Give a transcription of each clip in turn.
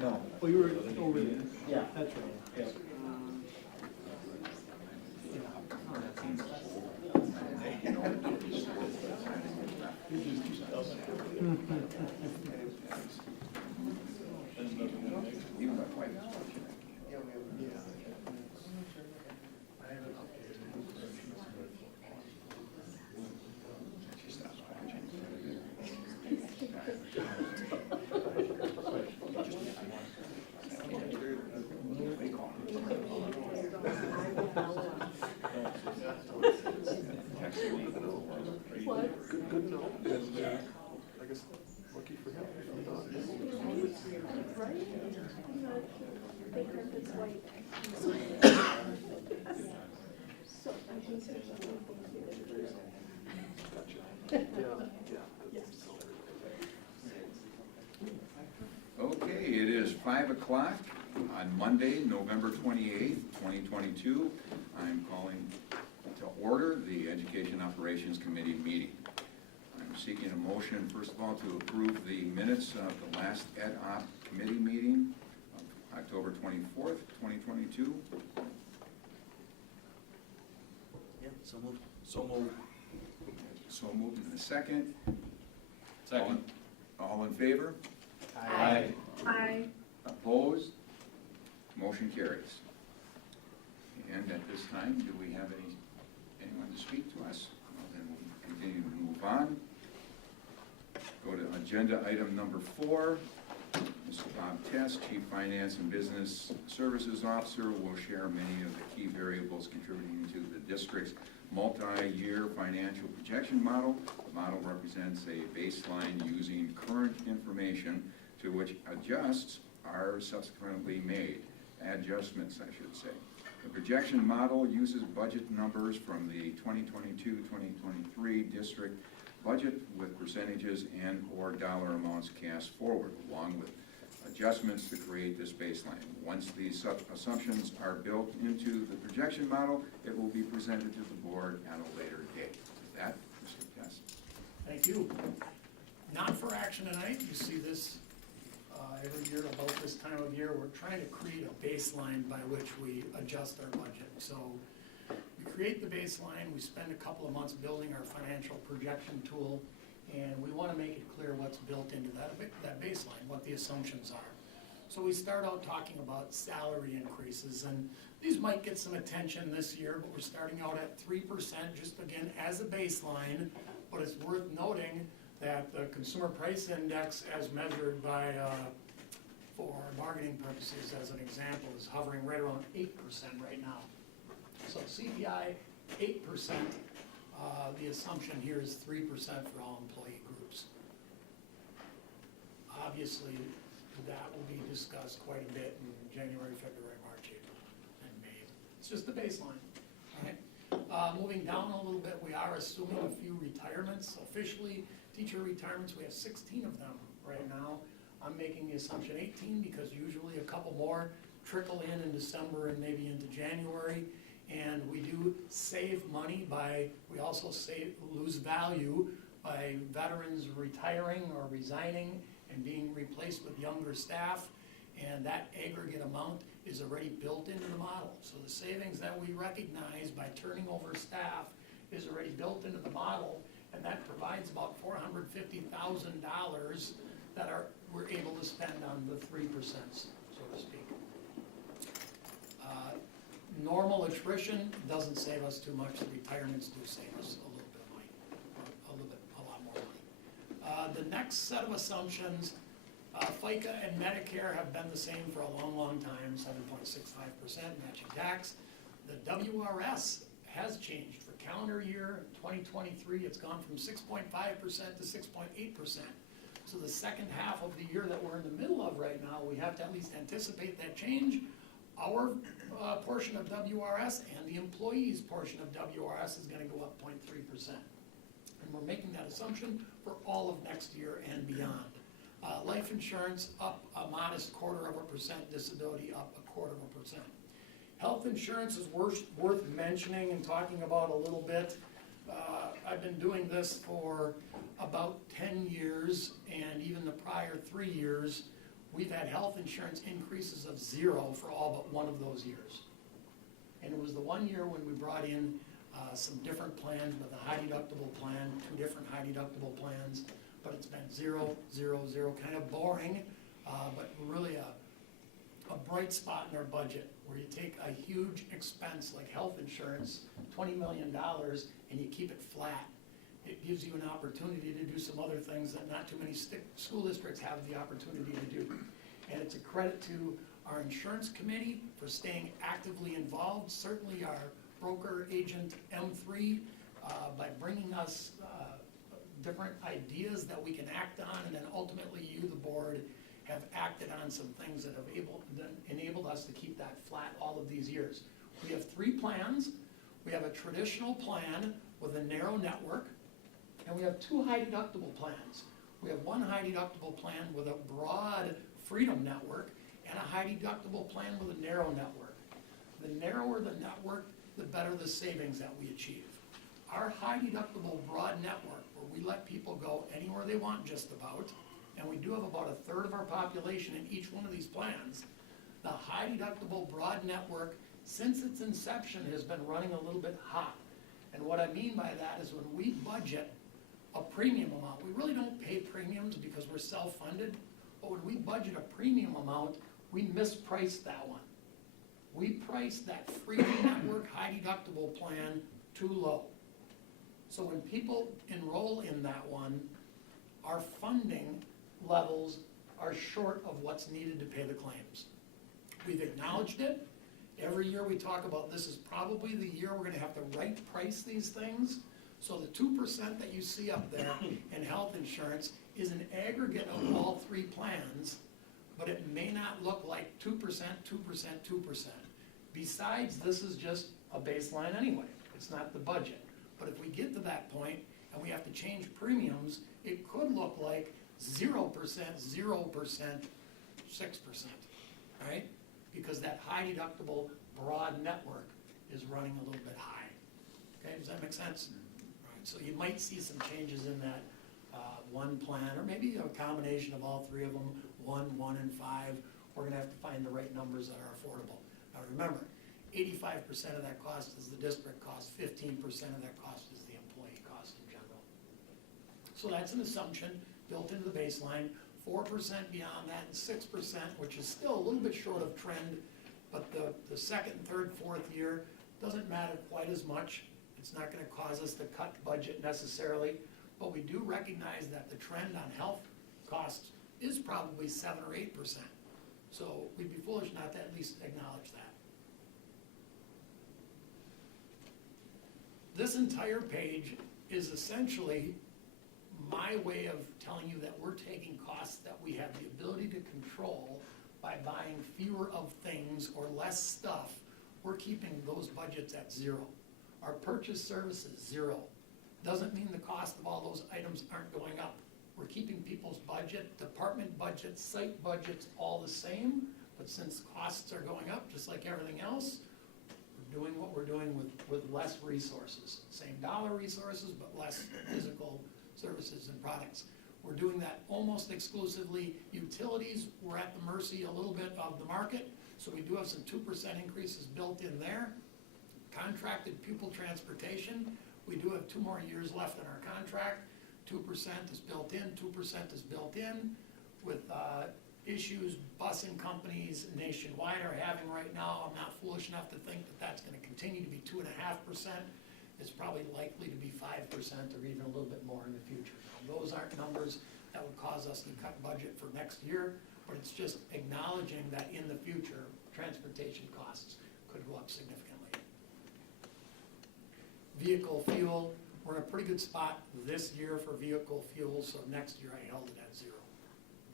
No. Oh, you were over there. Yeah. That's right. Yeah. Good to know. And, I guess lucky for him. Okay, it is 5 o'clock on Monday, November 28th, 2022. I'm calling to order the Education Operations Committee meeting. I'm seeking a motion, first of all, to approve the minutes of the last Ed Op Committee meeting of October 24th, 2022. Yeah, so moved. So moved. So moved in a second. Second. All in favor? Aye. Aye. Opposed? Motion carries. And at this time, do we have anyone to speak to us? Well, then we'll continue to move on. Go to agenda item number 4. Mr. Bob Test, Chief Finance and Business Services Officer, will share many of the key variables contributing to the district's multi-year financial projection model. The model represents a baseline using current information to which adjustments are subsequently made. Adjustments, I should say. The projection model uses budget numbers from the 2022-2023 district budget with percentages and/or dollar amounts cast forward, along with adjustments to create this baseline. Once these assumptions are built into the projection model, it will be presented to the board at a later date. With that, Mr. Test. Thank you. Not for action tonight. You see this every year about this time of year. We're trying to create a baseline by which we adjust our budget. So we create the baseline, we spend a couple of months building our financial projection tool, and we want to make it clear what's built into that baseline, what the assumptions are. So we start out talking about salary increases, and these might get some attention this year, but we're starting out at 3%, just again as a baseline. But it's worth noting that the Consumer Price Index, as measured by, for bargaining purposes, as an example, is hovering right around 8% right now. So CPI, 8%. The assumption here is 3% for all employee groups. Obviously, that will be discussed quite a bit in January, February, March, April, and May. It's just the baseline. All right. Moving down a little bit, we are assuming a few retirements. Officially, teacher retirements, we have 16 of them right now. I'm making the assumption 18 because usually a couple more trickle in December and maybe into January. And we do save money we also lose value by veterans retiring or resigning and being replaced with younger staff. And that aggregate amount is already built into the model. So the savings that we recognize by turning over staff is already built into the model, and that provides about $450,000 that we're able to spend on the 3%, so to speak. Normal attrition doesn't save us too much. The retirements do save us a little bit of money, a lot more money. The next set of assumptions, FICA and Medicare have been the same for a long, long time, 7.65% matching tax. The WRS has changed. For calendar year 2023, it's gone from 6.5% to 6.8%. So the second half of the year that we're in the middle of right now, we have to at least anticipate that change. Our portion of WRS and the employees' portion of WRS is going to go up 0.3%. And we're making that assumption for all of next year and beyond. Life insurance up a modest 0.25%, disability up 0.25%. Health insurance is worth mentioning and talking about a little bit. I've been doing this for about 10 years, and even the prior 3 years, we've had health insurance increases of 0 for all but one of those years. And it was the one year when we brought in some different plans with a high deductible plan, 2 different high deductible plans, but it's been 0, 0, 0, kind of boring, but really a bright spot in our budget, where you take a huge expense like health insurance, $20 million, and you keep it flat. It gives you an opportunity to do some other things that not too many school districts have the opportunity to do. And it's a credit to our insurance committee for staying actively involved, certainly our broker agent M3, by bringing us different ideas that we can act on, and then ultimately you, the board, have acted on some things that have enabled us to keep that flat all of these years. We have 3 plans. We have a traditional plan with a narrow network, and we have 2 high deductible plans. We have 1 high deductible plan with a broad freedom network, and a high deductible plan with a narrow network. The narrower the network, the better the savings that we achieve. Our high deductible broad network, where we let people go anywhere they want just about, and we do have about 1/3 of our population in each one of these plans, the high deductible broad network, since its inception, has been running a little bit hot. And what I mean by that is when we budget a premium amount, we really don't pay premiums because we're self-funded, but when we budget a premium amount, we mispriced that one. We priced that Freedom Network high deductible plan too low. So when people enroll in that one, our funding levels are short of what's needed to pay the claims. We've acknowledged it. Every year we talk about this is probably the year we're gonna have to right price these things. So the 2% that you see up there in health insurance is an aggregate of all 3 plans, but it may not look like 2%, 2%, 2%. Besides, this is just a baseline anyway. It's not the budget. But if we get to that point and we have to change premiums, it could look like 0%, 0%, 6%, right? Because that high deductible broad network is running a little bit high. Okay, does that make sense? All right, so you might see some changes in that one plan, or maybe a combination of all 3 of them, 1, 1, and 5. We're gonna have to find the right numbers that are affordable. Now remember, 85% of that cost is the district cost, 15% of that cost is the employee cost in general. So that's an assumption built into the baseline. 4% beyond that, and 6%, which is still a little bit short of trend, but the second, third, fourth year doesn't matter quite as much. It's not gonna cause us to cut budget necessarily, but we do recognize that the trend on health costs is probably 7 or 8%. So we'd be foolish not to at least acknowledge that. This entire page is essentially my way of telling you that we're taking costs that we have the ability to control by buying fewer of things or less stuff. We're keeping those budgets at 0. Our purchase service is 0. Doesn't mean the cost of all those items aren't going up. We're keeping people's budget, department budgets, site budgets all the same, but since costs are going up, just like everything else, we're doing what we're doing with less resources. Same dollar resources, but less physical services and products. We're doing that almost exclusively. Utilities, we're at the mercy a little bit of the market, so we do have some 2% increases built in there. Contracted pupil transportation, we do have 2 more years left in our contract. 2% is built in, 2% is built in. With issues busing companies nationwide are having right now, I'm not foolish enough to think that that's gonna continue to be 2.5%. It's probably likely to be 5% or even a little bit more in the future. Now, those aren't numbers that would cause us to cut budget for next year, but it's just acknowledging that in the future, transportation costs could go up significantly. Vehicle fuel, we're in a pretty good spot this year for vehicle fuel, so next year I held it at 0.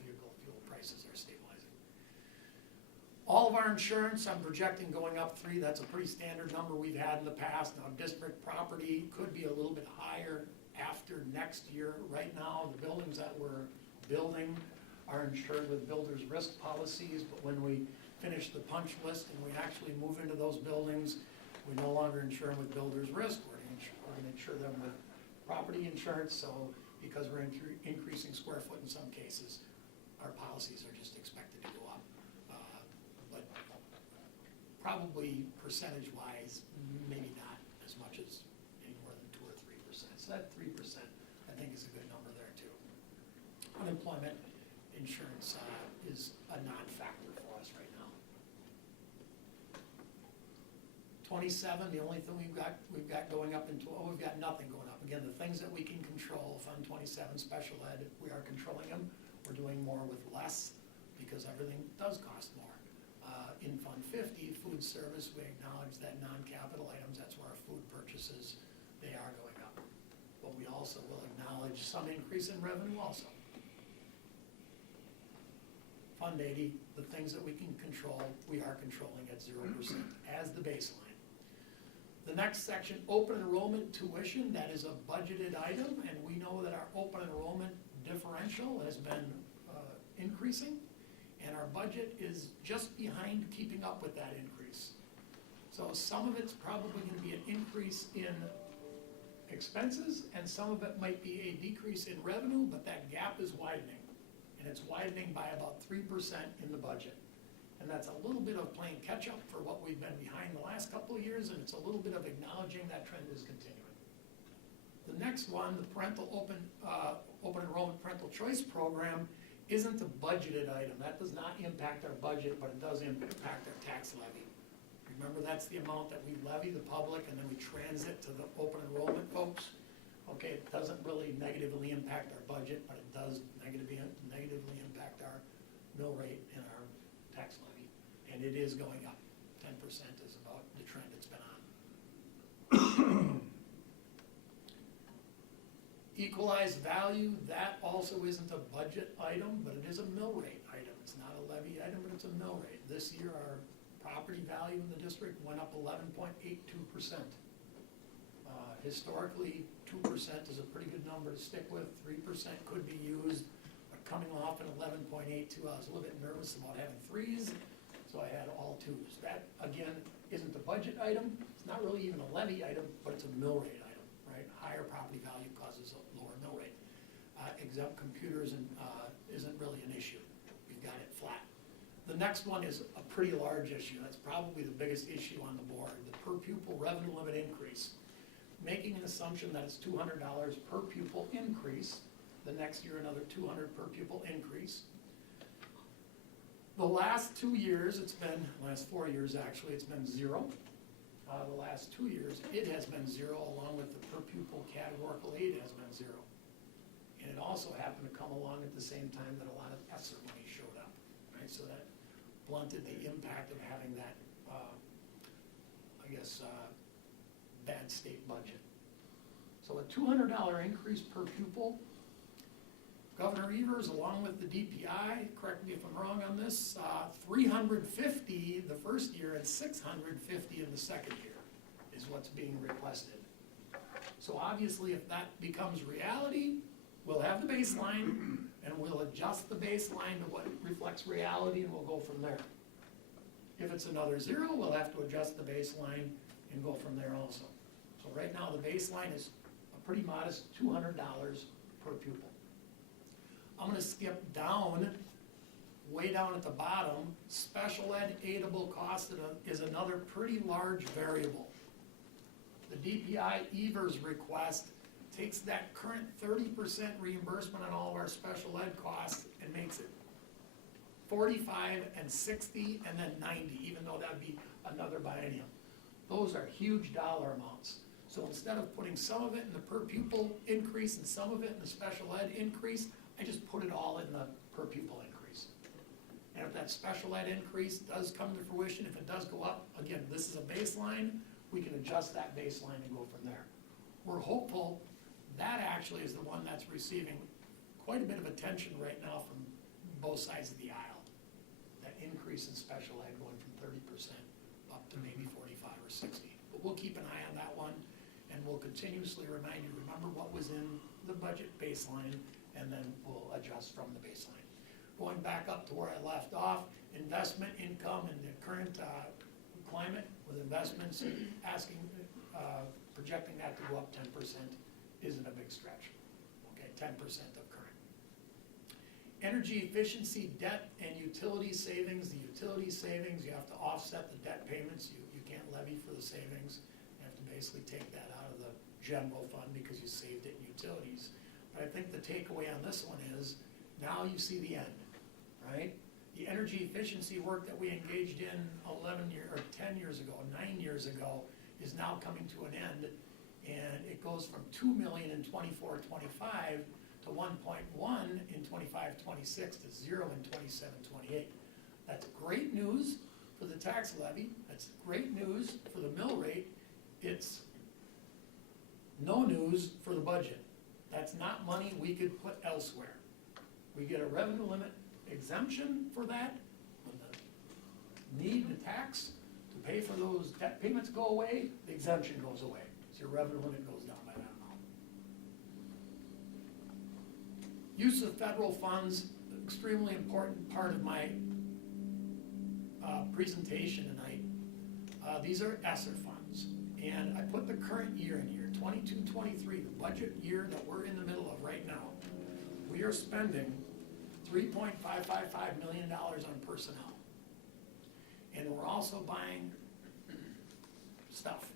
Vehicle fuel prices are stabilizing. All of our insurance, I'm projecting going up 3. That's a pretty standard number we've had in the past. Now, district property could be a little bit higher after next year. Right now, the buildings that we're building are insured with builder's risk policies, but when we finish the punch list and we actually move into those buildings, we no longer insure them with builder's risk. We're going to insure them with property insurance, so because we're increasing square foot in some cases, our policies are just expected maybe percentage-wise, maybe not as much as any more than 2 or 3%. So that 3%, I think, is a good number there too. Unemployment insurance is a non-factor for us right now. 27, the only thing we've got going up into, we've got nothing going up. Again, the things that we can control, Fund 27, special ed, we are controlling them. We're doing more with less because everything does cost more. In Fund 50, food service, we acknowledge that non-capital items, that's where our food purchases, they are going up. But we also will acknowledge some increase in revenue also. Fund 80, the things that we can control, we are controlling at 0% as the baseline. The next section, open enrollment tuition, that is a budgeted item, and we know that our open enrollment differential has been increasing, and our budget is just behind keeping up with that increase. So some of it's probably going to be an increase in expenses, and some of it might be a decrease in revenue, but that gap is widening. And it's widening by about 3% in the budget. And that's a little bit of playing catch-up for what we've been behind the last couple of years, and it's a little bit of acknowledging that trend is continuing. The next one, the parental open enrollment parental choice program, isn't a budgeted item. That does not impact our budget, but it does impact our tax levy. Remember, that's the amount that we levy the public and then we transit to the open enrollment folks. Okay, it doesn't really negatively impact our budget, but it does negatively impact our mill rate and our tax levy. And it is going up. 10% is about the trend it's been on. Equalized value, that also isn't a budget item, but it is a mill rate item. It's not a levy item, but it's a mill rate. This year, our property value in the district went up 11.82%. Historically, 2% is a pretty good number to stick with. 3% could be used, but coming off at 11.82, I was a little bit nervous about having 3s, so I had all 2s. That, again, isn't a budget item. It's not really even a levy item, but it's a mill rate item, right? Higher property value causes a lower mill rate. Exempt computers isn't really an issue. We've got it flat. The next one is a pretty large issue. That's probably the biggest issue on the board, the per pupil revenue limit increase. Making an assumption that it's $200 per pupil increase, the next year another $200 per pupil increase. The last 2 years, last 4 years actually, it's been 0. The last 2 years, it has been 0, along with the per pupil categorical aid has been 0. And it also happened to come along at the same time that a lot of ESSER money showed up, right? So that blunted the impact of having that, bad state budget. So a $200 increase per pupil. Governor Evers, along with the DPI, correct me if I'm wrong on this, $350 the first year and $650 in the second year is what's being requested. So obviously, if that becomes reality, we'll have the baseline and we'll adjust the baseline to what reflects reality and we'll go from there. If it's another 0, we'll have to adjust the baseline and go from there also. So right now, the baseline is a pretty modest $200 per pupil. I'm going to skip down, way down at the bottom. Special ed aidable cost is another pretty large variable. The DPI Evers request takes that current 30% reimbursement on all of our special ed costs and makes it 45 and 60 and then 90, even though that'd be another biennium. Those are huge dollar amounts. So instead of putting some of it in the per pupil increase and some of it in the special ed increase, I just put it all in the per pupil increase. And if that special ed increase does come to fruition, if it does go up, again, this is a baseline, we can adjust that baseline and go from there. We're hopeful that actually is the one that's receiving quite a bit of attention right now from both sides of the aisle. That increase in special ed going from 30% up to maybe 45 or 60. But we'll keep an eye on that one, and we'll continuously remind you, remember what was in the budget baseline, and then we'll adjust from the baseline. Going back up to where I left off, investment income in the current climate with investments, projecting that to go up 10% isn't a big stretch. Okay, 10% of current. Energy efficiency, debt, and utility savings. The utility savings, you have to offset the debt payments. You can't levy for the savings. You have to basically take that out of the general fund because you saved it in utilities. But I think the takeaway on this one is, now you see the end, right? The energy efficiency work that we engaged in 10 years ago, 9 years ago, is now coming to an end. And it goes from 2 million in 24-25 to 1.1 in 25-26 to 0 in 27-28. That's great news for the tax levy. That's great news for the mill rate. It's no news for the budget. That's not money we could put elsewhere. We get a revenue limit exemption for that. When the need the tax to pay for those debt payments go away, the exemption goes away. So your revenue limit goes down by that amount. Use of federal funds, extremely important part of my presentation tonight. These are ESSER funds, and I put the current year in here, 22-23, the budget year that we're in the middle of right now. We are spending $3.555 million on personnel. And we're also buying stuff,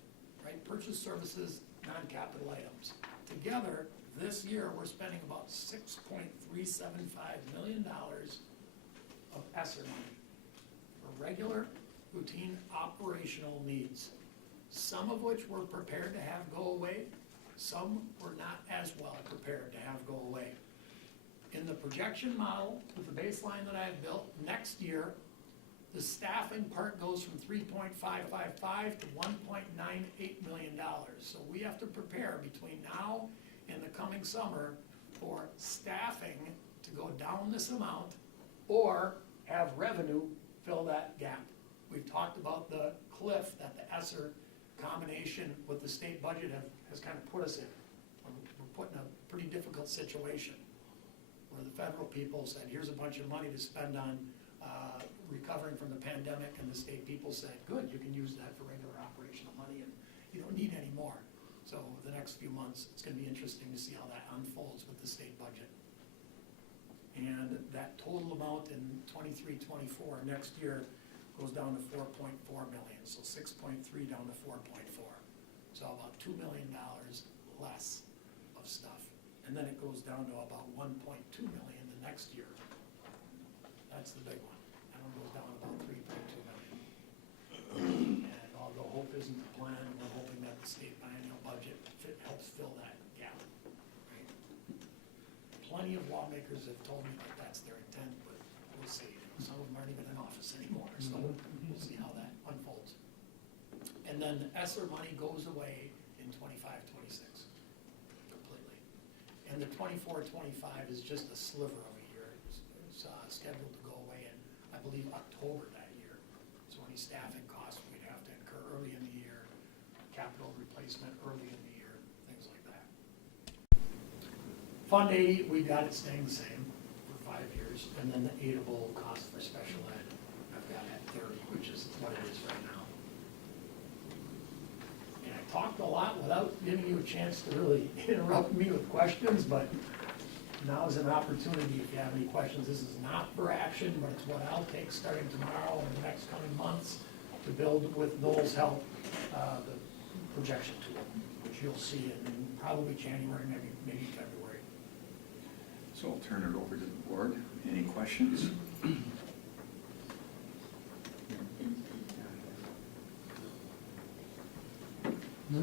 right? Purchase services, non-capital items. Together, this year, we're spending about $6.375 million of ESSER money for regular, routine, operational needs. Some of which we're prepared to have go away, some we're not as well prepared to have go away. In the projection model, with the baseline that I've built, next year, the staffing part goes from 3.555 to $1.98 million. So we have to prepare between now and the coming summer for staffing to go down this amount or have revenue fill that gap. We've talked about the cliff that the ESSER combination with the state budget has kind of put us in. We're put in a pretty difficult situation where the federal people said, here's a bunch of money to spend on recovering from the pandemic, and the state people said, good, you can use that for regular operational money and you don't need any more. So the next few months, it's gonna be interesting to see how that unfolds with the state budget. And that total amount in 23-24 next year goes down to 4.4 million, so 6.3 down to 4.4. So about $2 million less of stuff. And then it goes down to about 1.2 million the next year. That's the big one. And it goes down to about 3.2 million. And although hope isn't the plan, we're hoping that the state biennial budget helps fill that gap. Right? Plenty of lawmakers have told me that that's their intent, but we'll see. Some of them aren't even in office anymore, so we'll see how that unfolds. And then the ESSER money goes away in 25-26 completely. And the 24-25 is just a sliver of a year. It's scheduled to go away in, I believe, October that year. So any staffing costs we'd have to incur early in the year, capital replacement early in the year, things like that. Fund 80, we got it staying the same for 5 years, and then the aidable cost for special ed, I've got at 30, which is what it is right now. And I talked a lot without giving you a chance to really interrupt me with questions, but now is an opportunity if you have any questions. This is not for action, but it's what I'll take starting tomorrow and the next coming months to build with Noel's help, the projection tool, which you'll see in probably January, maybe February. So I'll turn it over to the board. Any questions?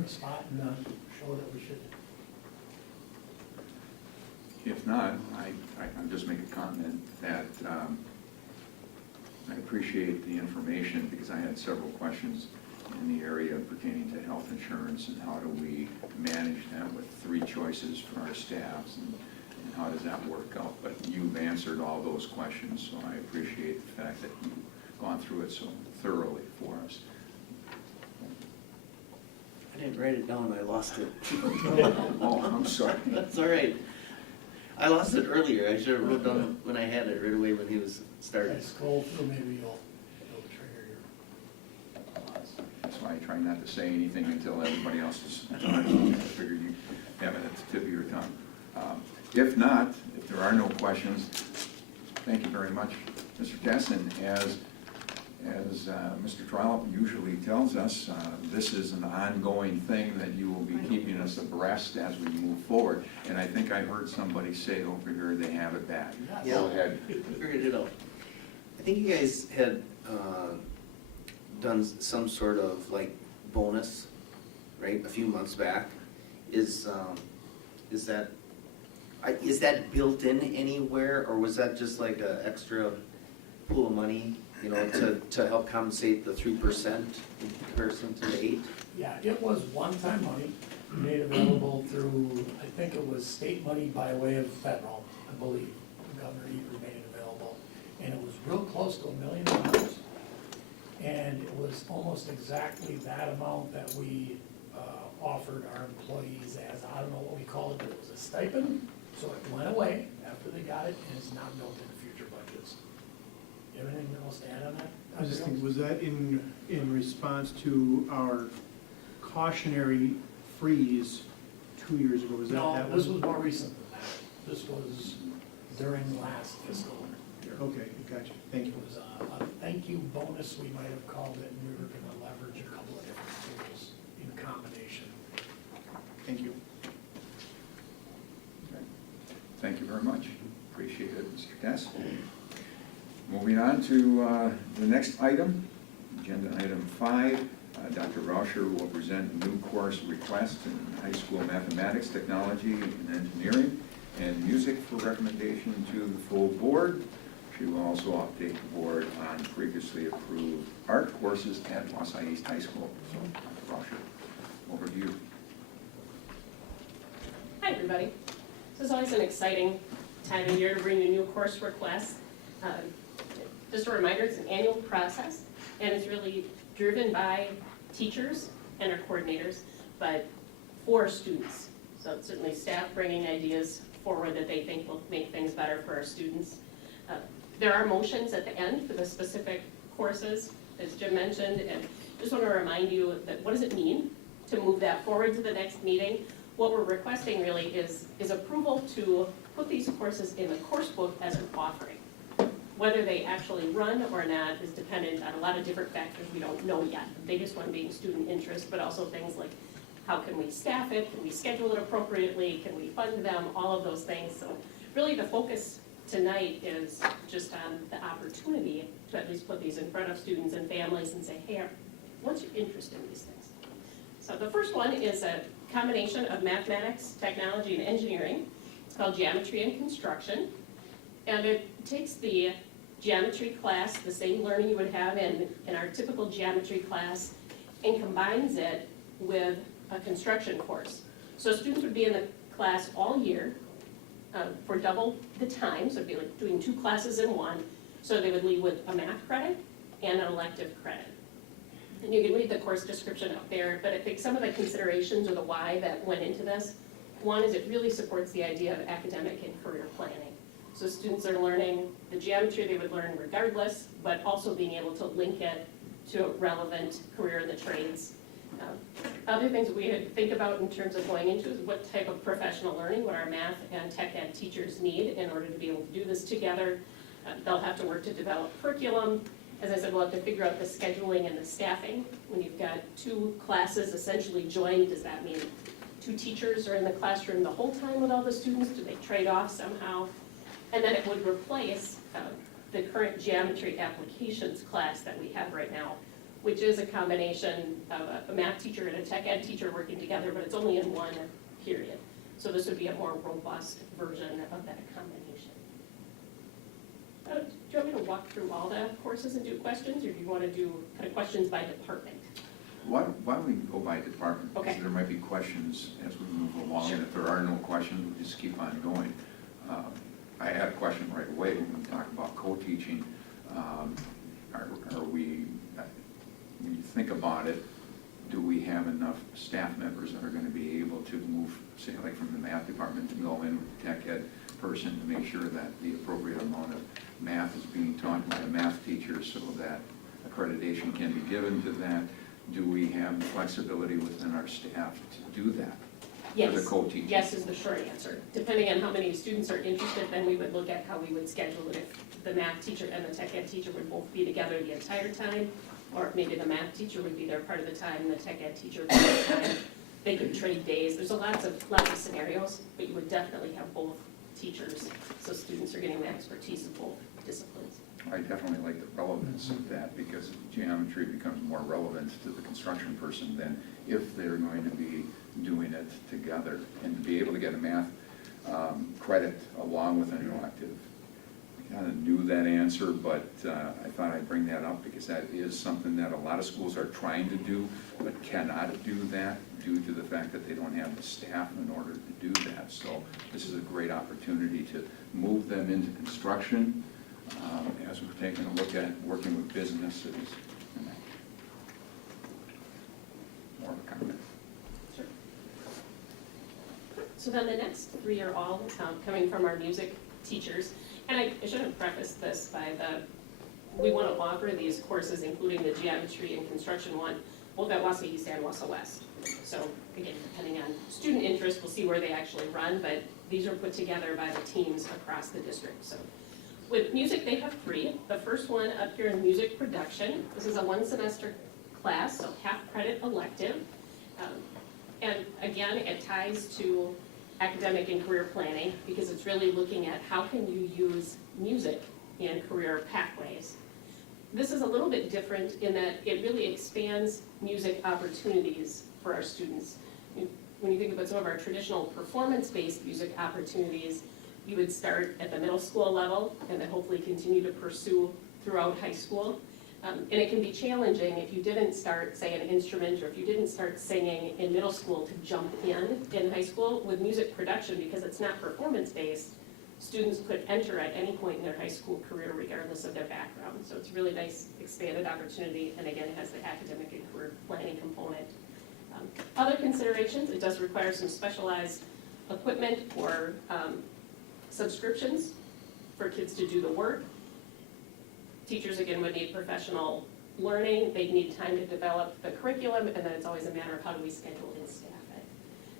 Spot and show that we should. If not, I'll just make a comment that I appreciate the information because I had several questions in the area pertaining to health insurance and how do we manage that with 3 choices for our staffs and how does that work out. But you've answered all those questions, so I appreciate the fact that you've gone through it so thoroughly for us. I didn't write it down, I lost it. Oh, I'm sorry. That's all right. I lost it earlier, I should have wrote down when I had it right away when he was starting. Scroll through, maybe you'll trigger your thoughts. That's why I try not to say anything until everybody else is talking. I figured you have it at the tip of your tongue. If not, if there are no questions, thank you very much, Mr. Tess. And as As Mr. Trollope usually tells us, this is an ongoing thing that you will be keeping us abreast as we move forward. And I think I heard somebody say over here they have it back. Yes. Go ahead. Figured it out. I think you guys had done some sort of like bonus, right, a few months back. Is that built in anywhere, or was that just like an extra pool of money, you know, to help compensate the 3% in comparison to the 8%? Yeah, it was one-time money made available through, I think it was state money by way of federal, I believe. Governor Evers made it available, and it was real close to $1 million. And it was almost exactly that amount that we offered our employees as, I don't know what we call it, but it was a stipend. So it went away after they got it, and it's not built into future budgets. You have anything else to add on that? I was just thinking, was that in response to our cautionary freeze 2 years ago? Was that? No, that this was more recent than that. This was during last fiscal year. Okay, gotcha, thank you. It was a thank you bonus, we might have called it, and we were gonna leverage a couple of different tools in combination. Thank you. Okay. Thank you very much. Appreciate it, Mr. Tess. Moving on to the next item, agenda item 5. Dr. Rauscher will present new course requests in high school mathematics, technology, and engineering, and music for recommendation to the full board. She will also update the board on previously approved art courses at Wausau East High School. So, Dr. Rauscher, over to you. Hi, everybody. This is always an exciting time of year to bring you new course requests. Just a reminder, it's an annual process, and it's really driven by teachers and our coordinators, but for students. So it's certainly staff bringing ideas forward that they think will make things better for our students. There are motions at the end for the specific courses, as Jim mentioned, and just want to remind you that what does it mean to move that forward to the next meeting? What we're requesting really is approval to put these courses in the course book as an offering. Whether they actually run or not is dependent on a lot of different factors we don't know yet. The biggest one being student interest, but also things like how can we staff it, can we schedule it appropriately, can we fund them, all of those things. So really the focus tonight is just on the opportunity to at least put these in front of students and families and say, hey, what's your interest in these things? So the first one is a combination of mathematics, technology, and engineering. It's called Geometry and Construction. And it takes the geometry class, the same learning you would have in our typical geometry class, and combines it with a construction course. So students would be in the class all year for double the time, so it'd be like doing 2 classes in one. So they would leave with a math credit and an elective credit. And you can read the course description up there, but I think some of the considerations or the why that went into this, one is it really supports the idea of academic and career planning. So students are learning the geometry they would learn regardless, but also being able to link it to a relevant career in the trades. Other things that we had to think about in terms of going into is what type of professional learning would our math and tech ed teachers need in order to be able to do this together. They'll have to work to develop curriculum. As I said, we'll have to figure out the scheduling and the staffing. When you've got 2 classes essentially joined, does that mean 2 teachers are in the classroom the whole time with all the students? Do they trade off somehow? And then it would replace the current geometry applications class that we have right now, which is a combination of a math teacher and a tech ed teacher working together, but it's only in one period. So this would be a more robust version of that combination. Do you want me to walk through all the courses and do questions, or do you want to do kind of questions by department? Why don't we go by department? Okay. Because there might be questions as we move along, and if there are no questions, we'll just keep on going. I had a question right away when we talk about co-teaching. Are we, when you think about it, do we have enough staff members that are going to be able to move, say, like from the math department to go in with the tech ed person to make sure that the appropriate amount of math is being taught by a math teacher so that accreditation can be given to that? Do we have the flexibility within our staff to do that? Yes. the co-teaching? Yes is the short answer. Depending on how many students are interested, then we would look at how we would schedule it. If the math teacher and the tech ed teacher would both be together the entire time, or if maybe the math teacher would be there part of the time and the tech ed teacher would be there part of the time. They could trade days. There's lots of scenarios, but you would definitely have both teachers, so students are getting the expertise of both disciplines. I definitely like the relevance of that, because geometry becomes more relevant to the construction person than if they're going to be doing it together. And to be able to get a math credit along with an elective. I kind of knew that answer, but I thought I'd bring that up because that is something that a lot of schools are trying to do, but cannot do that due to the fact that they don't have the staff in order to do that. So this is a great opportunity to move them into construction as we're taking a look at working with businesses. More of a comment. So then the next three are all coming from our music teachers. And I should have prefaced this by we want to offer these courses, including the geometry and construction one, both at Wausau East and Wausau West. So again, depending on student interest, we'll see where they actually run, but these are put together by the teams across the district. So with music, they have three. The first one up here in music production. This is a one-semester class, so half-credit elective. And again, it ties to academic and career planning because it's really looking at how can you use music in career pathways. This is a little bit different in that it really expands music opportunities for our students. When you think about some of our traditional performance-based music opportunities, you would start at the middle school level and then hopefully continue to pursue throughout high school. And it can be challenging if you didn't start, say, an instrument, or if you didn't start singing in middle school to jump in high school. With music production, because it's not performance-based, students could enter at any point in their high school career regardless of their background. So it's a really nice expanded opportunity, and again, it has the academic and career planning component. Other considerations, it does require some specialized equipment or subscriptions for kids to do the work. Teachers, again, would need professional learning. They'd need time to develop the curriculum, and then it's always a matter of how do we schedule and staff it.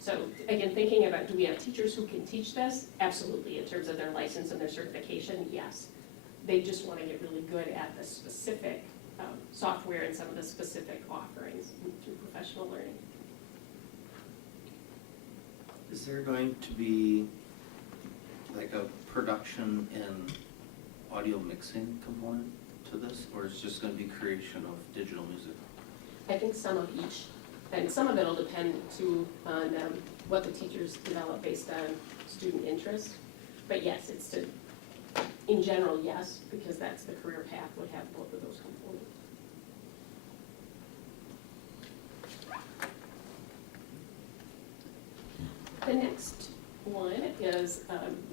So again, thinking about, do we have teachers who can teach this? Absolutely, in terms of their license and their certification, yes. They just want to get really good at the specific software and some of the specific offerings through professional learning. Is there going to be like a production and audio mixing component to this, or is it just going to be creation of digital music? I think some of each, and some of it will depend too on what the teachers develop based on student interest. But yes, it's to, in general, yes, because that's the career path would have both of those components. The next one is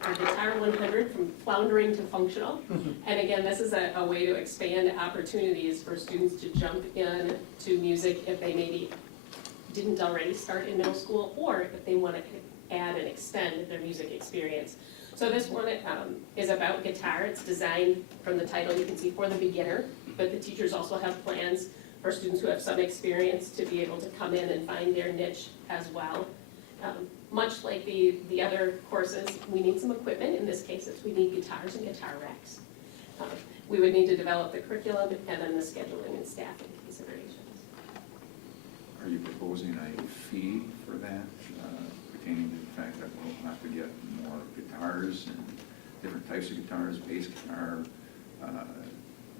the Guitar 100 from floundering to functional. And again, this is a way to expand opportunities for students to jump in to music if they maybe didn't already start in middle school, or if they want to add and extend their music experience. So this one is about guitar. It's designed from the title, you can see, for the beginner, but the teachers also have plans for students who have some experience to be able to come in and find their niche as well. Much like the other courses, we need some equipment. In this case, we need guitars and guitar racks. We would need to develop the curriculum and then the scheduling and staffing considerations. Are you proposing a fee for that, pertaining to the fact that we'll have to get more guitars and different types of guitars, bass guitar,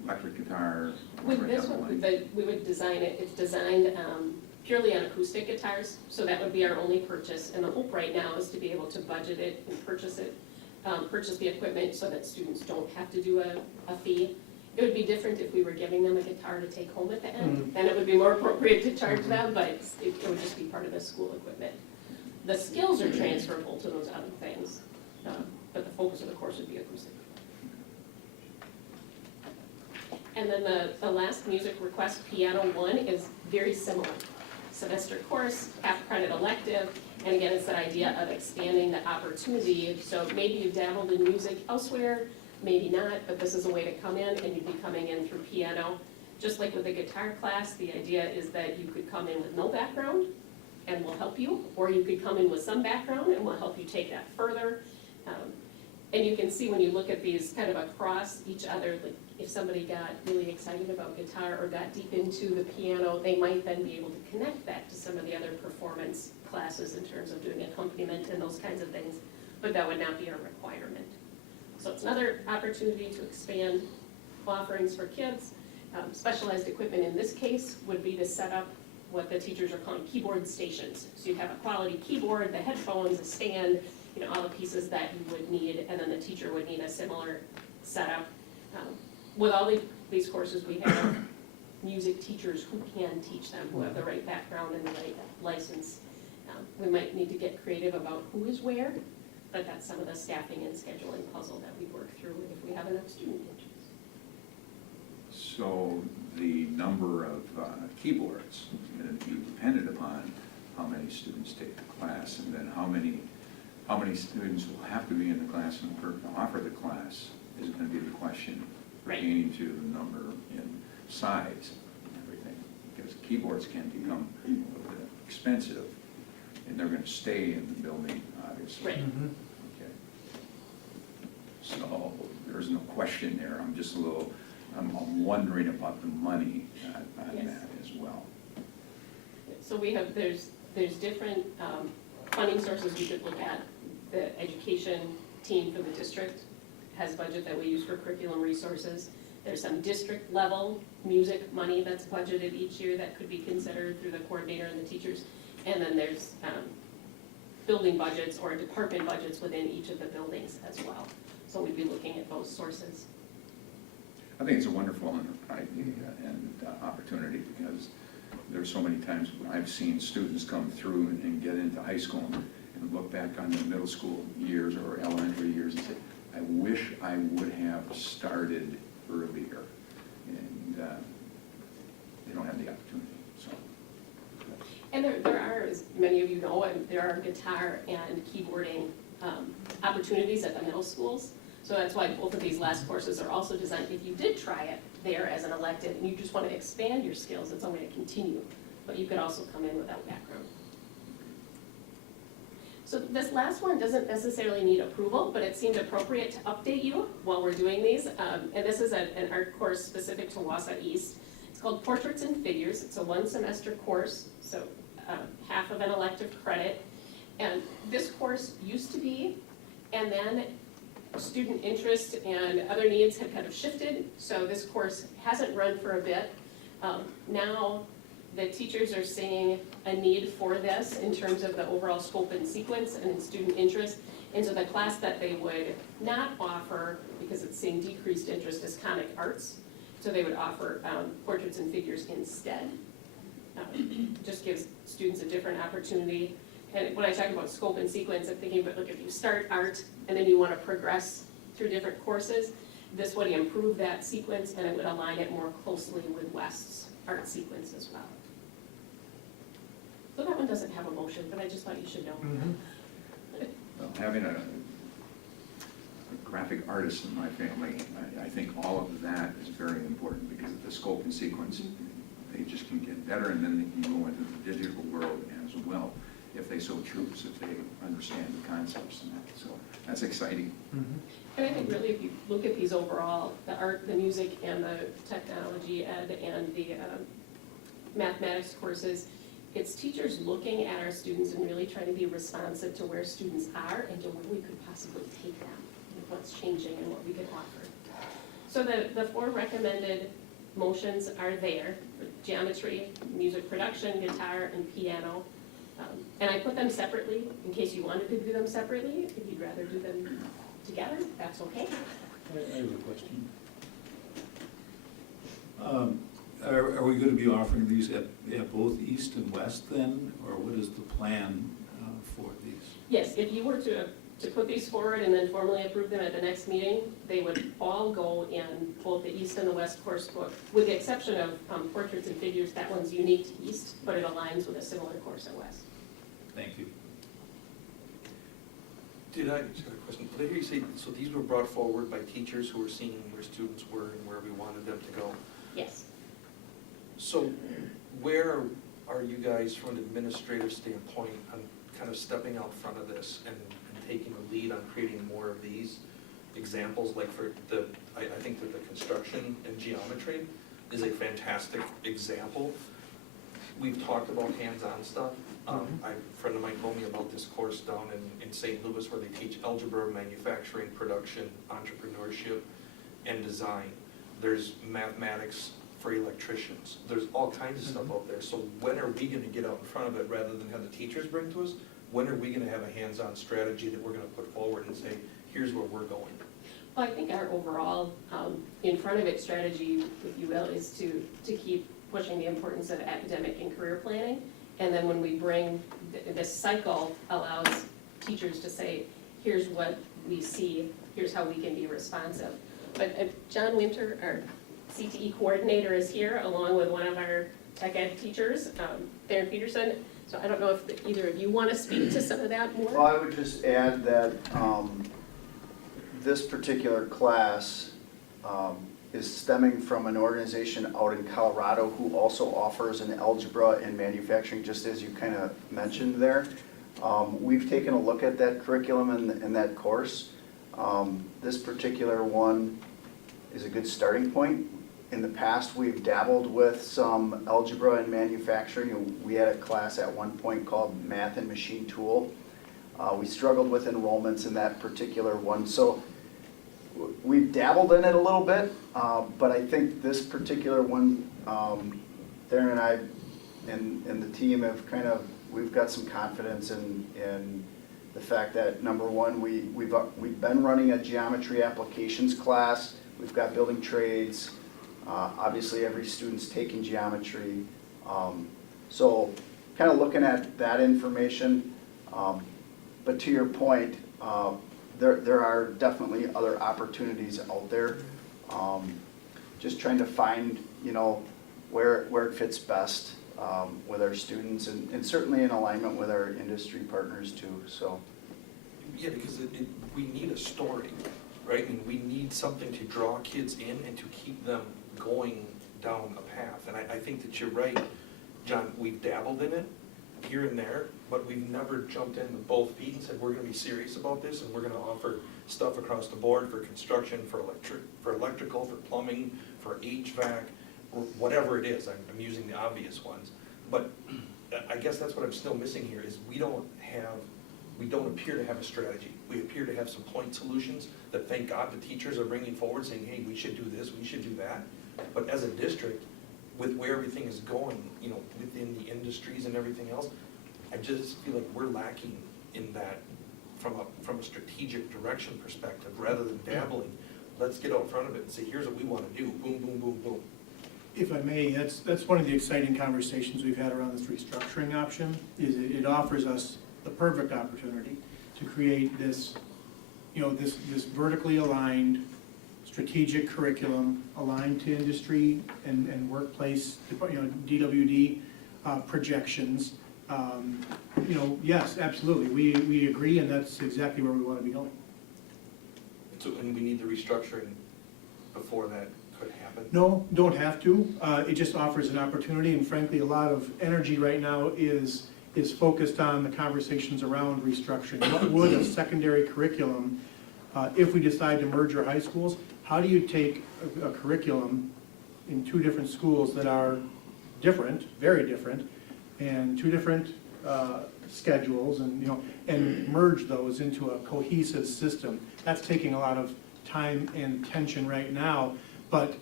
electric guitar? With this one, we would design it, it's designed purely on acoustic guitars, so that would be our only purchase. And the hope right now is to be able to budget it and purchase the equipment so that students don't have to do a fee. It would be different if we were giving them a guitar to take home at the end, then it would be more appropriate to charge them, but it would just be part of the school equipment. The skills are transferable to those other things, but the focus of the course would be acoustic. And then the last music request, Piano 1, is very similar. Semester course, half-credit elective, and again, it's that idea of expanding the opportunity. So maybe you've dabbled in music elsewhere, maybe not, but this is a way to come in, and you'd be coming in through piano. Just like with the guitar class, the idea is that you could come in with no background, and we'll help you, or you could come in with some background and we'll help you take that further. And you can see when you look at these kind of across each other, like if somebody got really excited about guitar or got deep into the piano, they might then be able to connect that to some of the other performance classes in terms of doing accompaniment and those kinds of things, but that would not be a requirement. So it's another opportunity to expand offerings for kids. Specialized equipment in this case would be to set up what the teachers are calling keyboard stations. So you have a quality keyboard, the headphones, a stand, all the pieces that you would need, and then the teacher would need a similar setup. With all these courses, we have music teachers who can teach them, who have the right background and the right license. We might need to get creative about who is where, but that's some of the staffing and scheduling puzzle that we work through if we have enough student interest. So the number of keyboards is going to be dependent upon how many students take the class, and then how many students will have to be in the class in order to offer the class is going to be the question Right. pertaining to the number and size and everything. Because keyboards can become a little bit expensive, and they're going to stay in the building, obviously. Right. Okay. So there's no question there. I'm just I'm wondering about the money on Yes. that as well. So we have, there's different funding sources we could look at. The education team for the district has a budget that we use for curriculum resources. There's some district level music money that's budgeted each year that could be considered through the coordinator and the teachers. And then there's building budgets or department budgets within each of the buildings as well. So we'd be looking at those sources. I think it's a wonderful idea and opportunity, because there's so many times when I've seen students come through and get into high school and look back on their middle school years or elementary years and say, I wish I would have started earlier. And they don't have the opportunity, so. And there are, as many of you know, there are guitar and keyboarding opportunities at the middle schools. So that's why both of these last courses are also designed, if you did try it there as an elective and you just want to expand your skills, it's only to continue. But you could also come in without background. So this last one doesn't necessarily need approval, but it seemed appropriate to update you while we're doing these. And this is an art course specific to Wausau East. It's called Portraits and Figures. It's a one-semester course, so half of an elective credit. And this course used to be, and then student interest and other needs have kind of shifted, so this course hasn't run for a bit. Now the teachers are seeing a need for this in terms of the overall scope and sequence and in student interest. And so the class that they would not offer, because it's seeing decreased interest, is comic arts. So they would offer portraits and figures instead. Just gives students a different opportunity. And when I talk about scope and sequence, I'm thinking about, look, if you start art and then you want to progress through different courses, this would improve that sequence and it would align it more closely with West's art sequence as well. So that one doesn't have a motion, but I just thought you should know. Well, having a graphic artist in my family, I think all of that is very important, because of the scope and sequence, they just can get better, and then they can go into the digital world as well, if they so choose, if they understand the concepts and that. So that's exciting. And I think really if you look at these overall, the art, the music, and the technology ed and the mathematics courses, it's teachers looking at our students and really trying to be responsive to where students are and to where we could possibly take them, and what's changing and what we could offer. So the 4 recommended motions are there: geometry, music production, guitar, and piano. And I put them separately in case you wanted to do them separately. If you'd rather do them together, that's okay. I have a question. Are we going to be offering these at both East and West then, or what is the plan for these? Yes, if you were to put these forward and then formally approve them at the next meeting, they would all go in both the East and the West course book, with the exception of portraits and figures. That one's unique to East, but it aligns with a similar course at West. Thank you. Just got a question. Did I hear you say, so these were brought forward by teachers who were seeing where students were and where we wanted them to go? Yes. So where are you guys, from an administrative standpoint, on kind of stepping out front of this and taking the lead on creating more of these examples? Like for the, I think that the construction and geometry is a fantastic example. We've talked about hands-on stuff. A friend of mine told me about this course down in St. Louis where they teach algebra, manufacturing, production, entrepreneurship, and design. There's mathematics for electricians. There's all kinds of stuff out there. So when are we gonna get out in front of it rather than have the teachers bring to us? When are we gonna have a hands-on strategy that we're gonna put forward and say, here's where we're going? Well, I think our overall in front of it strategy, if you will, is to keep pushing the importance of academic and career planning. And then when we bring, this cycle allows teachers to say, here's what we see, here's how we can be responsive. But John Winter, our CTE coordinator, is here along with one of our tech ed teachers, Theron Peterson. So I don't know if either of you want to speak to some of that more? Well, I would just add that this particular class is stemming from an organization out in Colorado who also offers an algebra and manufacturing, just as you kind of mentioned there. We've taken a look at that curriculum and that course. This particular one is a good starting point. In the past, we've dabbled with some algebra and manufacturing. We had a class at one point called Math and Machine Tool. We struggled with enrollments in that particular one. So we've dabbled in it a little bit, but I think this particular one, Theron and I and the team have we've got some confidence in the fact that, number one, we've been running a geometry applications class. We've got building trades. Obviously, every student's taking geometry. So kind of looking at that information. But to your point, there are definitely other opportunities out there. Just trying to find, where it fits best with our students and certainly in alignment with our industry partners too, so. Yeah, because we need a story, right? And we need something to draw kids in and to keep them going down a path. And I think that you're right, John, we've dabbled in it here and there, but we've never jumped in with both feet and said, we're gonna be serious about this and we're gonna offer stuff across the board for construction, for electrical, for plumbing, for HVAC, or whatever it is. I'm using the obvious ones. But I guess that's what I'm still missing here is we don't appear to have a strategy. We appear to have some point solutions that, thank God, the teachers are bringing forward saying, hey, we should do this, we should do that. But as a district, with where everything is going, within the industries and everything else, I just feel like we're lacking in that from a strategic direction perspective, rather than dabbling. Let's get out in front of it and say, here's what we want to do, boom, boom, boom, boom. If I may, that's one of the exciting conversations we've had around this restructuring option, is it offers us the perfect opportunity to create this, this vertically aligned strategic curriculum aligned to industry and workplace, DWD projections. Yes, absolutely, we agree, and that's exactly where we want to be going. So, and we need the restructuring before that could happen? No, don't have to. It just offers an opportunity, and frankly, a lot of energy right now is focused on the conversations around restructuring. What would a secondary curriculum, if we decide to merge our high schools, how do you take a curriculum in two different schools that are different, very different, and two different schedules, and merge those into a cohesive system? That's taking a lot of time and attention right now, but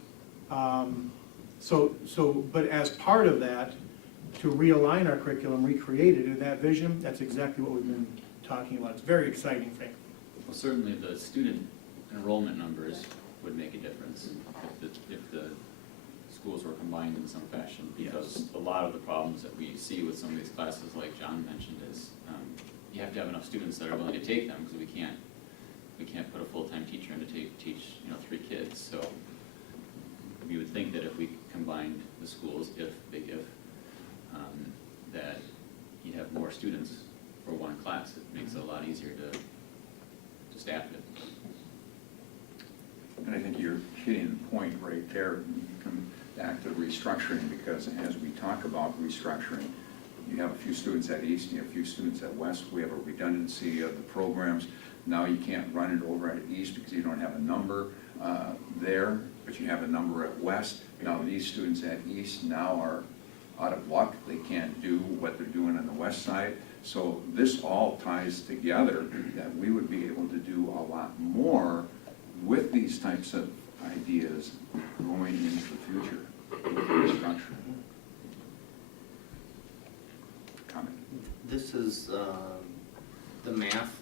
but as part of that, to realign our curriculum, recreate it in that vision, that's exactly what we've been talking about. It's very exciting, frankly. Well, certainly the student enrollment numbers would make a difference if the schools were combined in some fashion, because a lot of the problems that we see with some of these classes, like John mentioned, is you have to have enough students that are willing to take them, because we can't put a full-time teacher in to teach 3 kids. So you would think that if we combined the schools, that you'd have more students for one class. It makes it a lot easier to staff it. And I think you're hitting the point right there. back to restructuring, because as we talk about restructuring, you have a few students at East, you have a few students at West, we have a redundancy of the programs. Now you can't run it over at East because you don't have a number there, but you have a number at West. Now these students at East now are out of luck, they can't do what they're doing on the west side. So this all ties together that we would be able to do a lot more with these types of ideas going into the future with restructuring. Comment? This is the math.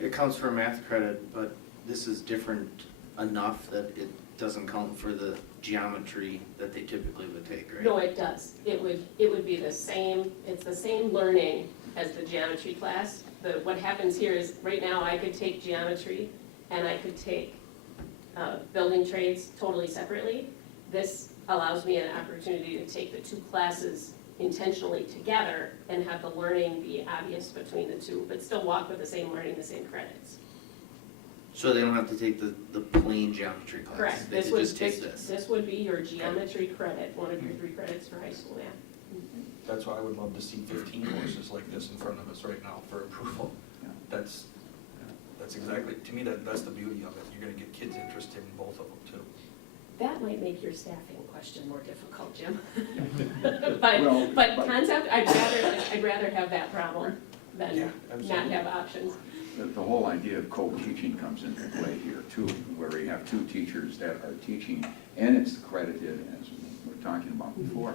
It counts for math credit, but this is different enough that it doesn't count for the geometry that they typically would take, right? No, it does. It would be the same, it's the same learning as the geometry class. What happens here is, right now, I could take geometry and I could take building trades totally separately. This allows me an opportunity to take the two classes intentionally together and have the learning be obvious between the two, but still walk with the same learning, the same credits. So they don't have to take the plain geometry class? Correct. They could just take this? This would be your geometry credit, one of your 3 credits for high school math. That's why I would love to see 15 courses like this in front of us right now for approval. Yeah. That's exactly, to me, that's the beauty of it. You're gonna get kids interested in both of them too. That might make your staffing question more difficult, Jim. Well, But concept, I'd rather have that problem Yeah, than not absolutely. have options. The whole idea of co-teaching comes into play here too, where you have 2 teachers that are teaching, and it's accredited, as we were talking about before.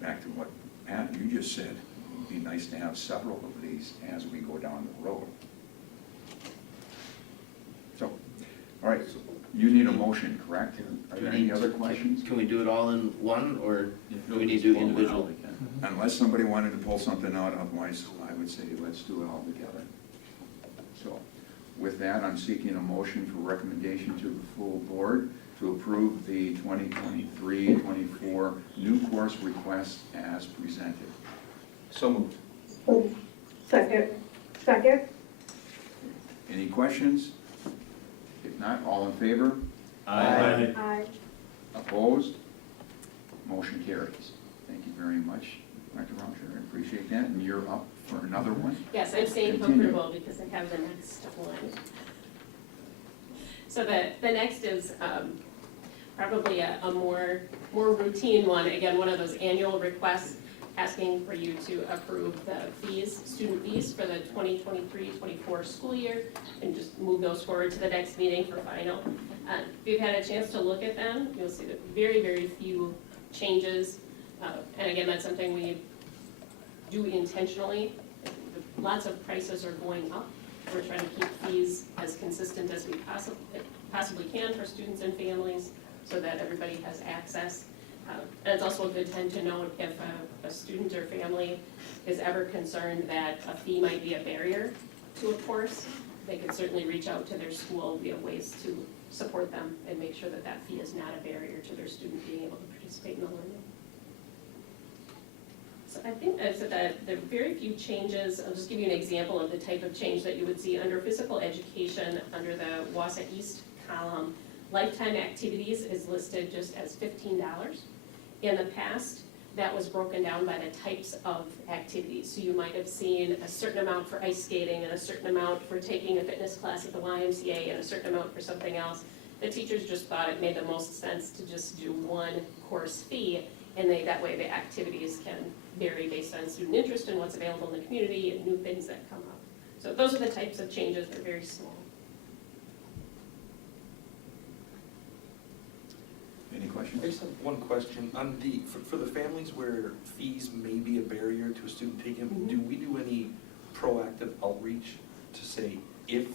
Back to what, Pat, you just said, it'd be nice to have several of these as we go down the road. So, all right, so you need a motion, correct? Are there any other questions? Can we do it all in one, or If do we we need to do just pull them out, individual? we can. Unless somebody wanted to pull something out, otherwise I would say let's do it all together. So, with that, I'm seeking a motion for recommendation to the full board to approve the 2023-24 new course request as presented. So moved. Second. Any questions? If not, all in favor? Aye. Opposed? Motion carries. Thank you very much, Dr. Rumsher, I appreciate that, and you're up for another one? Yes, I'm staying Continue. comfortable because I have the next one. So the next is probably a more routine one. Again, one of those annual requests asking for you to approve the fees, student fees for the 2023-24 school year, and just move those forward to the next meeting for final. If you've had a chance to look at them, you'll see that very, very few changes. And again, that's something we do intentionally. Lots of prices are going up. We're trying to keep fees as consistent as we possibly can for students and families so that everybody has access. And it's also a good time to note if a student or family is ever concerned that a fee might be a barrier to a course, they could certainly reach out to their school. We have ways to support them and make sure that that fee is not a barrier to their student being able to participate in the learning. So I think I said that there are very few changes. I'll just give you an example of the type of change that you would see under physical education, under the Wausau East column. Lifetime activities is listed just as $15. In the past, that was broken down by the types of activities. So you might have seen a certain amount for ice skating and a certain amount for taking a fitness class at the YMCA and a certain amount for something else. The teachers just thought it made the most sense to just do one course fee, and that way the activities can vary based on student interest and what's available in the community and new things that come up. So those are the types of changes. They're very small. Any I questions? just have one question. On for the families where fees may be a barrier to a student taking them, do we do any proactive outreach to say if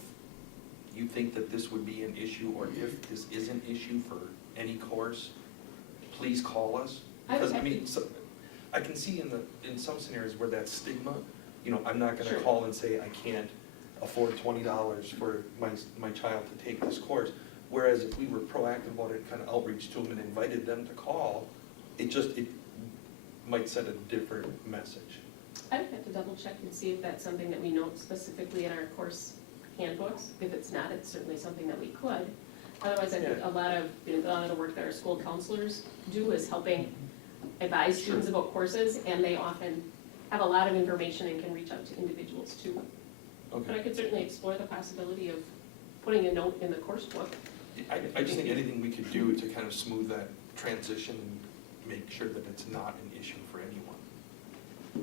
you think that this would be an issue, or if this is an issue for any course, please call us? Because, I mean, I can see in some scenarios where that stigma, I'm not gonna Sure. call and say I can't afford $20 for my child to take this course. Whereas if we were proactive about it, kind of outreach to them and invited them to call, it might send a different message. I would have to double check and see if that's something that we note specifically in our course handbooks. If it's not, it's certainly something that we could. Otherwise, I think a lot of the work that our school counselors do is helping advise students about courses, and they often have a lot of information and can reach out to individuals too. But I Okay. could certainly explore the possibility of putting a note in the course book. I just think anything we could do to kind of smooth that transition and make sure that it's not an issue for anyone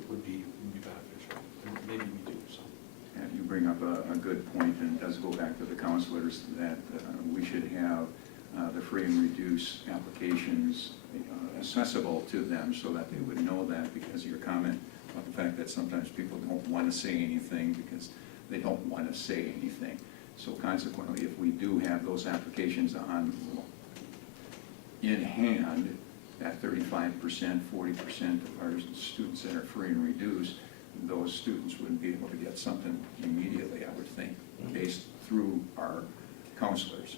would be beneficial. And maybe we do, so. And you bring up a good point, and it does go back to the counselors, that we should have the free and reduced applications accessible to them so that they would know that, because of your comment about the fact that sometimes people don't want to say anything because they don't want to say anything. So consequently, if we do have those applications in hand, at 35%, 40% of our students that are free and reduced, those students would be able to get something immediately, I would think, based through our counselors.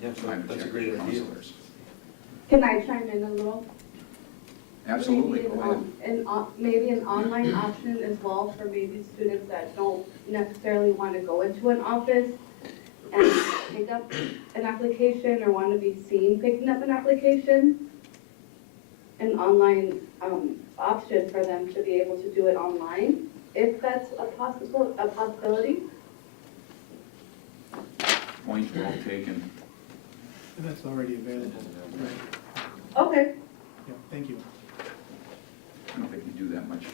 Yeah, so climate that's a change great idea. counselors. Can I chime in a little? Absolutely, Maybe go ahead. maybe an online option as well for maybe students that don't necessarily want to go into an office and pick up an application or want to be seen picking up an application. An online option for them to be able to do it online, if that's a possibility. Point well taken. And that's already available. Right. Okay. Yeah, thank you. I don't think we do that much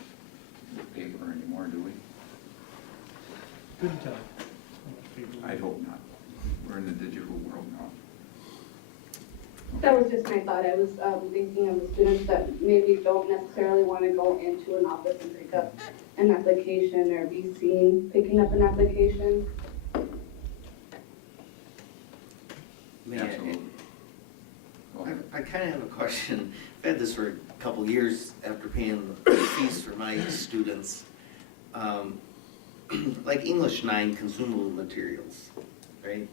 with paper anymore, do we? Good to tell. I hope not. We're in the digital world now. That was just my thought. I was thinking of the students that maybe don't necessarily want to go into an office and pick up an application or be seen picking up an application. May Absolutely. Go ahead. I kind of have a question. I've had this for a couple of years after paying the fees for my students. Like English 9 consumable materials, right?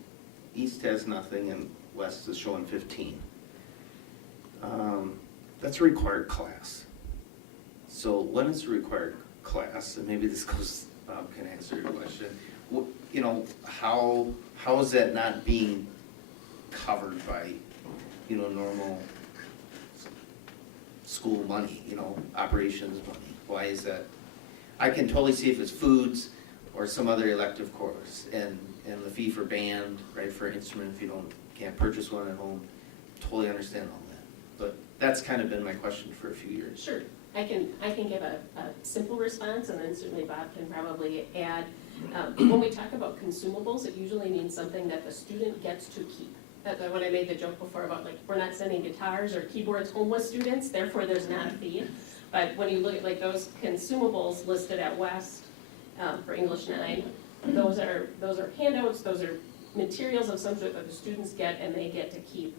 East has nothing and West is showing 15. That's a required class. So when it's a required class, and maybe this goes, Bob can answer your question, you know, how is that not being covered by, you know, normal school money, you know, operations money? Why is that? I can totally see if it's foods or some other elective course, and the fee for band, right, for instrument, if you can't purchase one at home, totally understand all that. But that's kind of been my question for a few years. Sure, I can give a simple response, and then certainly Bob can probably add. When we talk about consumables, it usually means something that the student gets to keep. That's when I made the joke before about, like, we're not sending guitars or keyboards home with students, therefore there's not a fee. But when you look at like those consumables listed at West for English 9, those are handouts, those are materials of some sort that the students get and they get to keep.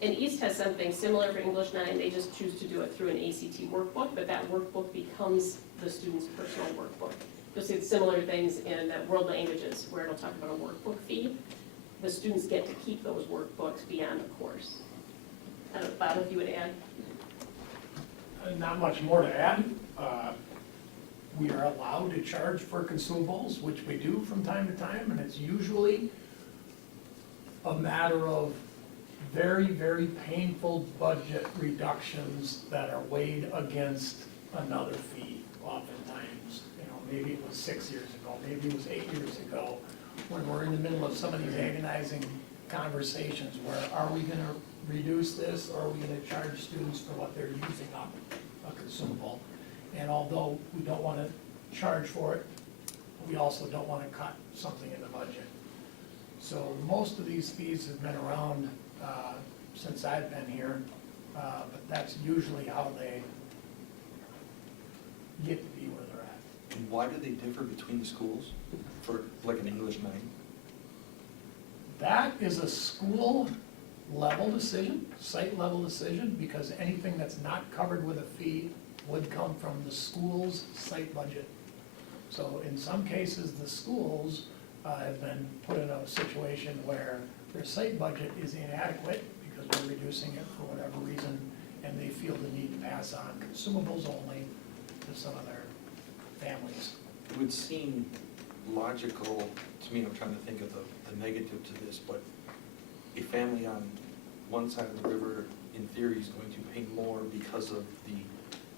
And East has something similar for English 9, they just choose to do it through an ACT workbook, but that workbook becomes the student's personal workbook. You'll see similar things in world languages, where it'll talk about a workbook fee. The students get to keep those workbooks beyond the course. I don't know, Bob, if you would add? Not much more to add. We are allowed to charge for consumables, which we do from time to time, and it's usually a matter of very, very painful budget reductions that are weighed against another fee oftentimes. You know, maybe it was 6 years ago, maybe it was 8 years ago, when we're in the middle of some of these agonizing conversations where, are we gonna reduce this, or are we gonna charge students for what they're using up a consumable? And although we don't wanna charge for it, we also don't wanna cut something in the budget. So most of these fees have been around since I've been here, but that's usually how they get to be where they're at. And why do they differ between schools for like an English 9? That is a school level decision, site level decision, because anything that's not covered with a fee would come from the school's site budget. So in some cases, the schools have been put in a situation where their site budget is inadequate because we're reducing it for whatever reason, and they feel the need to pass on consumables only to some of their families. It would seem logical, to me, I'm trying to think of the negative to this, but a family on one side of the river, in theory, is going to pay more because of the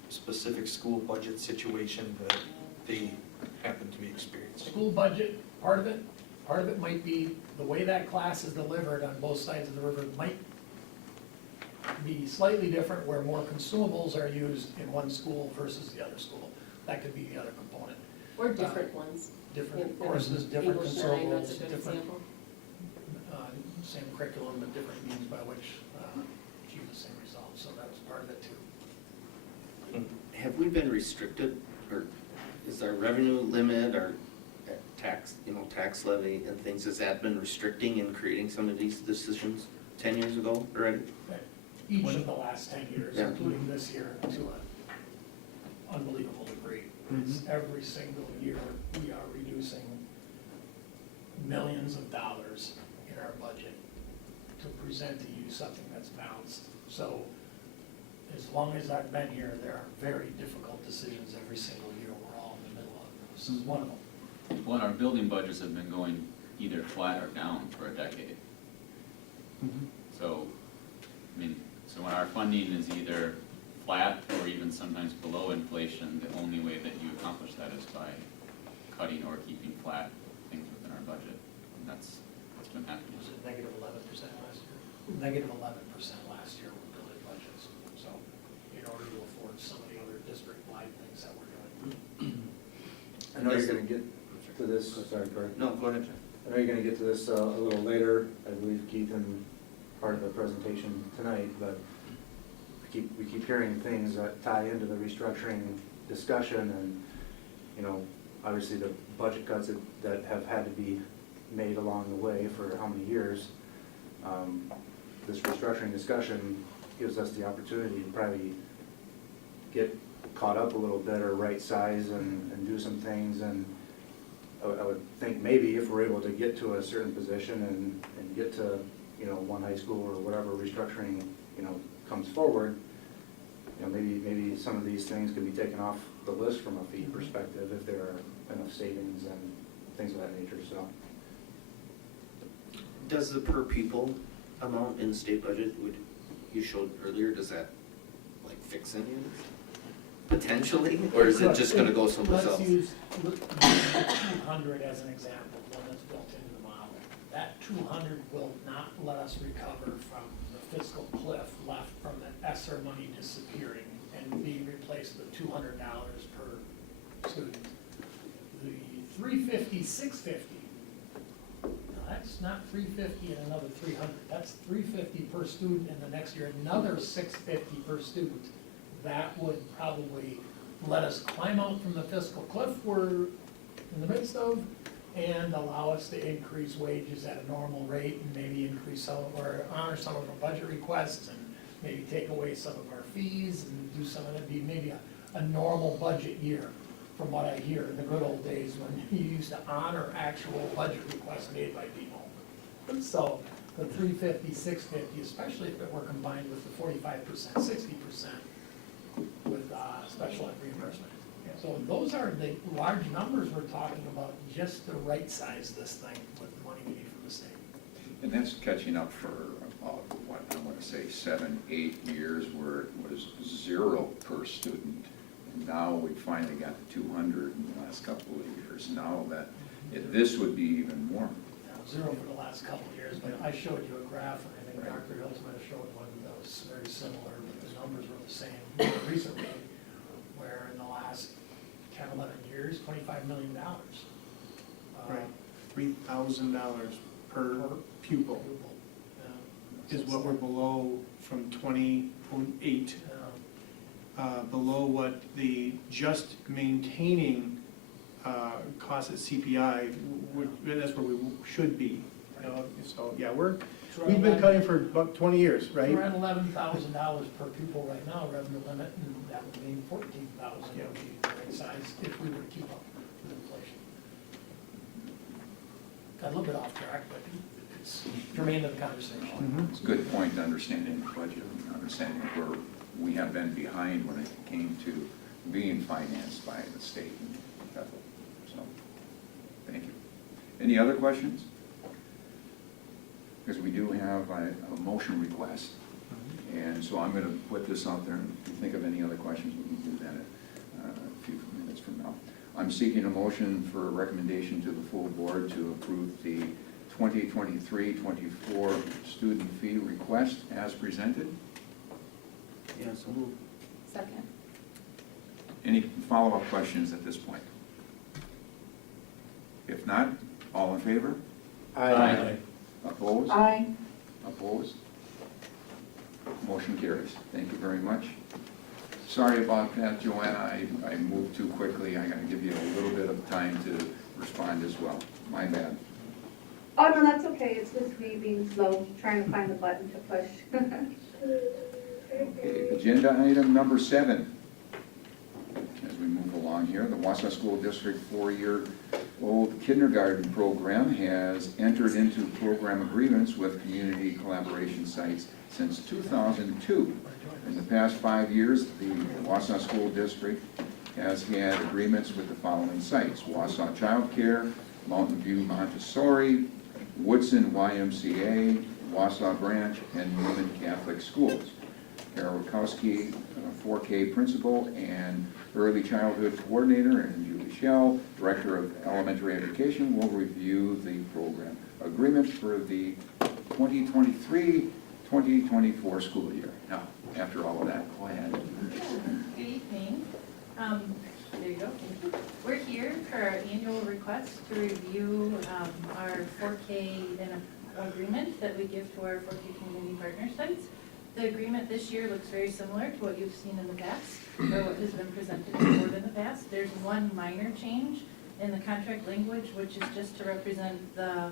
specific school budget situation that they happen to be experiencing? School budget, part of it might be the way that class is delivered on both sides of the river might be slightly different, where more consumables are used in one school versus the other school. That could be the other component. Or different ones. Different courses, different English 9, that's a consumables, good different, example. same curriculum, but different means by which achieve the same results, so that was part of it too. Have we been restricted, or is our revenue limit or tax, tax levy and things, has that been restricting in creating some of these decisions 10 years ago already? Each of the last 10 years, Yeah. including this year, to an unbelievable degree. It's every single year, we are reducing millions of dollars in our budget to present to you something that's balanced. So as long as I've been here, there are very difficult decisions every single year we're all in the middle of. This is one of them. Well, our building budgets have been going either flat or down for a decade. So, I mean, so when our funding is either flat or even sometimes below inflation, the only way that you accomplish that is by cutting or keeping flat things within our budget. And that's what's been happening. Was it negative 11% last year? Negative 11% last year with building budgets. So in order to afford some of the other district-wide things that we're doing. I know you're gonna get to this, sorry, Bert. No, go ahead, John. I know you're gonna get to this a little later, I believe Keith, in part of the presentation tonight, but we keep hearing things that tie into the restructuring discussion, and, obviously the budget cuts that have had to be made along the way for how many years. This restructuring discussion gives us the opportunity to probably get caught up a little bit, or right size and do some things, and I would think maybe if we're able to get to a certain position and get to, one high school or whatever restructuring, comes forward, maybe some of these things can be taken off the list from a fee perspective if there are enough savings and things of that nature, so. Does the per pupil amount in the state budget, you showed earlier, does that fix any of this? Potentially, or is it just gonna go someplace else? Let's use 200 as an example, one that's built into the model. That 200 will not let us recover from the fiscal cliff left from the ESSER money disappearing and being replaced with $200 per student. The 350, 650, now that's not 350 and another 300, that's 350 per student, and the next year another 650 per student. That would probably let us climb out from the fiscal cliff we're in the midst of, and allow us to increase wages at a normal rate, and maybe increase some of our, honor some of our budget requests, and maybe take away some of our fees, and do some of that, be maybe a normal budget year, from what I hear, in the good old days when you used to honor actual budget requests made by people. So the 350, 650, especially if it were combined with the 45%, 60%, with special ed reimbursement. So those are the large numbers we're talking about, just to right size this thing with the money we need from the state. And that's catching up for about, what, I want to say 7, 8 years where it was 0 per student. And now we finally got to 200 in the last couple of years. Now that, this would be even more. Now, 0 for the last couple of years, but I showed you a graph, and I think Dr. Hills might have showed one that was very similar, but the numbers were the same recently, where in the last 10, 11 years, $25 million. Right, $3,000 per pupil Yeah. is what we're below from 20.8, below what the just maintaining cost at CPI, that's where we should be. So, yeah, we've been cutting for about 20 years, right? We're at $11,000 per pupil right now, revenue limit, and that would mean 14,000 would be the right size if we were to keep up with inflation. Got a little bit off track, but it's germane to the conversation. It's a good point, understanding the budget, and understanding where we have been behind when it came to being financed by the state and federal. So, thank you. Any other questions? Because we do have a motion request, and so I'm going to put this out there, and if you think of any other questions, we can do that a few minutes from now. I'm seeking a motion for a recommendation to the full board to approve the 2023-24 student fee request as presented. Yeah, so move. Second. Any follow-up questions at this point? If not, all in favor? Aye. Opposed? Aye. Opposed? Motion carries. Thank you very much. Sorry about that, Joanna, I moved too quickly. I gotta give you a little bit of time to respond as well. My bad. Oh, no, that's okay, it's just me being slow, trying to find the button to push. Okay, agenda item number 7. As we move along here, the Wausau School District 4-year-old kindergarten program has entered into program agreements with community collaboration sites since 2002. In the past 5 years, the Wausau School District has had agreements with the following sites: Wausau Child Care, Mountain View Montessori, Woodson YMCA, Wausau Branch, and Newman Catholic Schools. Carol Rakowski, 4K Principal and Early Childhood Coordinator, and Julie Schell, Director of Elementary Education, will review the program agreement for the 2023-2024 school year. Now, after all of that, go ahead. Good evening. There you go. Thank you. We're here for our annual request to review our 4K agreement that we give to our 4K community partner sites. The agreement this year looks very similar to what you've seen in the past, or what has been presented to the board in the past. There's one minor change in the contract language, which is just to represent the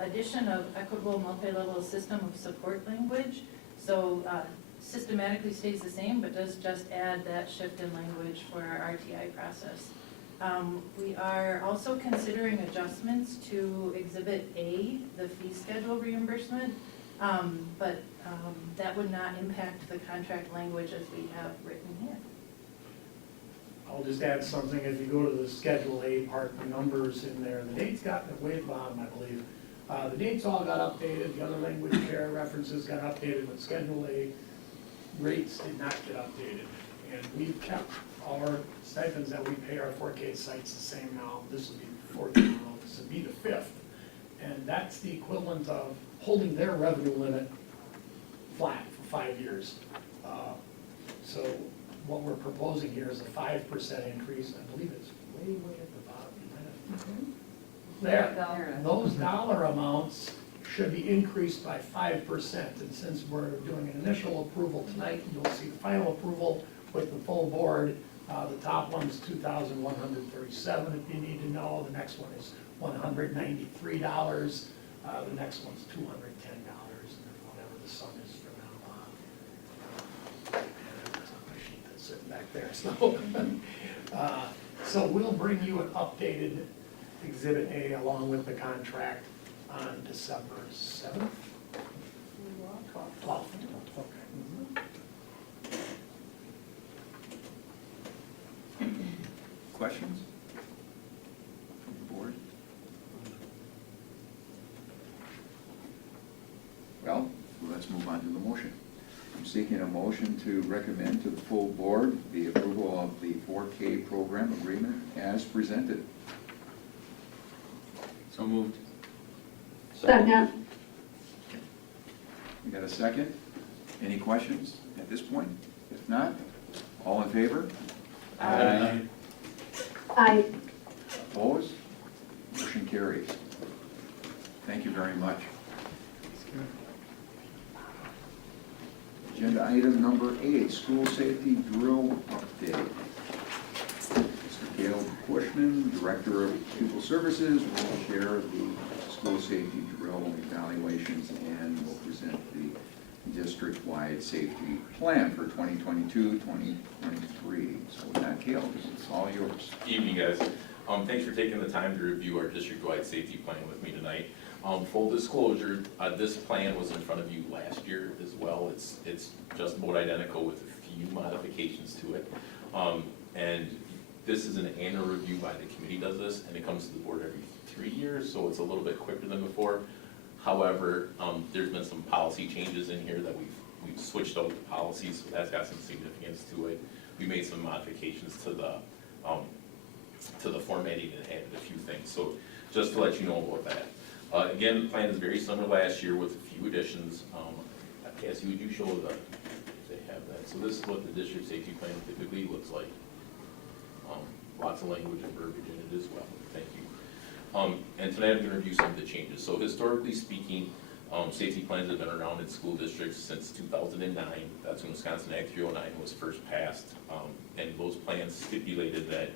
addition of equitable multi-level system of support language. So systematically stays the same, but does just add that shift in language for our RTI process. We are also considering adjustments to Exhibit A, the fee schedule reimbursement, but that would not impact the contract language as we have written here. I'll just add something, if you go to the Schedule A part, the numbers in there, the dates got way at the bottom, I believe. The dates all got updated, the other language pair references got updated, but Schedule A rates did not get updated. And we've kept our stipends that we pay our 4K sites the same now. This will be the 4th year, this will be the 5th. And that's the equivalent of holding their revenue limit flat for 5 years. So what we're proposing here is a 5% increase. I believe it's way at the bottom. There, those dollar amounts should be increased by 5%. And since we're doing an initial approval tonight, you'll see the final approval with the full board. The top one's $2,137 if you need to know. The next one is $193. The next one's $210, and then whatever the sum is for now. And that's on my sheet that's sitting back there. So we'll bring you an updated Exhibit A along with the contract on December 7th? 12th. Okay. Questions from the board? Well, let's move on to the motion. I'm seeking a motion to recommend to the full board the approval of the 4K program agreement as presented. So moved. Second. We got a second? Any questions at this point? If not, all in favor? Aye. Aye. Opposed? Motion carries. Thank you very much. Agenda item number 8, school safety drill update. Mr. Gail Bushman, Director of Pupil Services, will share the school safety drill evaluations and will present the district-wide safety plan for 2022-2023. So with that, Gail, it's all yours. Evening, guys. Thanks for taking the time to review our district-wide safety plan with me tonight. Full disclosure, this plan was in front of you last year as well. It's just about identical with a few modifications to it. And this is an annual review by the committee does this, and it comes to the board every 3 years, so it's a little bit quicker than before. However, there's been some policy changes in here that we've switched out the policies, so that's got some significance to it. We made some modifications to the formatting and added a few things, so just to let you know about that. Again, the plan is very similar last year with a few additions. Cassie, would you show they have that? So this is what the district safety plan typically looks like. Lots of language and verbiage in it as well. Thank you. And tonight I'm going to review some of the changes. So historically speaking, safety plans have been around in school districts since 2009. That's when Wisconsin Act 309 was first passed. And those plans stipulated that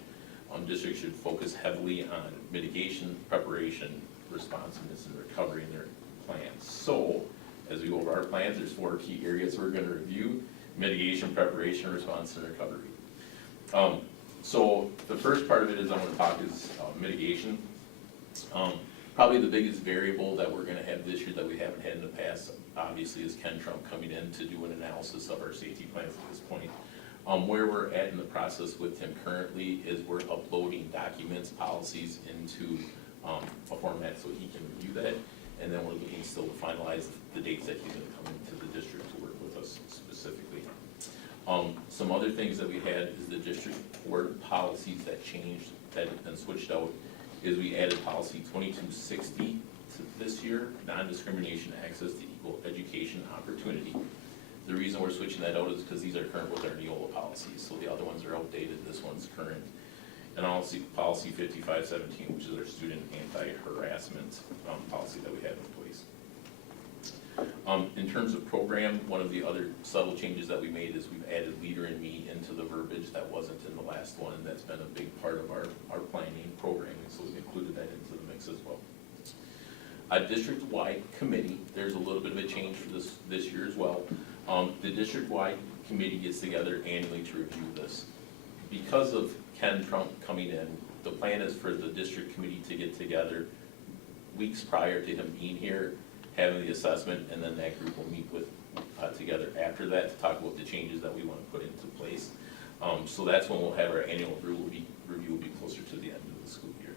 districts should focus heavily on mitigation, preparation, responsiveness, and recovery in their plans. So, as we go over our plans, there's 4 key areas we're going to review: mitigation, preparation, response, and recovery. So the first part of it is I want to talk is mitigation. Probably the biggest variable that we're going to have this year that we haven't had in the past, obviously, is Ken Trump coming in to do an analysis of our safety plans at this point. Where we're at in the process with him currently is we're uploading documents, policies into a format so he can review that. And then we're looking still to finalize the dates that he's going to come into the district to work with us specifically. Some other things that we had is the district board policies that changed, that have been switched out, is we added policy 2260 to this year, non-discrimination access to equal education opportunity. The reason we're switching that out is because these are current with our Neola policies, so the other ones are outdated, this one's current. And also policy 5517, which is our student anti-harassment policy that we have in place. In terms of program, one of the other subtle changes that we made is we've added leader and me into the verbiage that wasn't in the last one, and that's been a big part of our planning programming, so we've included that into the mix as well. A district-wide committee, there's a little bit of a change for this year as well. The district-wide committee gets together annually to review this. Because of Ken Trump coming in, the plan is for the district committee to get together weeks prior to him being here, having the assessment, and then that group will meet with together after that to talk about the changes that we want to put into place. So that's when we'll have our annual review will be closer to the end of the school year.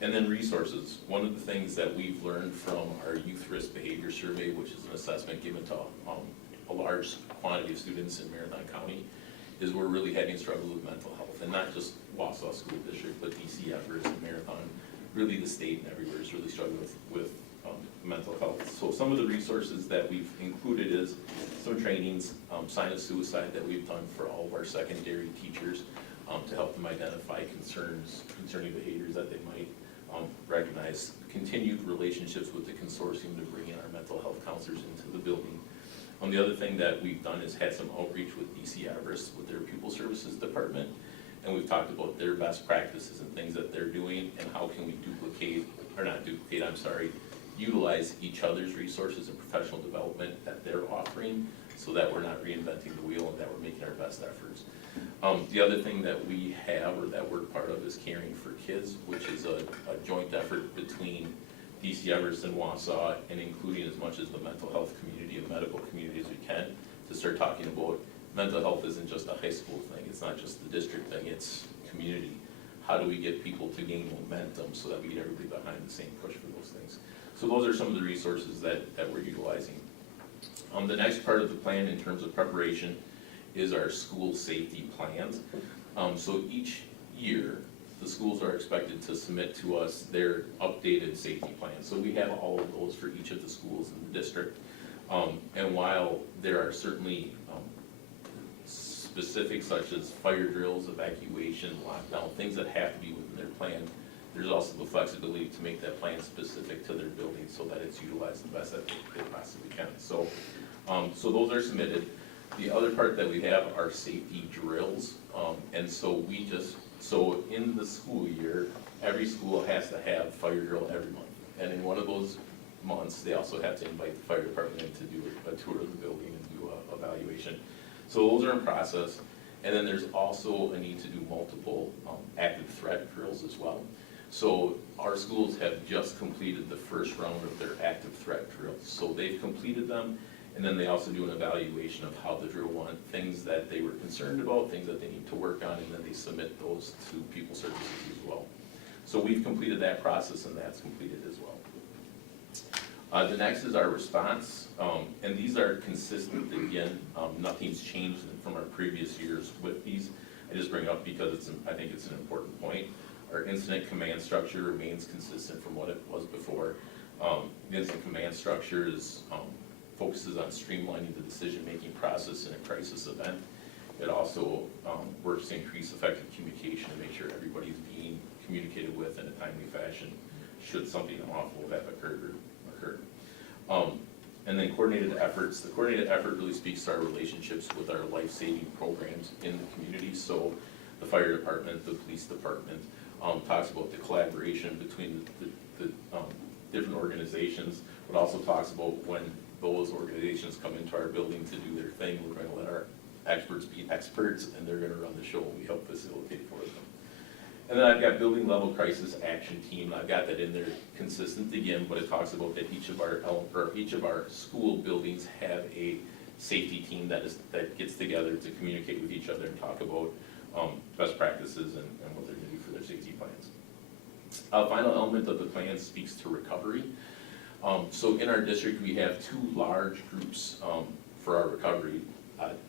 And then resources. One of the things that we've learned from our youth risk behavior survey, which is an assessment given to a large quantity of students in Marathon County, is we're really having struggles with mental health, and not just Wausau School District, but DC, Everest, and Marathon. Really the state and everywhere is really struggling with mental health. So some of the resources that we've included is some trainings, sign of suicide that we've done for all of our secondary teachers to help them identify concerning behaviors that they might recognize. Continued relationships with the consortium to bring in our mental health counselors into the building. The other thing that we've done is had some outreach with DC Everest with their pupil services department, and we've talked about their best practices and things that they're doing and how can we utilize each other's resources and professional development that they're offering so that we're not reinventing the wheel and that we're making our best efforts. The other thing that we have or that we're part of is Caring for Kids, which is a joint effort between DC Everest and Wausau, and including as much as the mental health community and medical community as we can to start talking about mental health isn't just a high school thing, it's not just the district thing, it's community. How do we get people to gain momentum so that we get everybody behind the same push for those things? So those are some of the resources that we're utilizing. The next part of the plan in terms of preparation is our school safety plans. So each year, the schools are expected to submit to us their updated safety plans. So we have all of those for each of the schools in the district. And while there are certainly specifics such as fire drills, evacuation, lockdown, things that have to be within their plan, there's also the flexibility to make that plan specific to their building so that it's utilized the best that they possibly can. So, so those are submitted. The other part that we have are safety drills. And so so in the school year, every school has to have fire drill every month. And in one of those months, they also have to invite the fire department in to do a tour of the building and do a evaluation. So those are in process. And then there's also a need to do multiple active threat drills as well. So our schools have just completed the first round of their active threat drills. So they've completed them, And then they also do an evaluation of how the drill went, things that they were concerned about, things that they need to work on, and then they submit those to People Services as well. So we've completed that process, and that's completed as well. The next is our response, and these are consistent again. Nothing's changed from our previous years with these. I just bring it up because I think it's an important point. Our incident command structure remains consistent from what it was before. The incident command structure focuses on streamlining the decision-making process in a crisis event. It also works to increase effective communication and make sure everybody's being communicated with in a timely fashion should something awful have occurred. And then coordinated efforts. The coordinated effort really speaks to our relationships with our life-saving programs in the community. So the fire department, the police department, talks about the collaboration between the different organizations, but also talks about when those organizations come into our building to do their thing, we're going to let our experts be experts, and they're going to run the show. We help facilitate for them. And then I've got building level crisis action team. I've got that in there consistent again, but it talks about that each of our school buildings have a safety team that gets together to communicate with each other and talk about best practices and what they're going to do for their safety plans. Final element of the plan speaks to recovery. So in our district, we have two large groups for our recovery.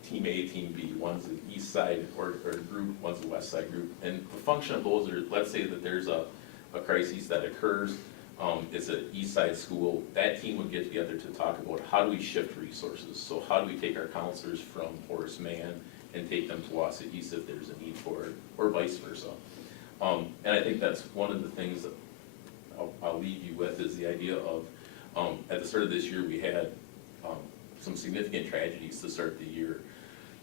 Team A, Team B, one's the east side or group, one's the west side group. And the function of those are, let's say that there's a crisis that occurs, it's an east side school, that team would get together to talk about how do we shift resources. So how do we take our counselors from Horace Mann and take them to Wausau East if there's a need for it, or vice versa. And I think that's one of the things that I'll leave you with is the idea of, at the start of this year, we had some significant tragedies to start the year.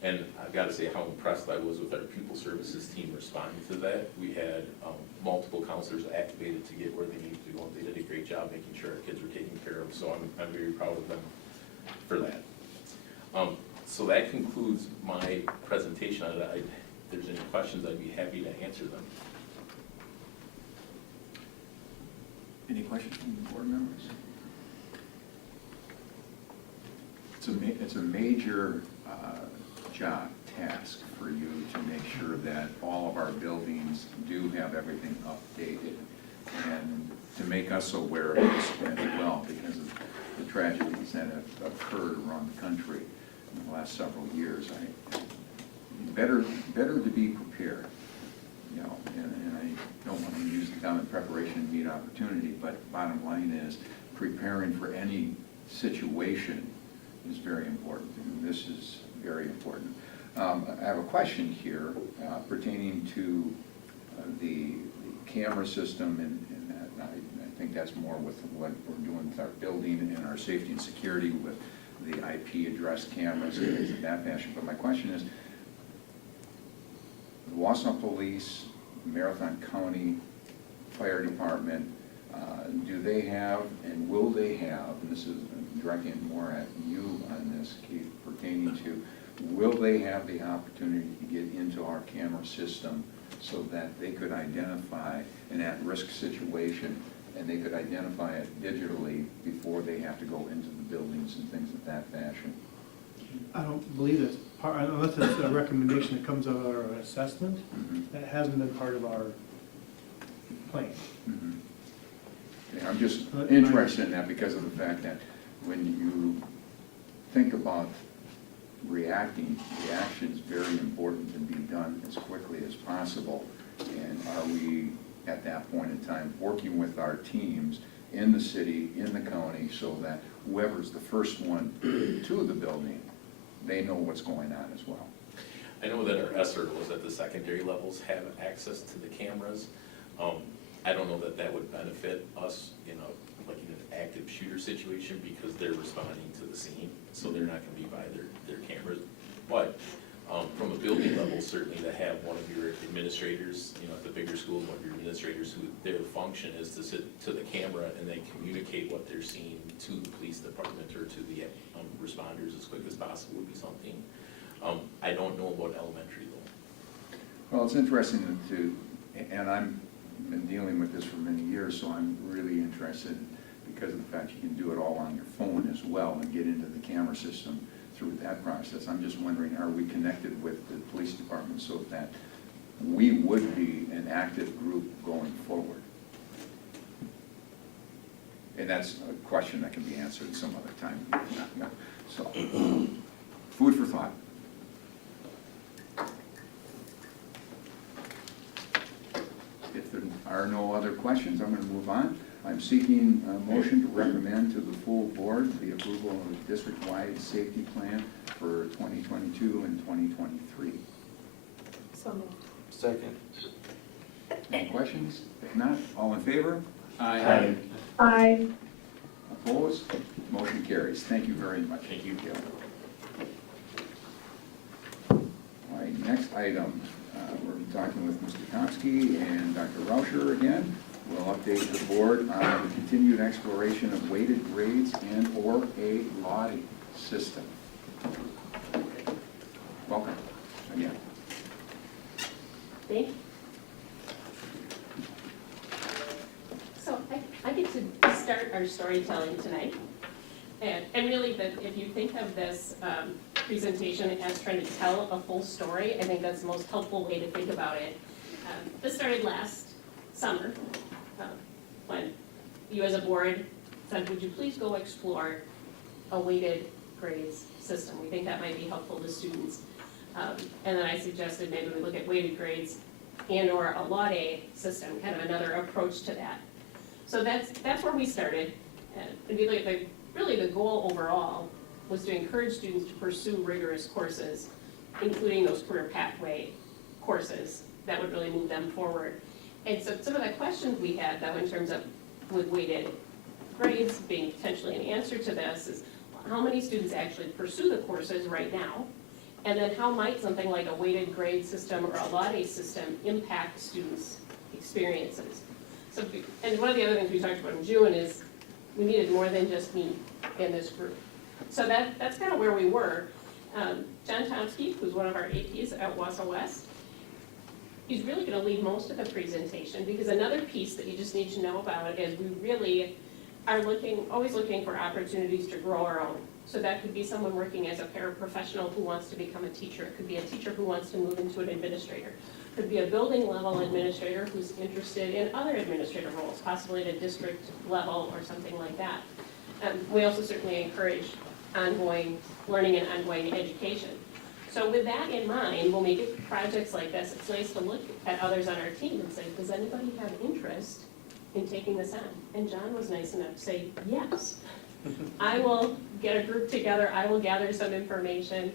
And I've got to say how impressed I was with our Pupil Services team responding to that. We had multiple counselors activated to get where they needed to go. They did a great job making sure our kids were taken care of, so I'm very proud of them for that. So that concludes my presentation. If there's any questions, I'd be happy to answer them. Any questions from the board members? It's a major job, task for you to make sure that all of our buildings do have everything updated, and to make us aware of this as well, because of the tragedies that have occurred around the country in the last several years. Better to be prepared, you know, and I don't want to use the term preparation to meet opportunity, but bottom line is preparing for any situation is very important, and this is very important. I have a question here pertaining to the camera system, and that I think that's more with what we're doing with our building and our safety and security with the IP address cameras and things of that fashion. But my question is, the Wausau Police, Marathon County Fire Department, do they have, and will they have, and this is directing more at you on this, Keith, pertaining to, will they have the opportunity to get into our camera system so that they could identify an at-risk situation and they could identify it digitally before they have to go into the buildings and things of that fashion? I don't believe that's part, unless it's a recommendation that comes out of our assessment, that hasn't been part of our plan. Mhm. Yeah, I'm just interested in that because of the fact that when you think about reaction is very important to be done as quickly as possible. And are we, at that point in time, working with our teams in the city, in the county, so that whoever's the first one to the building, they know what's going on as well? I know that our SROs at the secondary levels have access to the cameras. I don't know that that would benefit us in an active shooter situation because they're responding to the scene, so they're not going to be by their cameras. But from a building level, certainly to have one of your administrators, at the bigger schools, one of your administrators who their function is to sit to the camera and then communicate what they're seeing to the police department or to the responders as quick as possible would be something. I don't know about elementary though. Well, it's interesting and I've been dealing with this for many years, so I'm really interested because of the fact you can do it all on your phone as well and get into the camera system through that process. I'm just wondering, are we connected with the police department so that we would be an active group going forward? And that's a question that can be answered some other time. So, food for thought. If there are no other questions, I'm going to move on. I'm seeking a motion to recommend to the full board the approval of the district-wide safety plan for 2022 and 2023. So moved. Second. Any questions? If not, all in favor? Aye. Aye. Opposed? Motion carries. Thank you very much. Thank you. All right, next item, we're talking with Mr. Tomsky and Dr. Rauscher again. We'll update the board on the continued exploration of weighted grades and/or a lottery system. Welcome again. Thank you. So I get to start our storytelling tonight. And really, if you think of this presentation as trying to tell a full story, I think that's the most helpful way to think about it. This started last summer when you as a board said, would you please go explore a weighted grades system? We think that might be helpful to students. And then I suggested maybe we look at weighted grades and/or a Lot A system, kind of another approach to that. So that's where we started. And really the goal overall was to encourage students to pursue rigorous courses, including those career pathway courses that would really move them forward. And so some of the questions we had, though, in terms of with weighted grades being potentially an answer to this, is how many students actually pursue the courses right now? And then how might something like a weighted grade system or a Lot A system impact students' experiences? So, and one of the other things we talked about in June is we needed more than just me in this group. So that's kind of where we were. John Tomsky, who's one of our APs at Wausau West, he's really going to lead most of the presentation, because another piece that you just need to know about is we really are always looking for opportunities to grow our own. So that could be someone working as a paraprofessional who wants to become a teacher. It could be a teacher who wants to move into an administrator. It could be a building level administrator who's interested in other administrative roles, possibly at a district level or something like that. We also certainly encourage ongoing learning and ongoing education. So with that in mind, when we get projects like this, it's nice to look at others on our team and say, does anybody have interest in taking this on? And John was nice enough to say, yes. I will get a group together, I will gather some information.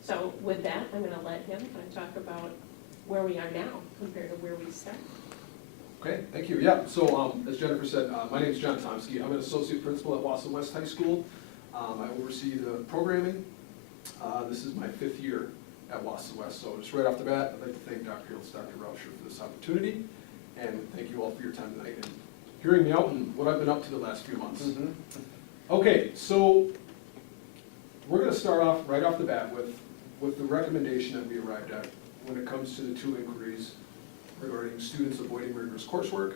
So with that, I'm gonna let him kind of talk about where we are now compared to where we started. Okay, thank you. Yeah, so as Jennifer said, my name is John Tomsky. I'm an associate principal at Wausau West High School. I oversee the programming. This is my 5th year at Wausau West, so just right off the bat, I'd like to thank Dr. Hiltz, Dr. Rauscher for this opportunity, and thank you all for your time tonight and hearing me out and what I've been up to the last few months. Okay, so we're going to start off right off the bat with the recommendation that we arrived at when it comes to the 2 inquiries regarding students avoiding rigorous coursework,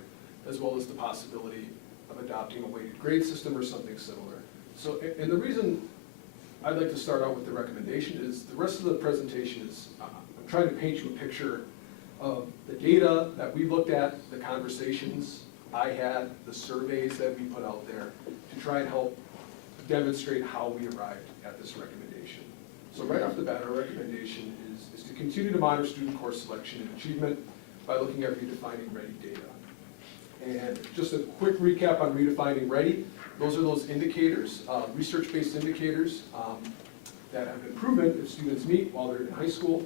as well as the possibility of adopting a weighted grade system or something similar. So, and the reason I'd like to start out with the recommendation is the rest of the presentation is, I'm trying to paint you a picture of the data that we looked at, the conversations I had, the surveys that we put out there, to try and help demonstrate how we arrived at this recommendation. So right off the bat, our recommendation is to continue to monitor student course selection and achievement by looking at redefining READY data. And just a quick recap on redefining READY, those are those indicators, research-based indicators that have been proven if students meet while they're in high school,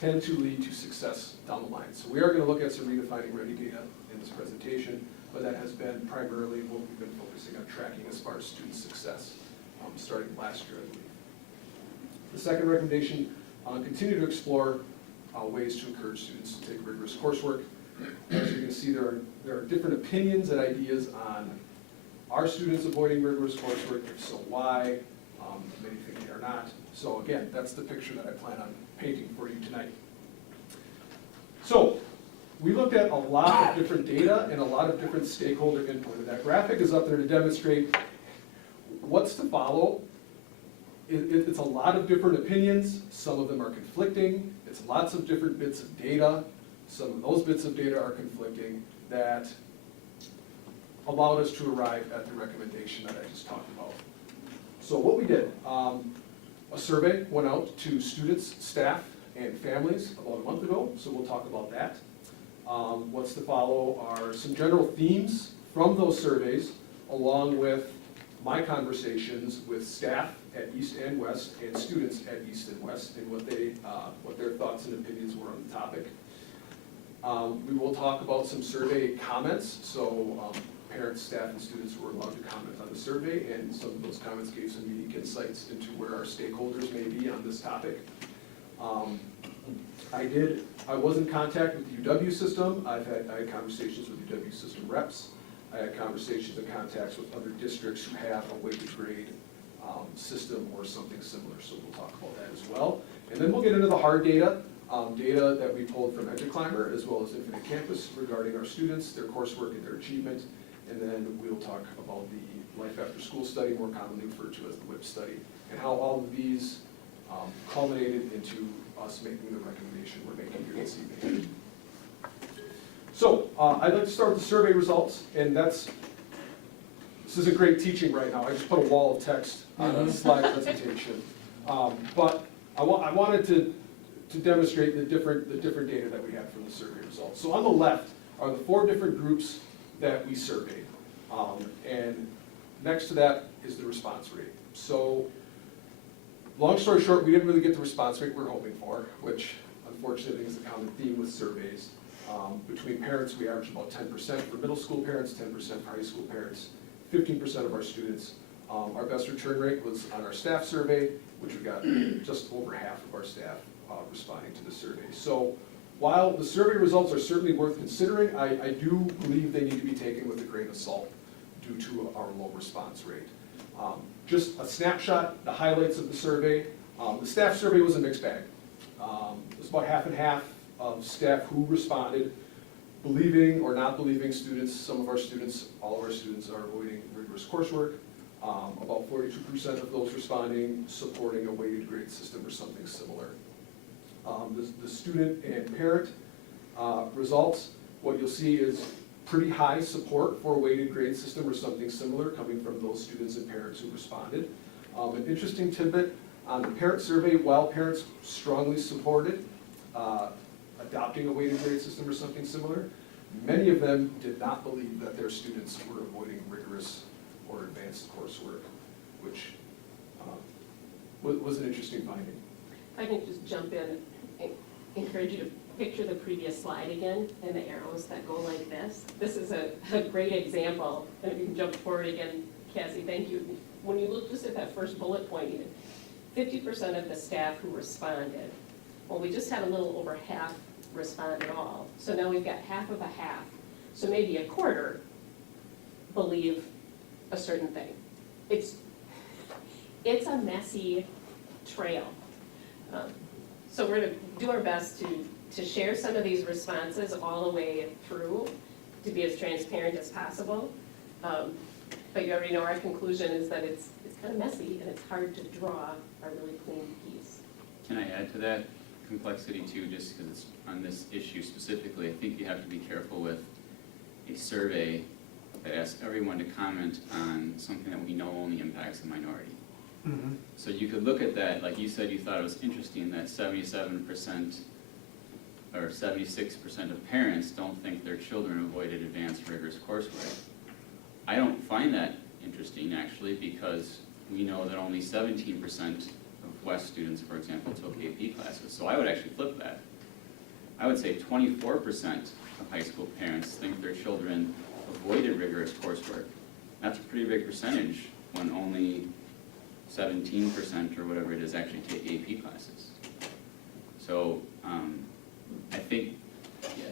tend to lead to success down the line. So we are going to look at some redefining READY data in this presentation, but that has been primarily what we've been focusing on tracking as far as student success, starting last year, I believe. The second recommendation, continue to explore ways to encourage students to take rigorous coursework. As you can see, there are different opinions and ideas on, are students avoiding rigorous coursework? If so, why? Many think they are not. So again, that's the picture that I plan on painting for you tonight. So we looked at a lot of different data and a lot of different stakeholder input. And that graphic is up there to demonstrate what's to follow. It's a lot of different opinions. Some of them are conflicting. It's lots of different bits of data. Some of those bits of data are conflicting that allowed us to arrive at the recommendation that I just talked about. So what we did, a survey went out to students, staff, and families about a month ago, so we'll talk about that. What's to follow are some general themes from those surveys, along with my conversations with staff at East and West and students at East and West, and what their thoughts and opinions were on the topic. We will talk about some survey comments, so parents, staff, and students were allowed to comment on the survey, and some of those comments gave some unique insights into where our stakeholders may be on this topic. I was in contact with the UW system. I had conversations with UW system reps. I had conversations and contacts with other districts who have a weighted grade system or something similar, so we'll talk about that as well. And then we'll get into the hard data, data that we pulled from EduClimber as well as Infinite Campus regarding our students, their coursework, and their achievement. And then we'll talk about the Life After School study, more commonly referred to as the WIP study, and how all of these culminated into us making the recommendation we're making here this evening. So I'd like to start with the survey results, and this isn't great teaching right now. I just put a wall of text on a slide presentation. But I wanted to demonstrate the different data that we had from the survey results. So on the left are the 4 different groups that we surveyed. And next to that is the response rate. So long story short, we didn't really get the response rate we're hoping for, which unfortunately is a common theme with surveys. Between parents, we average about 10% for middle school parents, 10% for high school parents, 15% of our students. Our best return rate was on our staff survey, which we got just over half of our staff responding to the survey. So while the survey results are certainly worth considering, I do believe they need to be taken with a grain of salt due to our low response rate. Just a snapshot, the highlights of the survey. The staff survey was a mixed bag. It was about half and half of staff who responded, believing or not believing students. Some of our students, all of our students are avoiding rigorous coursework. About 42% of those responding supporting a weighted grade system or something similar. The student and parent results, what you'll see is pretty high support for a weighted grade system or something similar coming from those students and parents who responded. An interesting tidbit on the parent survey, while parents strongly supported adopting a weighted grade system or something similar, many of them did not believe that their students were avoiding rigorous or advanced coursework, which was an interesting finding. If I can just jump in and encourage you to picture the previous slide again and the arrows that go like this. This is a great example, and if you can jump forward again, Cassie, thank you. When you look just at that first bullet point, even 50% of the staff who responded, well, we just had a little over half respond at all. So now we've got half of a half. So maybe a quarter believe a certain thing. It's a messy trail. So we're gonna do our best to share some of these responses all the way through, to be as transparent as possible. But you already know our conclusion is that it's kind of messy and it's hard to draw a really clean piece. Can I add to that complexity too, just because it's on this issue specifically? I think you have to be careful with a survey that asks everyone to comment on something that we know only impacts a minority. Mm-hmm. So you could look at that, like you said, you thought it was interesting that 77% or 76% of parents don't think their children avoided advanced rigorous coursework. I don't find that interesting actually, because we know that only 17% of West students, for example, took AP classes. So I would actually flip that. I would say 24% of high school parents think their children avoided rigorous coursework. That's a pretty big percentage when only 17% or whatever it is actually take AP classes. So I think,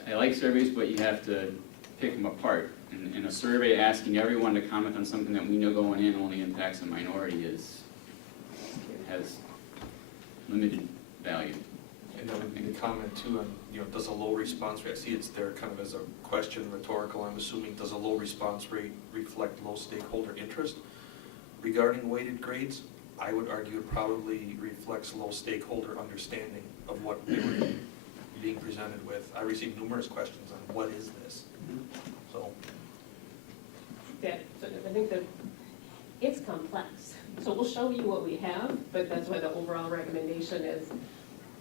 I like surveys, but you have to pick them apart. And a survey asking everyone to comment on something that we know going in only impacts a minority has limited value. And that would be the comment too on, does a low response rate, I see it's there kind of as a question, rhetorical, I'm assuming, does a low response rate reflect low stakeholder interest? Regarding weighted grades, I would argue it probably reflects low stakeholder understanding of what they were being presented with. I received numerous questions on what is this? So, Yeah, so I think that it's complex. So we'll show you what we have, but that's why the overall recommendation is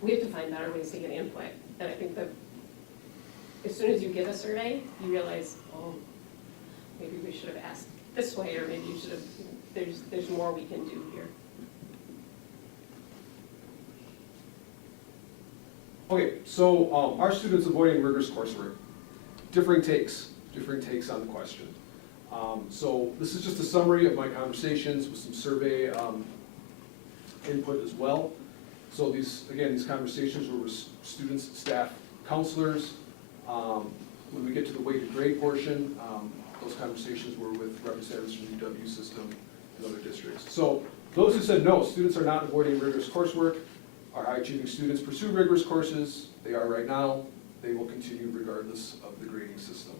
we have to find better ways to get input. And I think that as soon as you get a survey, you realize, oh, maybe we should have asked this way, or maybe you should have, there's more we can do here. Okay, so are students avoiding rigorous coursework? Differing takes on the question. So this is just a summary of my conversations with some survey input as well. So these conversations were with students, staff, counselors. When we get to the weighted grade portion, those conversations were with representatives from the UW system and other districts. So those who said no, students are not avoiding rigorous coursework. Our high-achieving students pursue rigorous courses. They are right now. They will continue regardless of the grading system.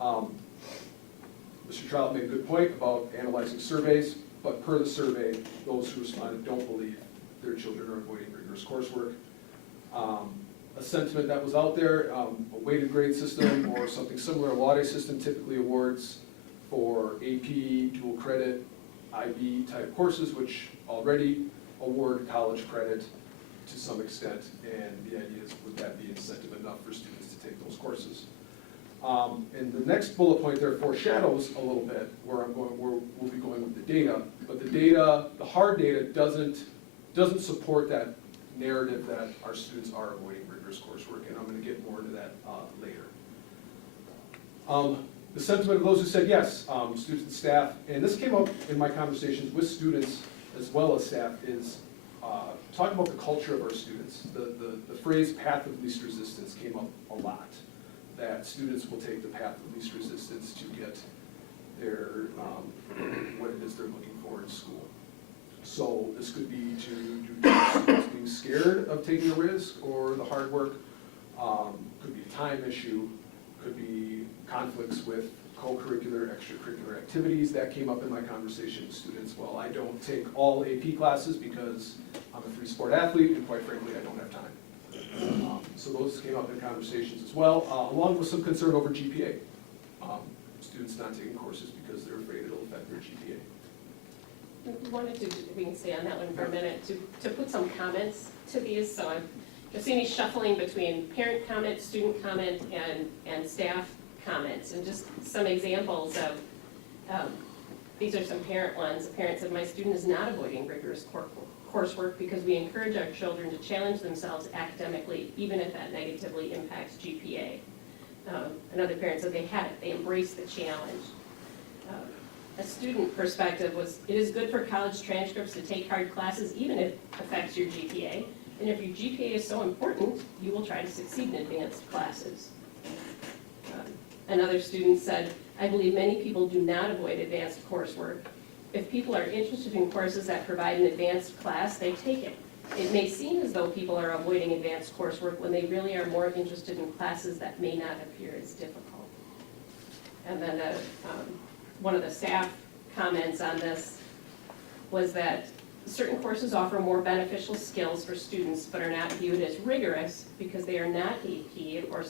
Mr. Trout made a good point about analyzing surveys, but per the survey, those who responded don't believe their children are avoiding rigorous coursework. A sentiment that was out there, a weighted grade system or something similar, a law-day system typically awards for AP, dual credit, IB type courses, which already award college credit to some extent, and the idea is, would that be incentive enough for students to take those courses? And the next bullet point there foreshadows a little bit where we'll be going with the data, but the data, the hard data doesn't support that narrative that our students are avoiding rigorous coursework, and I'm going to get more into that later. The sentiment of those who said yes, students and staff, and this came up in my conversations with students as well as staff, is talking about the culture of our students. The phrase path of least resistance came up a lot, that students will take the path of least resistance to get their, what it is they're looking for in school. So this could be due to students being scared of taking a risk or the hard work, could be a time issue, could be conflicts with co-curricular, extracurricular activities. That came up in my conversation with students. Well, I don't take all AP classes because I'm a three-sport athlete, and quite frankly, I don't have time. So those came up in conversations as well, along with some concern over GPA. Students not taking courses because they're afraid it'll affect their GPA. We wanted to, if we can stay on that one for a minute, to put some comments to these. So I've seen me shuffling between parent comment, student comment, and staff comments, and just some examples of, these are some parent ones. The parent said, my student is not avoiding rigorous coursework because we encourage our children to challenge themselves academically, even if that negatively impacts GPA. Another parent said they had it, they embraced the challenge. A student perspective was, it is good for college transcripts to take hard classes, even if it affects your GPA. And if your GPA is so important, you will try to succeed in advanced classes. Another student said, I believe many people do not avoid advanced coursework. If people are interested in courses that provide an advanced class, they take it. It may seem as though people are avoiding advanced coursework when they really are more interested in classes that may not appear as difficult. And then one of the staff comments on this was that certain courses offer more beneficial skills for students but are not viewed as rigorous because they are not AP or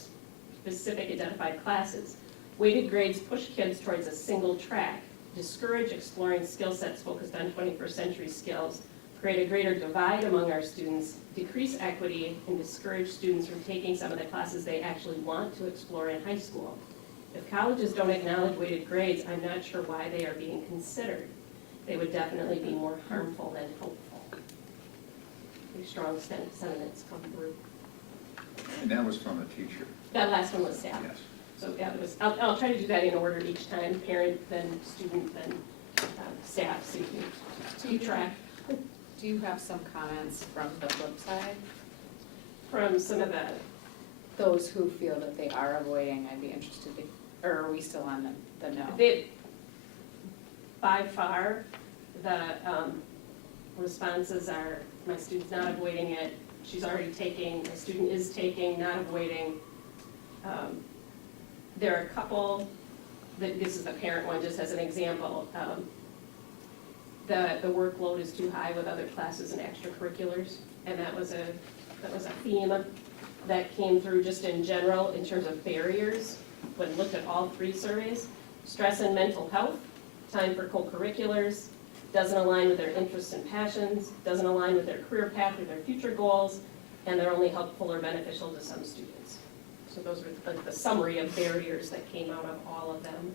specific identified classes. Weighted grades push kids towards a single track, discourage exploring skill sets focused on 21st century skills, create a greater divide among our students, decrease equity, and discourage students from taking some of the classes they actually want to explore in high school. If colleges don't acknowledge weighted grades, I'm not sure why they are being considered. They would definitely be more harmful than helpful. Pretty strong sentiments come through. And that was from a teacher. That last one was staff. Yes. So yeah, it was, I'll try to do that in order each time, parent, then student, then staff, so you can keep track. Do you have some comments from the flip side? From some of Those who feel that they are avoiding, I'd be interested to, or are we still on the no? By far, the responses are, my student's not avoiding it, she's already taking, a student is taking, not avoiding. There are a couple, this is the parent one, just as an example. The workload is too high with other classes and extracurriculars, and that was a theme that came through just in general in terms of barriers when looked at all 3 surveys. Stress and mental health, time for co-curriculars, doesn't align with their interests and passions, doesn't align with their career path or their future goals, and they're only helpful or beneficial to some students. So those are like the summary of barriers that came out of all of them.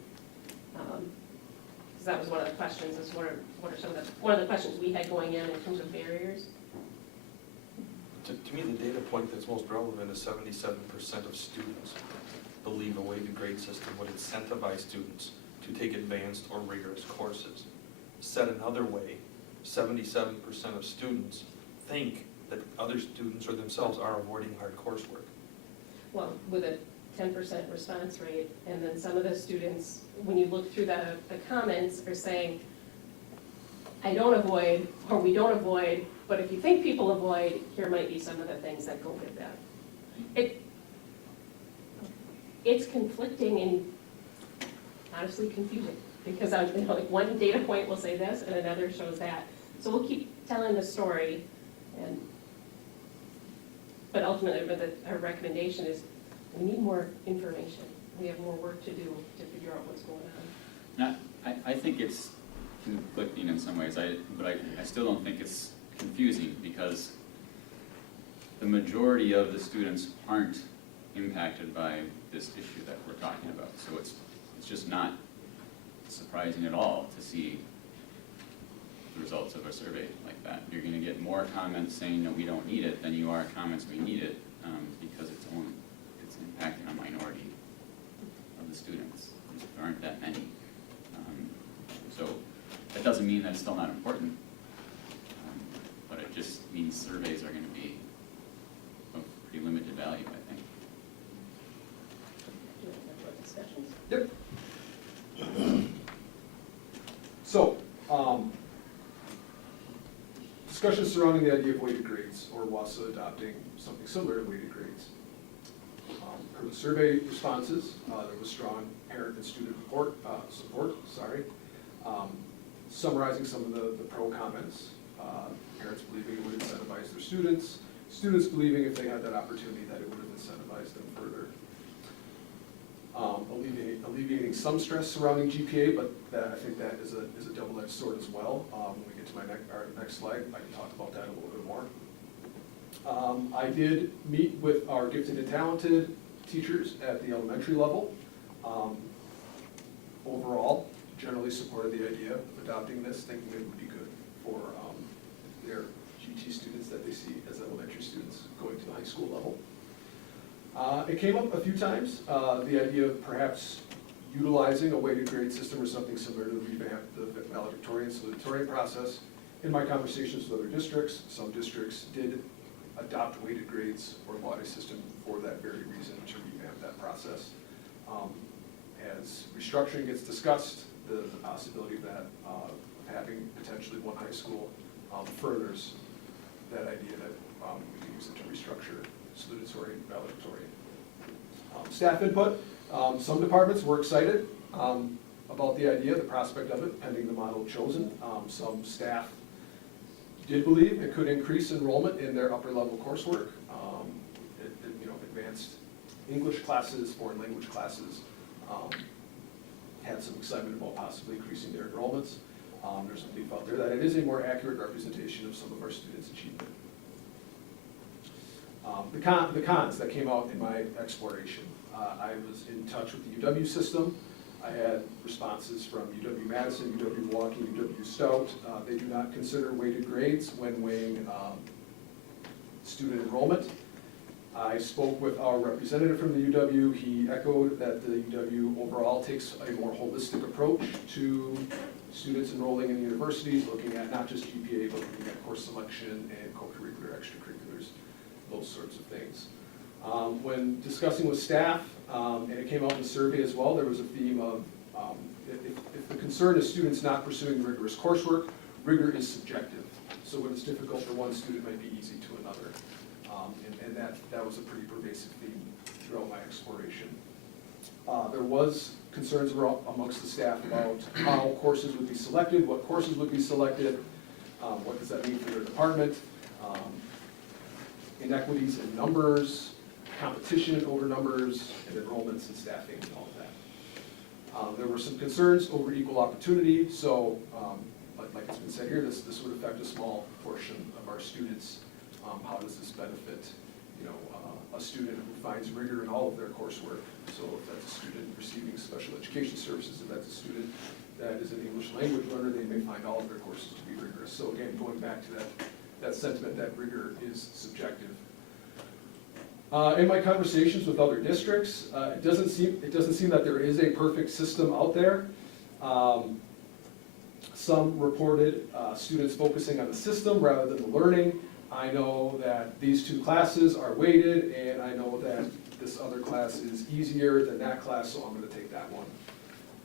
Because that was one of the questions, is what are some of the, one of the questions we had going in terms of barriers. To me, the data point that's most relevant is 77% of students believe a weighted grade system would incentivize students to take advanced or rigorous courses. Said another way, 77% of students think that other students or themselves are avoiding hard coursework. Well, with a 10% response rate, and then some of the students, when you look through the comments, are saying, I don't avoid, or we don't avoid, but if you think people avoid, here might be some of the things that go with that. It's conflicting and honestly confusing, because like one data point will say this and another shows that. So we'll keep telling the story, but ultimately our recommendation is we need more information. We have more work to do to figure out what's going on. Now, I think it's conflicting in some ways, but I still don't think it's confusing, because the majority of the students aren't impacted by this issue that we're talking about. So it's just not surprising at all to see the results of a survey like that. You're going to get more comments saying, no, we don't need it, than you are comments, we need it, because it's impacting a minority of the students. There aren't that many. So that doesn't mean that it's still not important, but it just means surveys are going to be of pretty limited value, I think. Do we have more discussions? Yep. So, discussions surrounding the idea of weighted grades, or Wausau adopting something similar to weighted grades. Per the survey responses, there was strong parent and student support. Summarizing some of the pro comments, parents believing it would incentivize their students believing if they had that opportunity that it would have incentivized them further. Alleviating some stress surrounding GPA, but I think that is a double-edged sword as well. When we get to our next slide, I can talk about that a little bit more. I did meet with our gifted and talented teachers at the elementary level. Overall, generally supported the idea of adopting this, thinking it would be good for their GT students that they see as elementary students going to the high school level. It came up a few times, the idea of perhaps utilizing a weighted grade system or something similar to the valedictorian salutatorian process. In my conversations with other districts, some districts did adopt weighted grades or a system for that very reason, to revamp that process. As restructuring gets discussed, the possibility of that, having potentially one high school, furthers that idea that we can use it to restructure salutatory and valedictorian. Staff input, some departments were excited about the idea, the prospect of it, pending the model chosen. Some staff did believe it could increase enrollment in their upper level coursework. Advanced English classes, foreign language classes, had some excitement about possibly increasing their enrollments. There's a belief out there that it is a more accurate representation of some of our students' achievement. The cons that came out in my exploration. I was in touch with the UW system. I had responses from UW-Madison, UW-Milwaukee, UW-Stout. They do not consider weighted grades when weighing student enrollment. I spoke with our representative from the UW. He echoed that the UW overall takes a more holistic approach to students enrolling in universities, looking at not just GPA, but looking at course selection and co-curricular, extracurriculars, those sorts of things. When discussing with staff, and it came out in the survey as well, there was a theme of if the concern is students not pursuing rigorous coursework, rigor is subjective. So when it's difficult for one student, it might be easy to another. And that was a pretty pervasive theme throughout my exploration. There was concerns amongst the staff about how courses would be selected, what courses would be selected, what does that mean for their department, inequities in numbers, competition over numbers, and enrollments and staffing and all of that. There were some concerns over equal opportunity, so like it's been said here, this would affect a small portion of our students. How does this benefit, a student who finds rigor in all of their coursework? So if that's a student receiving special education services, if that's a student that is an English language learner, they may find all of their courses to be rigorous. So again, going back to that sentiment that rigor is subjective. In my conversations with other districts, it doesn't seem that there is a perfect system out there. Some reported students focusing on the system rather than the learning. I know that these two classes are weighted, and I know that this other class is easier than that class, so I'm going to take that one.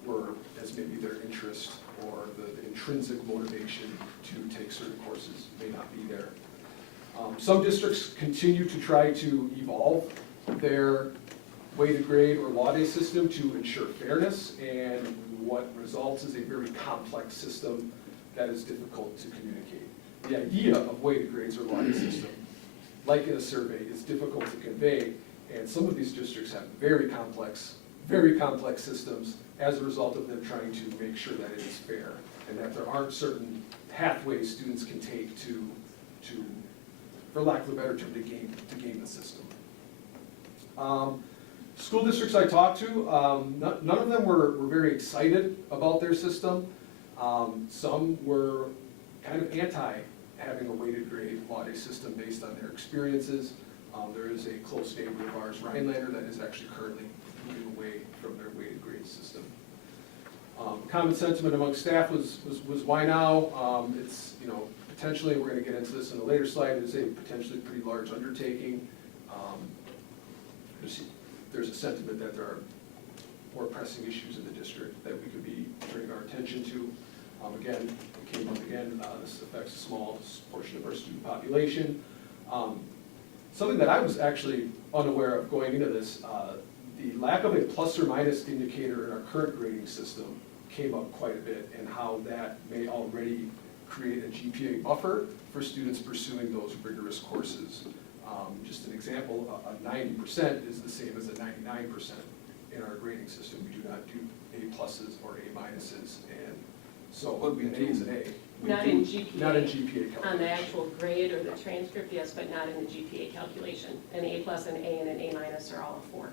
Whereas maybe their interest or the intrinsic motivation to take certain courses may not be there. Some districts continue to try to evolve their weighted grade or law day system to ensure fairness, and what results is a very complex system that is difficult to communicate. The idea of weighted grades or law day system, like in a survey, is difficult to convey, and some of these districts have very complex systems as a result of them trying to make sure that it is fair, and that there aren't certain pathways students can take to for lack of a better term, to game the system. School districts I talked to, none of them were very excited about their system. Some were kind of anti having a weighted grade law day system based on their experiences. There is a close neighbor of ours, Rhinelander, that is actually currently moving away from their weighted grade system. Common sentiment among staff was why now? It's, potentially, we're going to get into this in a later slide, it's a potentially pretty large undertaking. There's a sentiment that there are more pressing issues in the district that we could be turning our attention to. Again, it came up again, this affects a small portion of our student population. Something that I was actually unaware of going into this, the lack of a plus or minus indicator in our current grading system came up quite a bit, and how that may already create a GPA buffer for students pursuing those rigorous courses. Just an example, a 90% is the same as a 99% in our grading system. We do not do A pluses or A minuses, and so an A is an A. Not in GPA. Not in GPA calculation. On the actual grade or the transcript, yes, but not in the GPA calculation. An A plus, an A, and an A minus are all a 4.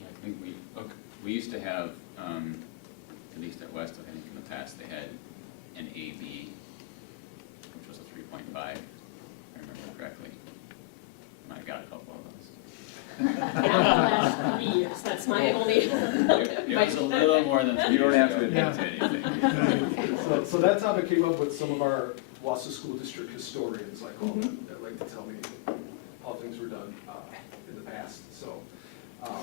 Yeah, I think we used to have, at least at West, I think in the past, they had an AB, which was a 3.5, if I remember correctly. I got a couple of those. Not in the last 3 years, that's my only. It was a little more than 3 You don't years have to ago. admit to anything. So that's how it came up with some of our Wausau School District historians, I call them, that like to tell me how things were done in the past, so.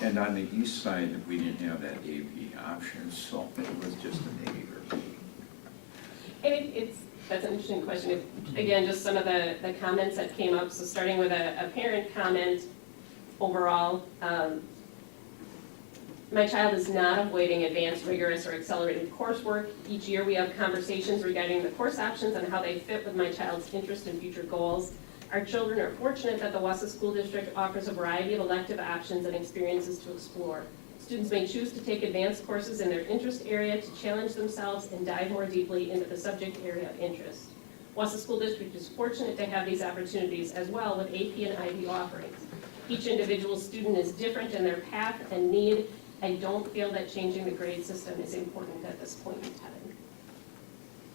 And on the east side, we didn't have that AP option, so it was just an A or B. And that's an interesting question. Again, just some of the comments that came up, so starting with a parent comment overall. My child is not avoiding advanced, rigorous, or accelerated coursework. Each year we have conversations regarding the course options and how they fit with my child's interest and future goals. Our children are fortunate that the Wausau School District offers a variety of elective options and experiences to explore. Students may choose to take advanced courses in their interest area to challenge themselves and dive more deeply into the subject area of interest. Wausau School District is fortunate to have these opportunities as well with AP and IB offerings. Each individual student is different in their path and need. I don't feel that changing the grade system is important at this point in time.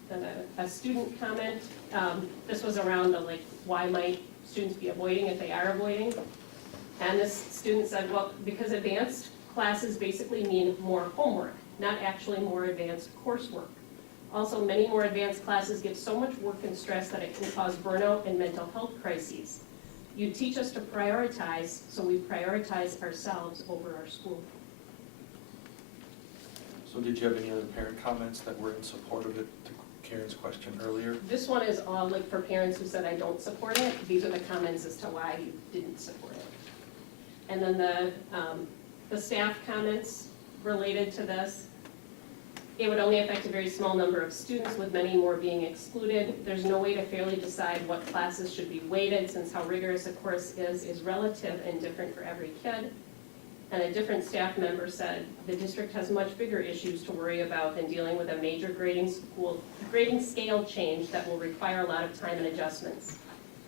And a student comment, this was around why might students be avoiding if they are avoiding? And this student said, well, because advanced classes basically mean more homework, not actually more advanced coursework. Also, many more advanced classes give so much work and stress that it can cause burnout and mental health crises. You teach us to prioritize, so we prioritize ourselves over our school. So did you have any other parent comments that were in support of it to Karen's question earlier. This one is all like for parents who said I don't support it. These are the comments as to why you didn't support it. And then the staff comments related to this. It would only affect a very small number of students, with many more being excluded. There's no way to fairly decide what classes should be weighted, since how rigorous a course is relative and different for every kid. And a different staff member said, the district has much bigger issues to worry about than dealing with a major grading scale change that will require a lot of time and adjustments.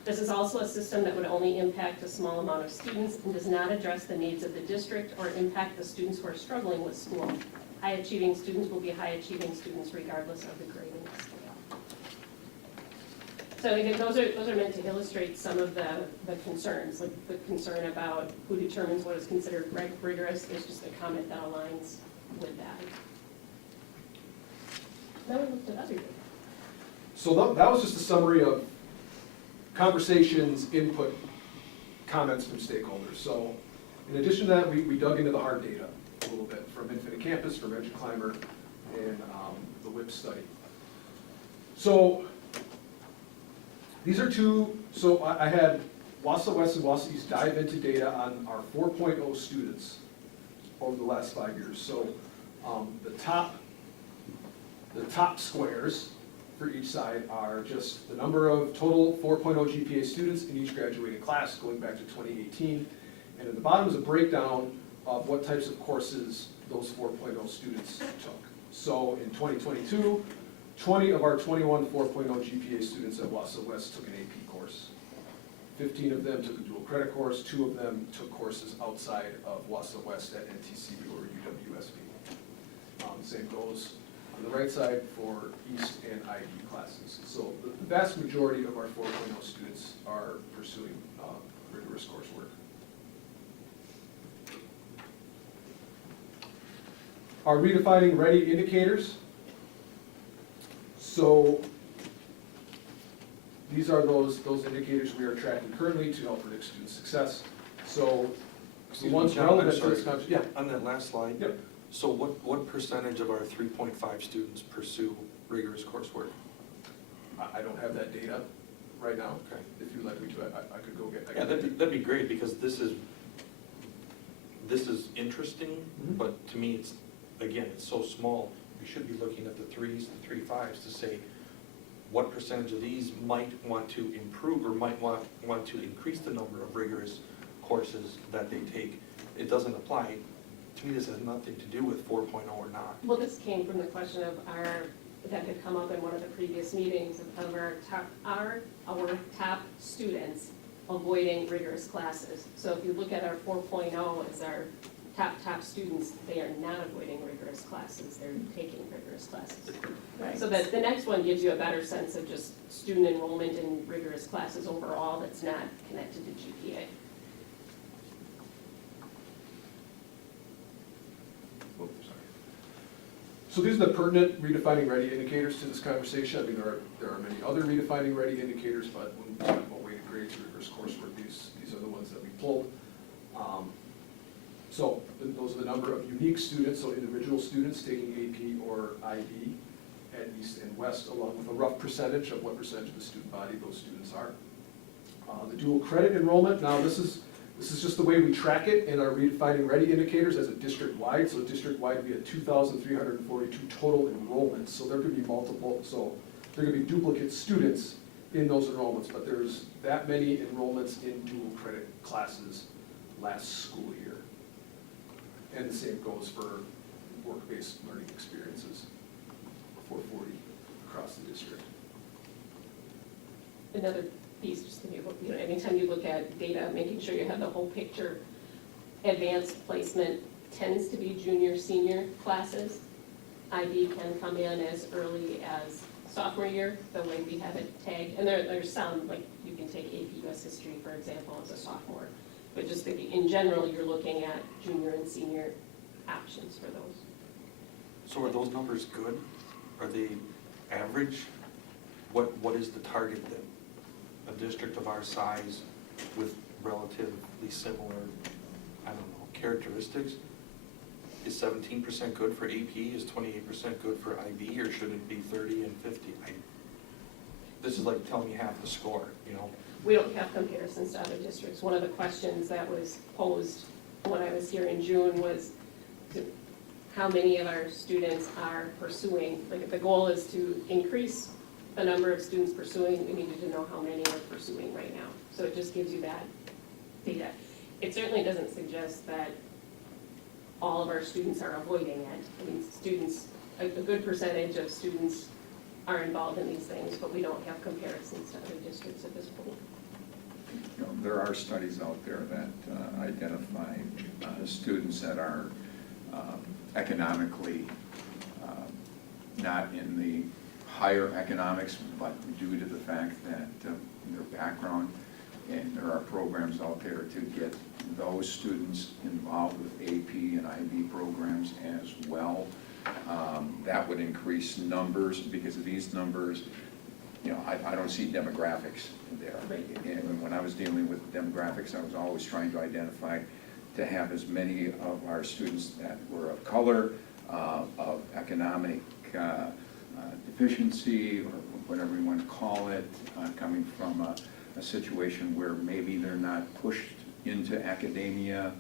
This is also a system that would only impact a small amount of students and does not address the needs of the district or impact the students who are struggling with school. High-achieving students will be high-achieving students regardless of the grading scale. So again, those are meant to illustrate some of the concerns, like the concern about who determines what is considered rigorous is just a comment that aligns with that. Now we looked at other data. So that was just a summary of conversations, input, comments from stakeholders. So in addition to that, we dug into the hard data a little bit from Infinite Campus, from EduClimber, and the WIP study. So these are so I had Wausau West and Wausau East dive into data on our 4.0 students over the last 5 years. So the top squares for each side are just the number of total 4.0 GPA students in each graduating class going back to 2018. And at the bottom is a breakdown of what types of courses those 4.0 students took. So in 2022, 20 of our 21 4.0 GPA students at Wausau West took an AP course. 15 of them took a dual credit course, 2 of them took courses outside of Wausau West at NTCU or UWSP. Same goes on the right side for East and IB classes. So the vast majority of our 4.0 students are pursuing rigorous coursework. Our redefining ready indicators. So these are those indicators we are tracking currently to help predict student success. So the ones relevant to this concept, yeah. On that last slide. Yep. So what percentage of our 3.5 students pursue rigorous coursework? I don't have that data right now. Okay. If you'd like me to, I could go get. Yeah, that'd be great, because this is interesting, Mhm. but to me, it's so small. We should be looking at the 3s, the 3.5s to say, what percentage of these might want to improve or might want to increase the number of rigorous courses that they take. It doesn't apply. To me, this has nothing to do with 4.0 or not. Well, this came from the question of that had come up in one of the previous meetings of our top students avoiding rigorous classes. So if you look at our 4.0 as our top students, they are not avoiding rigorous classes, they're taking rigorous classes. Right. So that the next one gives you a better sense of just student enrollment in rigorous classes overall that's not connected to GPA. Oh, sorry. So these are the pertinent redefining ready indicators to this conversation. I mean, there are many other redefining ready indicators, but when we talk about weighted grades, rigorous coursework, these are the ones that we pulled. So those are the number of unique students, so individual students taking AP or IB at East and West, along with a rough percentage of what percentage of the student body those students are. The dual credit enrollment, now this is just the way we track it in our redefining ready indicators as a district-wide. So district-wide, we had 2,342 total enrollments. So there could be multiple, so there could be duplicate students in those enrollments, but there's that many enrollments in dual credit classes last school year. And the same goes for work-based learning experiences, 440 across the district. Another piece, just thinking about, anytime you look at data, making sure you have the whole picture. Advanced placement tends to be junior, senior classes. IB can come in as early as sophomore year, the way we have it tagged. And there's some, like you can take AP US History, for example, as a sophomore. But just thinking, in general, you're looking at junior and senior options for those. So are those numbers good? Are they average? What is the target that a district of our size with relatively similar, I don't know, characteristics is 17% good for AP, is 28% good for IB, or should it be 30 and 50? This is like telling me half the score, you know? We don't have comparisons to other districts. One of the questions that was posed when I was here in June was how many of our students are pursuing, like if the goal is to increase the number of students pursuing, we needed to know how many are pursuing right now. So it just gives you that data. It certainly doesn't suggest that all of our students are avoiding it. I mean, students, a good percentage of students are involved in these things, but we don't have comparisons to other districts at this point. You know, there are studies out there that identify students that are economically not in the higher economics, but due to the fact that their background, and there are programs out there to get those students involved with AP and IB programs as well. That would increase numbers, because of these numbers, you know, I don't see demographics there. Right. And when I was dealing with demographics, I was always trying to identify, to have as many of our students that were of color, of economic deficiency, or whatever you want to call it, coming from a situation where maybe they're not pushed into academia.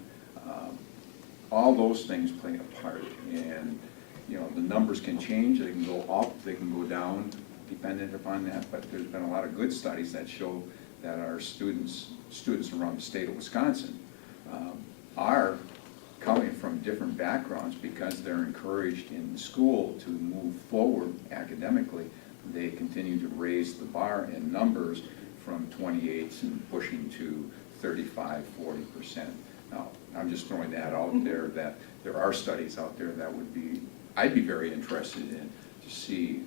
All those things play a part, and you know, the numbers can change, they can go up, they can go down, dependent upon that, but there's been a lot of good studies that show that our students around the state of Wisconsin are coming from different backgrounds because they're encouraged in school to move forward academically. They continue to raise the bar in numbers from 28s and pushing to 35, 40%. Now, I'm just throwing that out there, that there are studies out there that would be, I'd be very interested in to see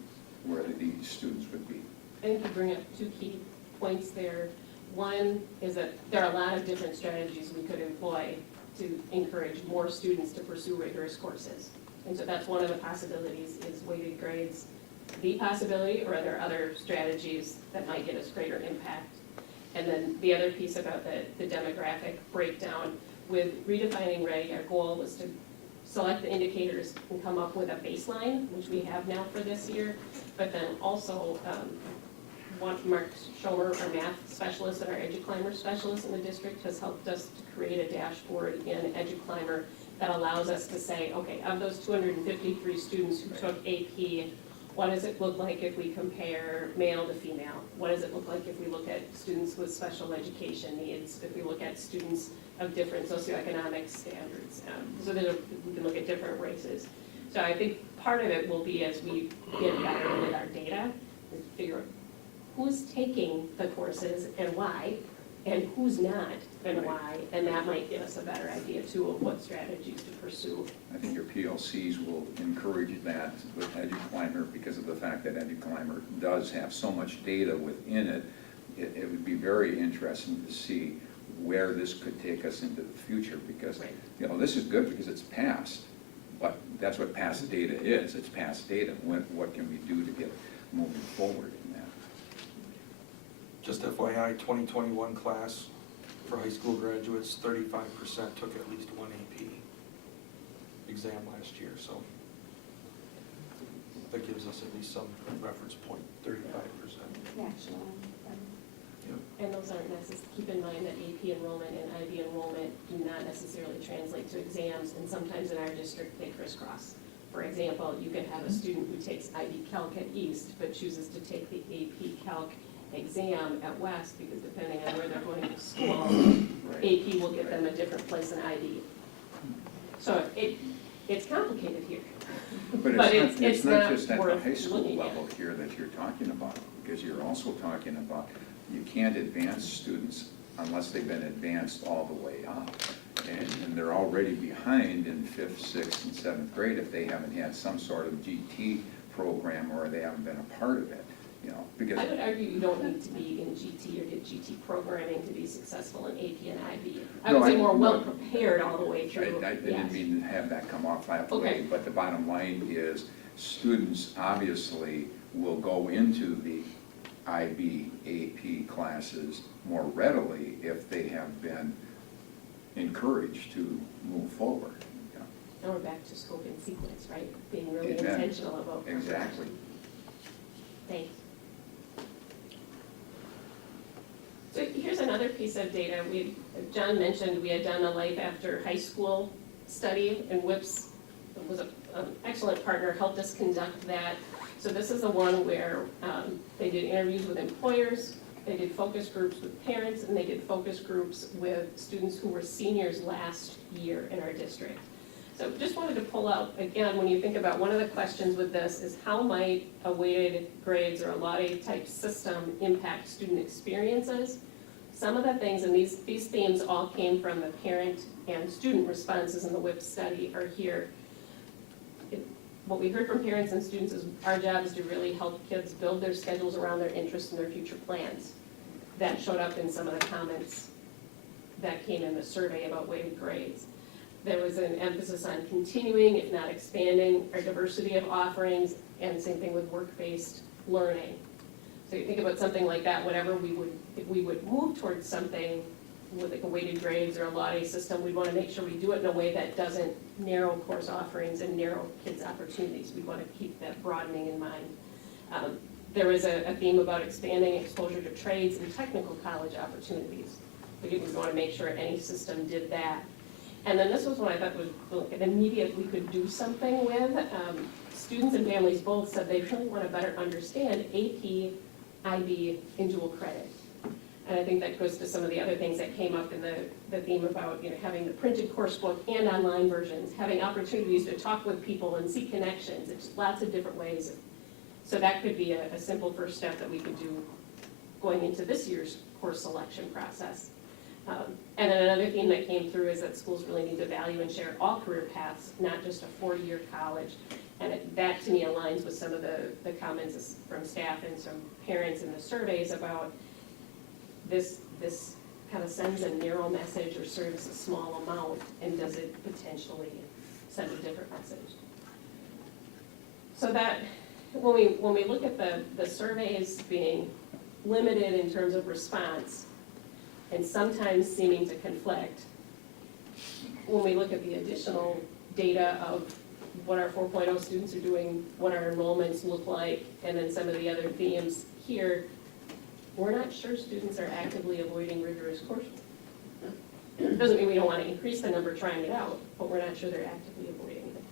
where these students would be. I think you bring up two key points there. One is that there are a lot of different strategies we could employ to encourage more students to pursue rigorous courses. And so that's one of the possibilities, is weighted grades the possibility, or are there other strategies that might get us greater impact? And then the other piece about the demographic breakdown, with redefining ready, our goal was to select the indicators and come up with a baseline, which we have now for this year, but then also Mark Schomer, our math specialist and our EduClimber specialist in the district, has helped us to create a dashboard in EduClimber that allows us to say, okay, of those 253 students who took AP, what does it look like if we compare male to female? What does it look like if we look at students with special education needs, if we look at students of different socioeconomic standards? So we can look at different races. So I think part of it will be, as we get better with our data, we figure out who's taking the courses and why, and who's not and why, and that might give us a better idea too of what strategies to pursue. I think your PLCs will encourage that with EduClimber, because of the fact that EduClimber does have so much data within it. It would be very interesting to see where this could take us into the future, because Right. you know, this is good because it's past, but that's what past data is. It's past data. What can we do to get moving forward in that? Just FYI, 2021 class for high school graduates, 35% took at least one AP exam last year, so that gives us at least some reference point, 35%. National. And those aren't necessarily, keep in mind that AP enrollment and IB enrollment do not necessarily translate to exams, and sometimes in our district they crisscross. For example, you could have a student who takes IB Calc at East, but chooses to take the AP Calc exam at West, because depending on where they're going to school, AP will get them a different place in IB. So it's complicated here. But it's not just at the worth high school looking at. level here that you're talking about, because you're also talking about, you can't advance students unless they've been advanced all the way up. And they're already behind in 5th, 6th, and 7th grade if they haven't had some sort of GT program, or they haven't been a part of it, you know, because. I would argue you don't need to be in GT or get GT programming to be successful in AP and IB. I would say more well-prepared all the way through. I didn't mean to have that come off that way, Okay. but the bottom line is, students obviously will go into the IB, AP classes more readily if they have been encouraged to move forward. Now we're back to scope and sequence, right? Being really Amen. intentional about. Exactly. Thanks. So here's another piece of data. John mentioned we had done a life after high school study, and WIPS was an excellent partner, helped us conduct that. So this is the one where they did interviews with employers, they did focus groups with parents, and they did focus groups with students who were seniors last year in our district. So just wanted to pull out, again, when you think about one of the questions with this is how might a weighted grades or a Latte type system impact student experiences? Some of the things, and these themes all came from the parent and student responses in the WIP study are here. What we heard from parents and students is our job is to really help kids build their schedules around their interests and their future plans. That showed up in some of the comments that came in the survey about weighted grades. There was an emphasis on continuing, if not expanding, our diversity of offerings, and same thing with work-based learning. So you think about something like that, if we would move towards something with like a weighted grades or a Latte system, we'd want to make sure we do it in a way that doesn't narrow course offerings and narrow kids' opportunities. We want to keep that broadening in mind. There was a theme about expanding exposure to trades and technical college opportunities. We want to make sure any system did that. And then this was what I thought was an immediate we could do something with. Students and families both said they really want to better understand AP, IB, and dual credit. And I think that goes to some of the other things that came up in the theme about having the printed course book and online versions, having opportunities to talk with people and see connections. It's lots of different ways. So that could be a simple first step that we could do going into this year's course selection process. And then another theme that came through is that schools really need to value and share all career paths, not just a 4-year college. And that to me aligns with some of the comments from staff and some parents in the surveys about this kind of sends a narrow message or serves a small amount, and does it potentially send a different message? So that, when we look at the surveys being limited in terms of response, and sometimes seeming to conflict, when we look at the additional data of what our 4.0 students are doing, what our enrollments look like, and then some of the other themes here, we're not sure students are actively avoiding rigorous coursework. Doesn't mean we don't want to increase the number trying it out, but we're not sure they're actively avoiding it.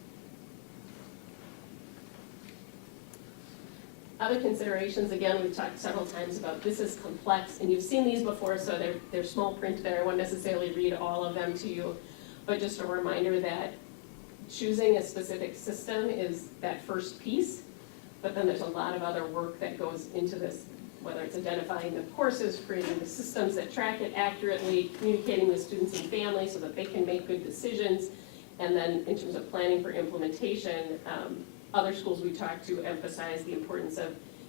Other considerations, again, we've talked several times about this is complex, and you've seen these before, so they're small print there. I won't necessarily read all of them to you, but just a reminder that choosing a specific system is that first piece, but then there's a lot of other work that goes into this, whether it's identifying the courses, creating the systems that track it accurately, communicating with students and families so that they can make good decisions, and then in terms of planning for implementation, other schools we talked to emphasize the importance of,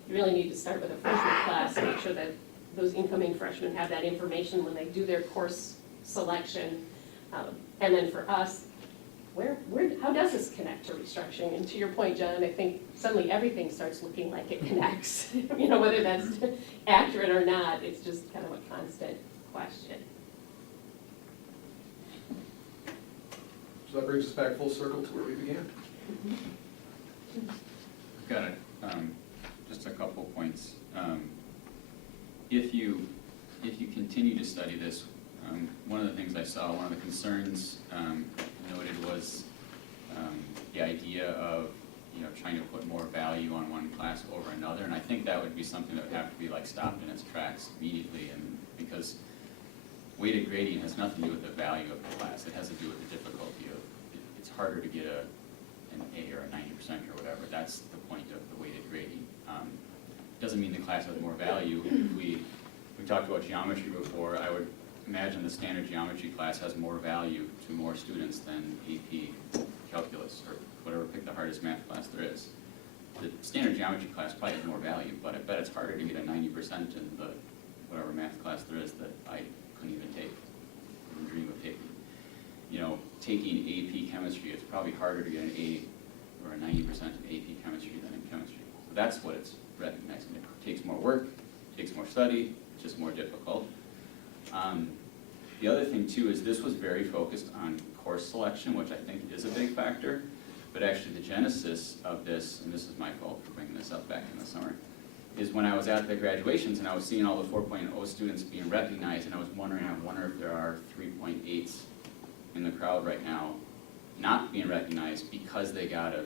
you really need to start with a freshman class and make sure that those incoming freshmen have that information when they do their course selection. And then for us, how does this connect to restructuring? And to your point, John, I think suddenly everything starts looking like it connects. Whether that's accurate or not, it's just kind of a constant question. So that brings us back full circle to where we began. I've got just a couple points. If you continue to study this, one of the things I saw, one of the concerns noted was the idea of trying to put more value on one class over another, and I think that would be something that would have to be stopped in its tracks immediately, and because weighted grading has nothing to do with the value of the class, it has to do with the difficulty of it's harder to get an A or a 90% or whatever. That's the point of the weighted grading. Doesn't mean the class has more value. If we talked about geometry before, I would imagine the standard geometry class has more value to more students than AP calculus or whatever, pick the hardest math class there is. The standard geometry class probably has more value, but I bet it's harder to get a 90% in the whatever math class there is that I couldn't even take, couldn't dream of taking. Taking AP chemistry, it's probably harder to get an A or a 90% in AP chemistry than in chemistry. So that's what it's recognizing. It takes more work, it takes more study, it's just more difficult. The other thing too is this was very focused on course selection, which I think is a big factor. But actually the genesis of this, and this is my fault for bringing this up back in the summer, is when I was at the graduations and I was seeing all the 4.0 students being recognized, and I wonder if there are 3.8s in the crowd right now not being recognized because they got a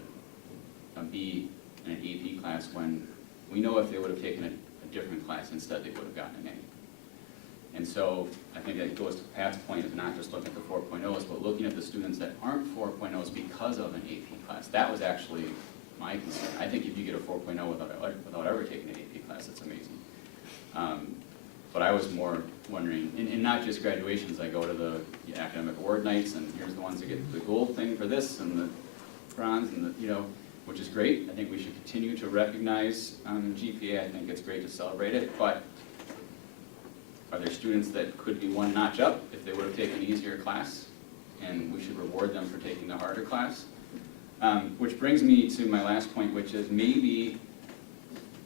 B in an AP class, when we know if they would have taken a different class instead, they would have gotten an A. And so I think that goes to Pat's point of not just looking at the 4.0s, but looking at the students that aren't 4.0s because of an AP class. That was actually my concern. I think if you get a 4.0 without ever taking an AP class, it's amazing. But I was more wondering, and not just graduations, I go to the academic award nights, and here's the ones that get the gold thing for this, and the bronze, and the, you know, which is great. I think we should continue to recognize GPA. I think it's great to celebrate it, but are there students that could be one notch up if they would have taken an easier class, and we should reward them for taking the harder class? Which brings me to my last point, which is maybe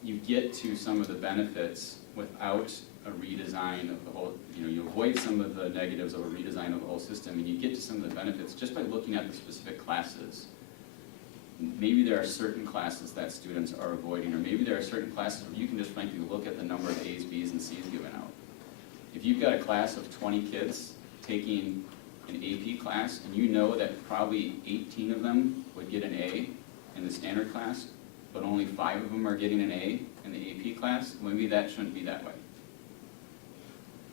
you get to some of the benefits without a redesign of the whole, you avoid some of the negatives of a redesign of the whole system, and you get to some of the benefits just by looking at the specific classes. Maybe there are certain classes that students are avoiding, or maybe there are certain classes where you can just frankly look at the number of A's, B's, and C's given out. If you've got a class of 20 kids taking an AP class, and you know that probably 18 of them would get an A in the standard class, but only 5 of them are getting an A in the AP class, maybe that shouldn't be that way.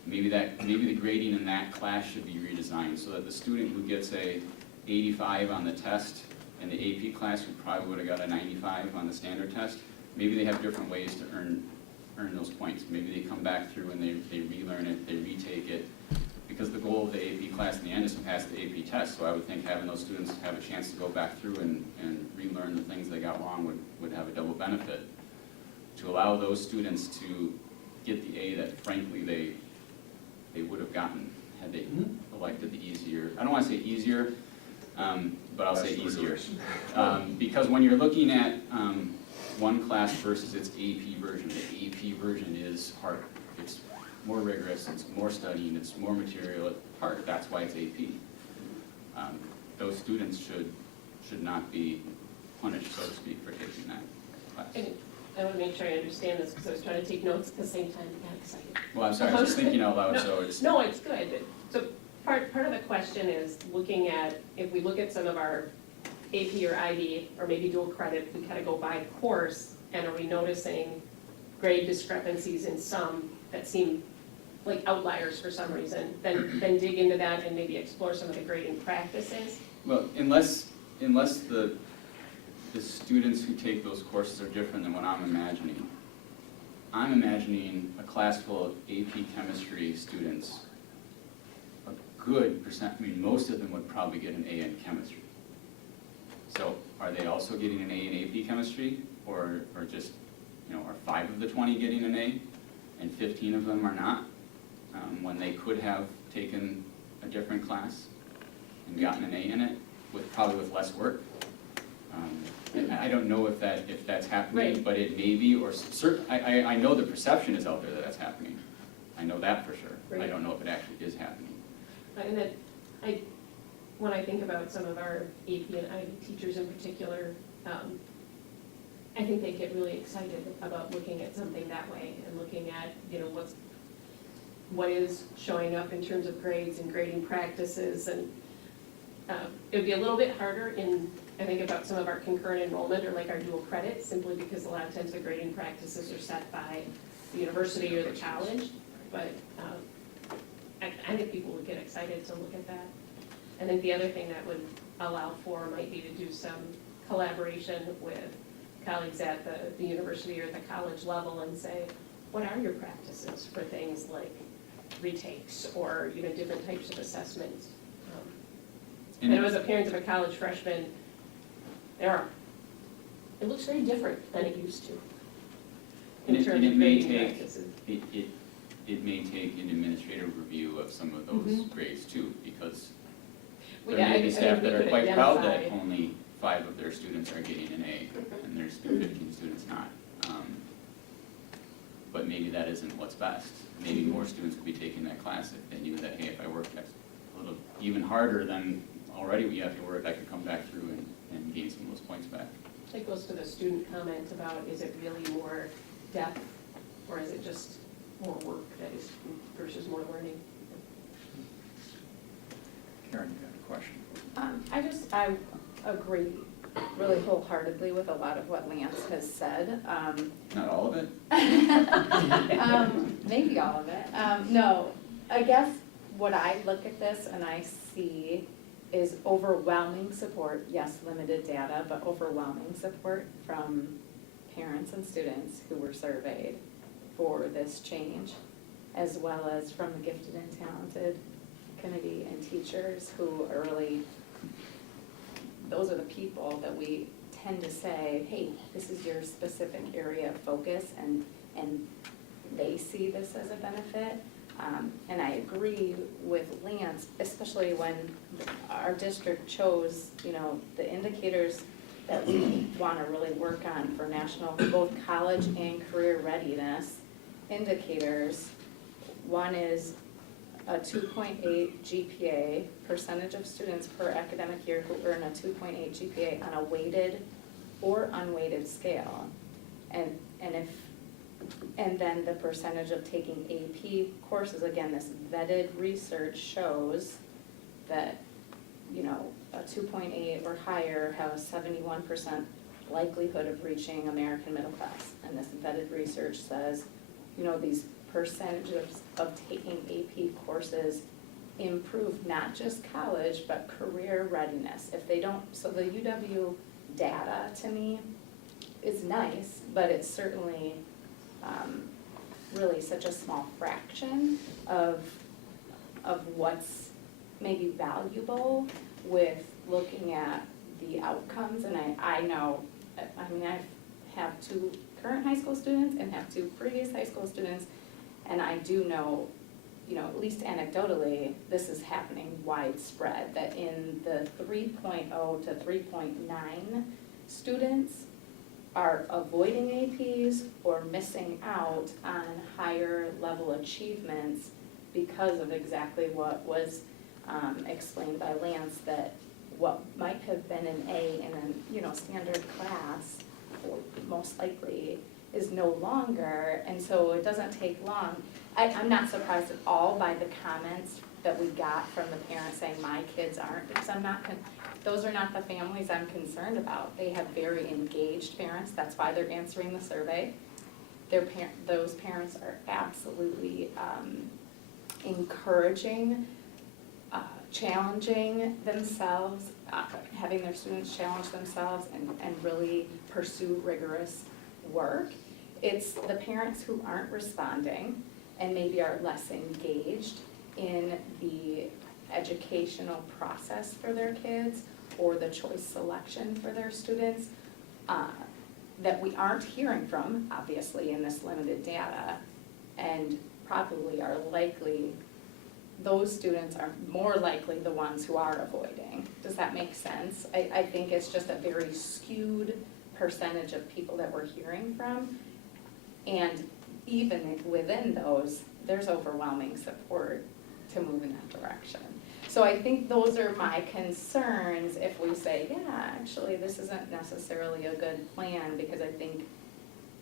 Maybe the grading in that class should be redesigned so that the student who gets a 85 on the test in the AP class, who probably would have got a 95 on the standard test, maybe they have different ways to earn those points. Maybe they come back through and they relearn it, they retake it, because the goal of the AP class in the end is to pass the AP test. So I would think having those students have a chance to go back through and relearn the things they got wrong would have a double benefit. To allow those students to get the A that frankly they would have gotten had they elected the easier, I don't want to say easier, but I'll say easier. Because when you're looking at one class versus its AP version, the AP version is harder. It's more rigorous, it's more studying, it's more material, it's hard. That's why it's AP. Those students should not be punished, so to speak, for taking that class. And I want to make sure I understand this, because I was trying to take notes at the same time and got excited. Well, I'm sorry, I was just thinking out loud, so it's... No, it's good. So part of the question is looking at, if we look at some of our AP or IB, or maybe dual credit, we kind of go by course, and are we noticing grade discrepancies in some that seem like outliers for some reason, then dig into that and maybe explore some of the grading practices? Well, unless the students who take those courses are different than what I'm imagining. I'm imagining a class full of AP chemistry students, a good percent, I mean, most of them would probably get an A in chemistry. So are they also getting an A in AP chemistry, or just, are 5 of the 20 getting an A and 15 of them are not, when they could have taken a different class and gotten an A in it, probably with less work? I don't know if that's happening, Right. but it may be, or I know the perception is out there that that's happening. I know that for sure. I Right. don't know if it actually is happening. And that, when I think about some of our AP and IB teachers in particular, I think they get really excited about looking at something that way and looking at, what is showing up in terms of grades and grading practices. And it would be a little bit harder I think about some of our concurrent enrollment or like our dual credit, simply because a lot of times the grading practices are set by the university or the college. But I think people would get excited to look at that. I think the other thing that would allow for might be to do some collaboration with colleagues at the university or the college level and say, what are your practices for things like retakes or different types of assessments? I know as a parent of a college freshman, it looks very different than it used to in terms of grading practices. It may take an administrative review of some of those grades too, because there Yeah, may be staff that are quite proud that identify- only 5 of their students are getting an A, and there's 15 students not. but maybe that isn't what's best. Maybe more students would be taking that class if they knew that, hey, if I work a little even harder than already what you have to work, I could come back through and gain some of those points back. It goes to the student comment about, is it really more depth, or is it just more work that is versus more learning? Karen, you got a question? I agree really wholeheartedly with a lot of what Lance has said. Not all of it? Maybe all of it. No, I guess what I look at this and I see is overwhelming support, yes, limited data, but overwhelming support from parents and students who were surveyed for this change, as well as from the gifted and talented committee and teachers who are really, those are the people that we tend to say, hey, this is your specific area of focus, and they see this as a benefit. And I agree with Lance, especially when our district chose, the indicators that we want to really work on for national, both college and career readiness indicators. One is a 2.8 GPA, percentage of students per academic year who earn a 2.8 GPA on a weighted or unweighted scale. And then the percentage of taking AP courses, again, this vetted research shows that, a 2.8 or higher have a 71% likelihood of reaching American middle class. And this vetted research says, these percentages of taking AP courses improve not just college, but career readiness. If they don't, so the UW data to me is nice, but it's certainly really such a small fraction of what's maybe valuable with looking at the outcomes. And I know, I have 2 current high school students and have 2 previous high school students, and I do know, at least anecdotally, this is happening widespread, that in the 3.0 to 3.9 students are avoiding APs or missing out on higher level achievements because of exactly what was explained by Lance, that what might have been an A in a standard class, or most likely, is no longer, and so it doesn't take long. I'm not surprised at all by the comments that we got from the parents saying my kids aren't, because those are not the families I'm concerned about. They have very engaged parents, that's why they're answering the survey. Those parents are absolutely encouraging, challenging themselves, having their students challenge themselves and really pursue rigorous work. It's the parents who aren't responding and maybe are less engaged in the educational process for their kids or the choice selection for their students that we aren't hearing from, obviously, in this limited data, and probably are likely, those students are more likely the ones who are avoiding. Does that make sense? I think it's just a very skewed percentage of people that we're hearing from, and even within those, there's overwhelming support to move in that direction. So I think those are my concerns if we say, yeah, actually, this isn't necessarily a good plan, because I think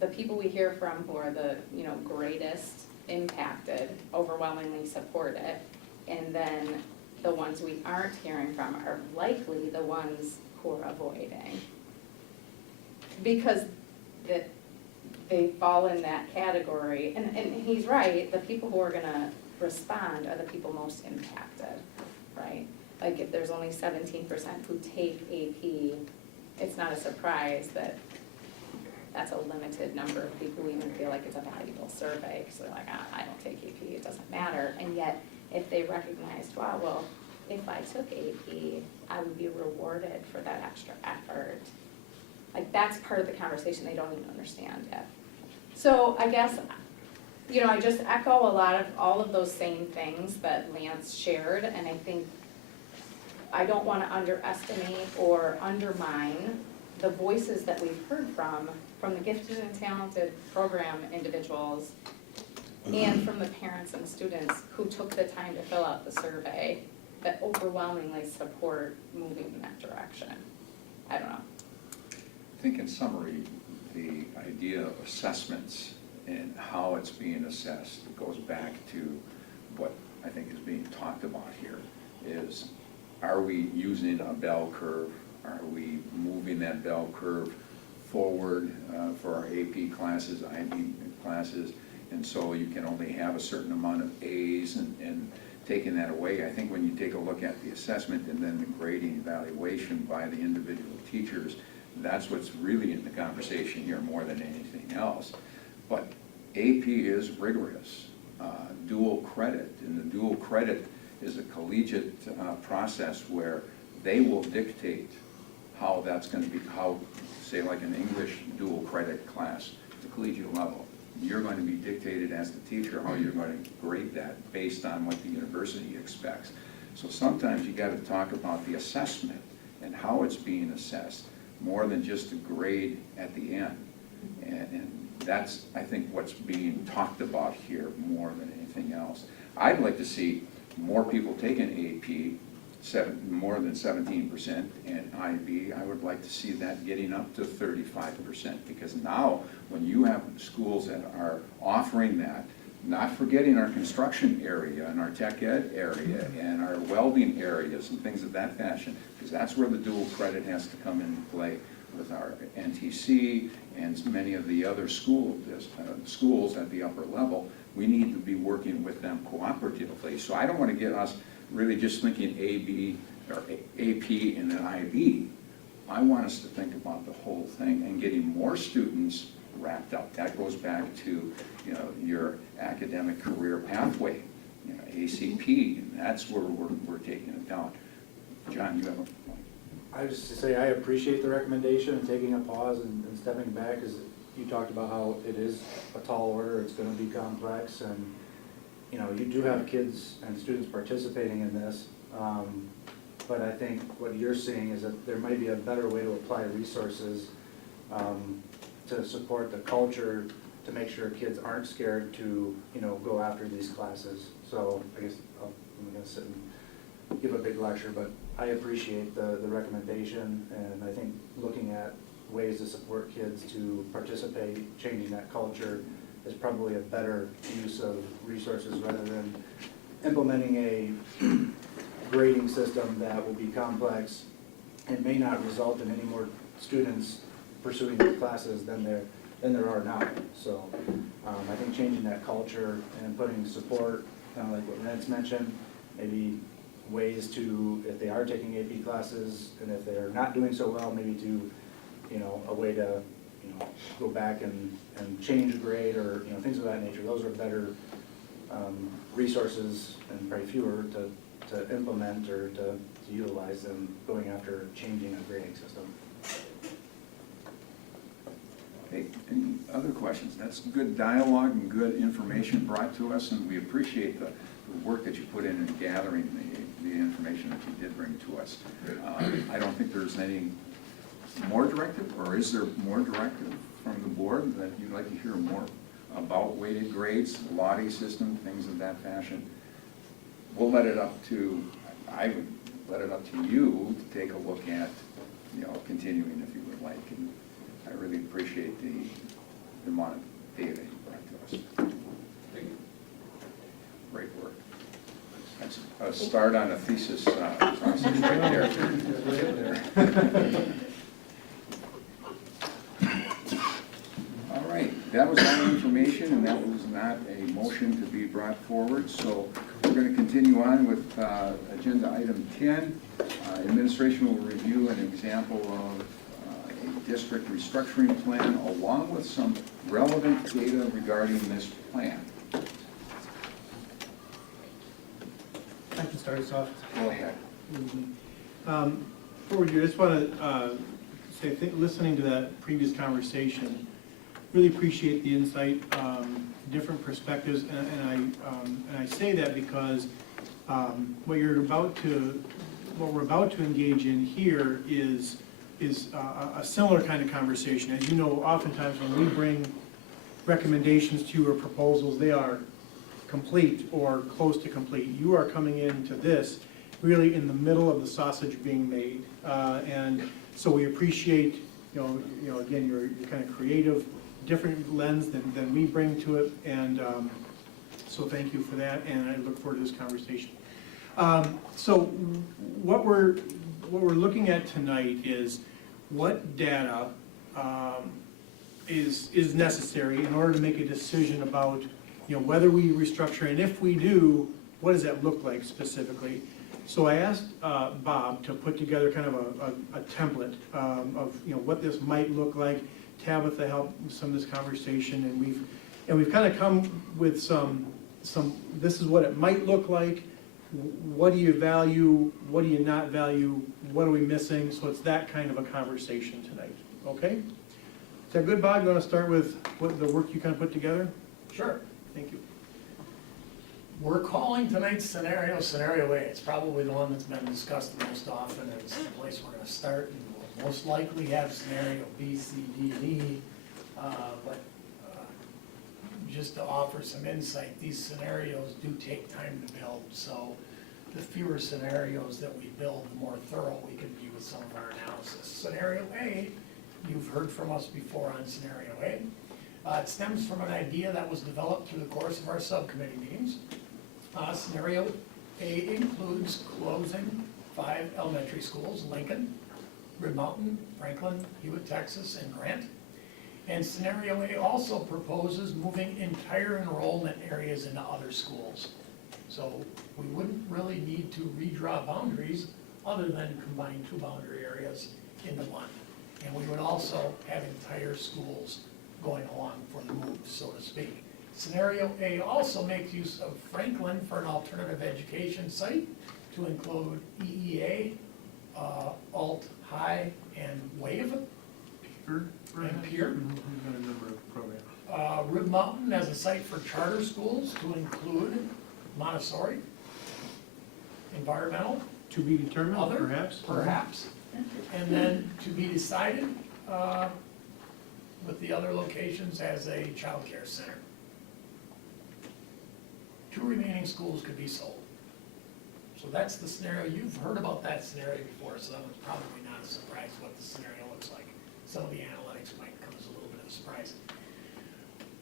the people we hear from who are the greatest impacted overwhelmingly support it, and then the ones we aren't hearing from are likely the ones who are avoiding, because that they fall in that category. And he's right, the people who are gonna respond are the people most impacted, right? Like if there's only 17% who take AP, it's not a surprise that that's a limited number of people who even feel like it's a valuable survey, because they're like, I don't take AP, it doesn't matter. And yet, if they recognized, wow, well, if I took AP, I would be rewarded for that extra effort. Like, that's part of the conversation they don't even understand yet. So I guess, I just echo all of those same things that Lance shared, and I think I don't want to underestimate or undermine the voices that we've heard from the gifted and talented program individuals and from the parents and students who took the time to fill out the survey that overwhelmingly support moving in that direction. I don't know. I think in summary, the idea of assessments and how it's being assessed goes back to what I think is being talked about here, is are we using a bell curve? Are we moving that bell curve forward for our AP classes, IB classes? And so you can only have a certain amount of A's and taking that away. I think when you take a look at the assessment and then the grading evaluation by the individual teachers, that's what's really in the conversation here more than anything else. But AP is rigorous, dual credit, and the dual credit is a collegiate process where they will dictate how that's going to be, how, say like an English dual credit class, the collegiate level. You're going to be dictated as the teacher how you're going to grade that based on what the university expects. So sometimes you got to talk about the assessment and how it's being assessed more than just the grade at the end. And that's, I think, what's being talked about here more than anything else. I'd like to see more people taking AP, more than 17%, and IB, I would like to see that getting up to 35%, because now, when you have schools that are offering that, not forgetting our construction area and our tech ed area and our welding areas and things of that fashion, because that's where the dual credit has to come into play with our NTC and many of the other schools at the upper level. We need to be working with them cooperatively. So I don't want to get us really just thinking AB or AP and then IB. I want us to think about the whole thing and getting more students wrapped up. That goes back to, you know, your academic career pathway, you know, ACP, and that's where we're taking it down. John, you have a point? I was just to say, I appreciate the recommendation and taking a pause and stepping back, because you talked about how it is a tall order, it's gonna be complex, and, you know, you do have kids and students participating in this, but I think what you're seeing is that there might be a better way to apply resources to support the culture, to make sure kids aren't scared to, you know, go after these classes. So I guess I'm gonna sit and give a big lecture, but I appreciate the recommendation, and I think looking at ways to support kids to participate, changing that culture is probably a better use of resources rather than implementing a grading system that will be complex and may not result in any more students pursuing the classes than there are now. So I think changing that culture and putting support, kind of like what Rance mentioned, maybe ways to, if they are taking AP classes and if they're not doing so well, maybe to, you know, a way to, you know, go back and change a grade, or, you know, things of that nature. Those are better resources and probably fewer to implement or to utilize than going after changing a grading system. Okay, any other questions? That's good dialogue and good information brought to us, and we appreciate the work that you put in gathering the information that you did bring to us. I don't think there's any more directive, or is there more directive from the board that you'd like to hear more about weighted grades, Lottie system, things of that fashion? We'll let it up to, I would let it up to you to take a look at, you know, continuing if you would like. And I really appreciate the amount of data you brought to us. Great work. That's a start on a thesis process right there. All right, that was all information, and that was not a motion to be brought forward. So we're going to continue on with agenda item 10. Administration will review an example of a district restructuring plan along with some relevant data regarding this plan. I can start us off. Go ahead. Before we do, I just want to say, I think listening to that previous conversation, really appreciate the insight, different perspectives, and I say that because what we're about to engage in here is a similar kind of conversation. As you know, oftentimes when we bring recommendations to you or proposals, they are complete or close to complete. You are coming into this really in the middle of the sausage being made. And so we appreciate, again, your kind of creative, different lens than we bring to it. And so thank you for that, and I look forward to this conversation. So what we're looking at tonight is what data is necessary in order to make a decision about, whether we restructure, and if we do, what does that look like specifically? So I asked Bob to put together kind of a template of what this might look like. Tabitha helped some of this conversation, and we've kind of come with some. This is what it might look like. What do you value? What do you not value? What are we missing? So it's that kind of a conversation tonight. Okay? Is that good, Bob? You want to start with what the work you kind of put together? Sure. Thank you. We're calling tonight's scenario A. It's probably the one that's been discussed the most often, and it's the place we're gonna start, and we'll most likely have scenario B, C, D, and E. But just to offer some insight, these scenarios do take time to build, so the fewer scenarios that we build, the more thorough we can be with some of our analysis. Scenario A, you've heard from us before on scenario A. It stems from an idea that was developed through the course of our subcommittee meetings. Scenario A includes closing 5 elementary schools: Lincoln, Red Mountain, Franklin, Hewitt, Texas, and Grant. And scenario A also proposes moving entire enrollment areas into other schools. So we wouldn't really need to redraw boundaries other than combine 2 boundary areas into one. And we would also have entire schools going along for the move, so to speak. Scenario A also makes use of Franklin for an alternative education site to include EEA, Alt, High, and WAVE. And Peer. We've got a number of programs. Rib Mountain as a site for charter schools to include Montessori, environmental, To be determined, other, perhaps? perhaps. And then to be decided with the other locations as a child care center. 2 remaining schools could be sold. So that's the scenario. You've heard about that scenario before, so that was probably not a surprise what the scenario looks like. Some of the analytics might come as a little bit of a surprise.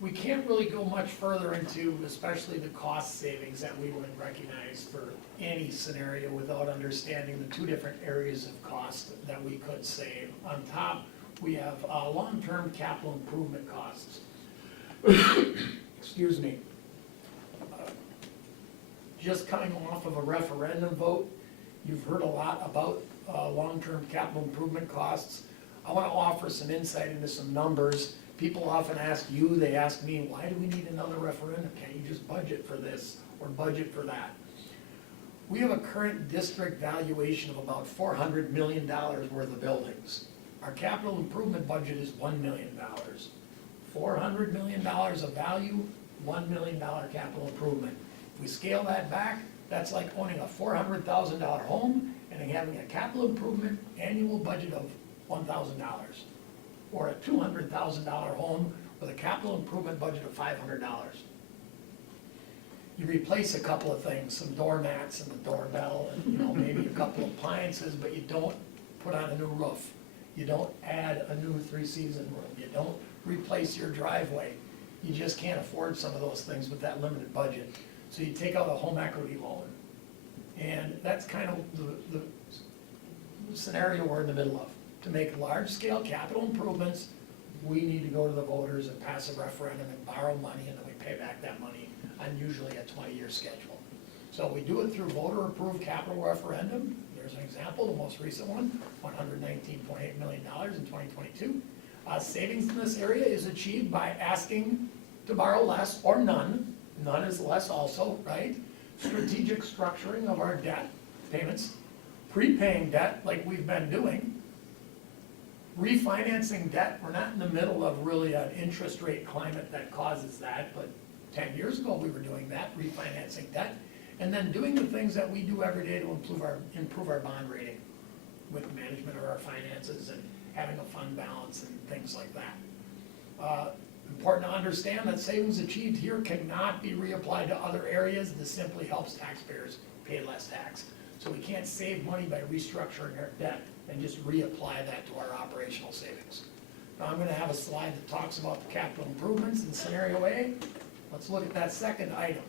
We can't really go much further into especially the cost savings that we would recognize for any scenario without understanding the 2 different areas of cost that we could save. On top, we have long-term capital improvement costs. Excuse me. Just coming off of a referendum vote, you've heard a lot about long-term capital improvement costs. I want to offer some insight into some numbers. People often ask you, they ask me, why do we need another referendum? Can't you just budget for this or budget for that? We have a current district valuation of about $400 million worth of buildings. Our capital improvement budget is $1 million. $400 million of value, $1 million capital improvement. If we scale that back, that's like owning a $400,000 home and having a capital improvement annual budget of $1,000. Or a $200,000 home with a capital improvement budget of $500. You replace a couple of things, some doormats and the doorbell and maybe a couple of appliances, but you don't put on a new roof. You don't add a new 3-season room. You don't replace your driveway. You just can't afford some of those things with that limited budget. So you take out a home equity loan. And that's kind of the scenario we're in the middle of. To make large-scale capital improvements, we need to go to the voters and pass a referendum and borrow money, and then we pay back that money on usually a 20-year schedule. So we do it through voter-approved capital referendum. There's an example, the most recent one, $119.8 million in 2022. Savings in this area is achieved by asking to borrow less or none. None is less also, right? Strategic structuring of our debt payments, prepaying debt like we've been doing, refinancing debt. We're not in the middle of really an interest rate climate that causes that, but 10 years ago we were doing that, refinancing debt, and then doing the things that we do every day to improve our bond rating with management of our finances and having a fund balance and things like that. Important to understand that savings achieved here cannot be reapplied to other areas. This simply helps taxpayers pay less tax. So we can't save money by restructuring our debt and just reapply that to our operational savings. Now, I'm gonna have a slide that talks about the capital improvements in scenario A. Let's look at that second item,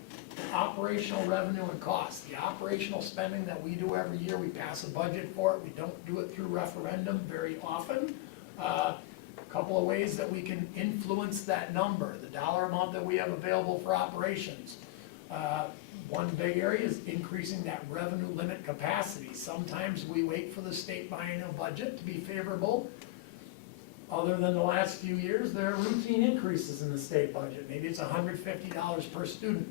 operational revenue and cost. The operational spending that we do every year, we pass a budget for it. We don't do it through referendum very often. Couple of ways that we can influence that number, the dollar amount that we have available for operations. One big area is increasing that revenue limit capacity. Sometimes we wait for the state biennial budget to be favorable. Other than the last few years, there are routine increases in the state budget. Maybe it's $150 per student.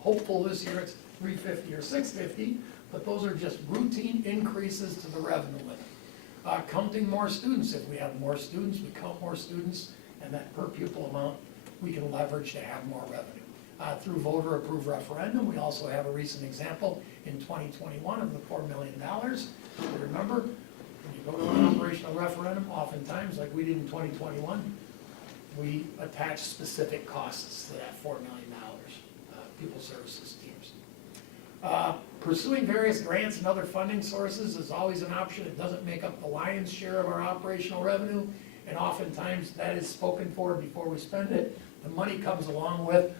Hopeful this year it's $350 or $650, but those are just routine increases to the revenue limit. Counting more students, if we have more students, we count more students, and that per pupil amount, we can leverage to have more revenue. Through voter approved referendum, we also have a recent example in 2021 of the $4 million. Remember, when you go to an operational referendum, oftentimes, like we did in 2021, we attach specific costs to that $4 million, people services teams. Pursuing various grants and other funding sources is always an option. It doesn't make up the lion's share of our operational revenue, and oftentimes that is spoken for before we spend it. The money comes along with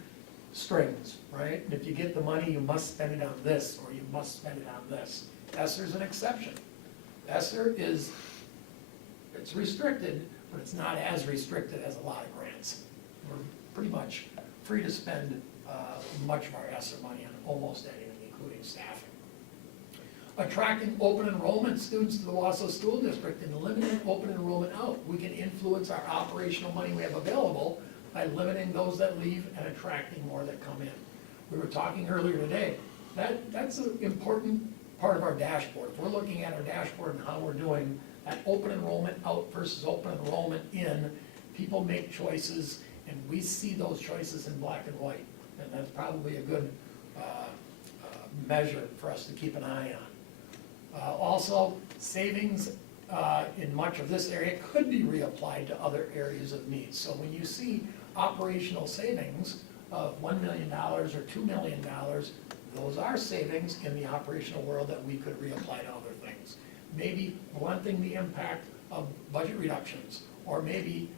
strings, right? And if you get the money, you must spend it on this, or you must spend it on this. ESSER's an exception. ESSER is, it's restricted, but it's not as restricted as a lot of grants. We're pretty much free to spend much of our ESSER money on almost anything, including staffing. Attracting open enrollment students to the Wausau School District and limiting open enrollment out. We can influence our operational money we have available by limiting those that leave and attracting more that come in. We were talking earlier today, that's an important part of our dashboard. If we're looking at our dashboard and how we're doing that open enrollment out versus open enrollment in, people make choices and we see those choices in black and white. And that's probably a good measure for us to keep an eye on. Also, savings in much of this area could be reapplied to other areas of need. So when you see operational savings of $1 million or $2 million, those are savings in the operational world that we could reapply to other things. Maybe blunting the impact of budget reductions, or maybe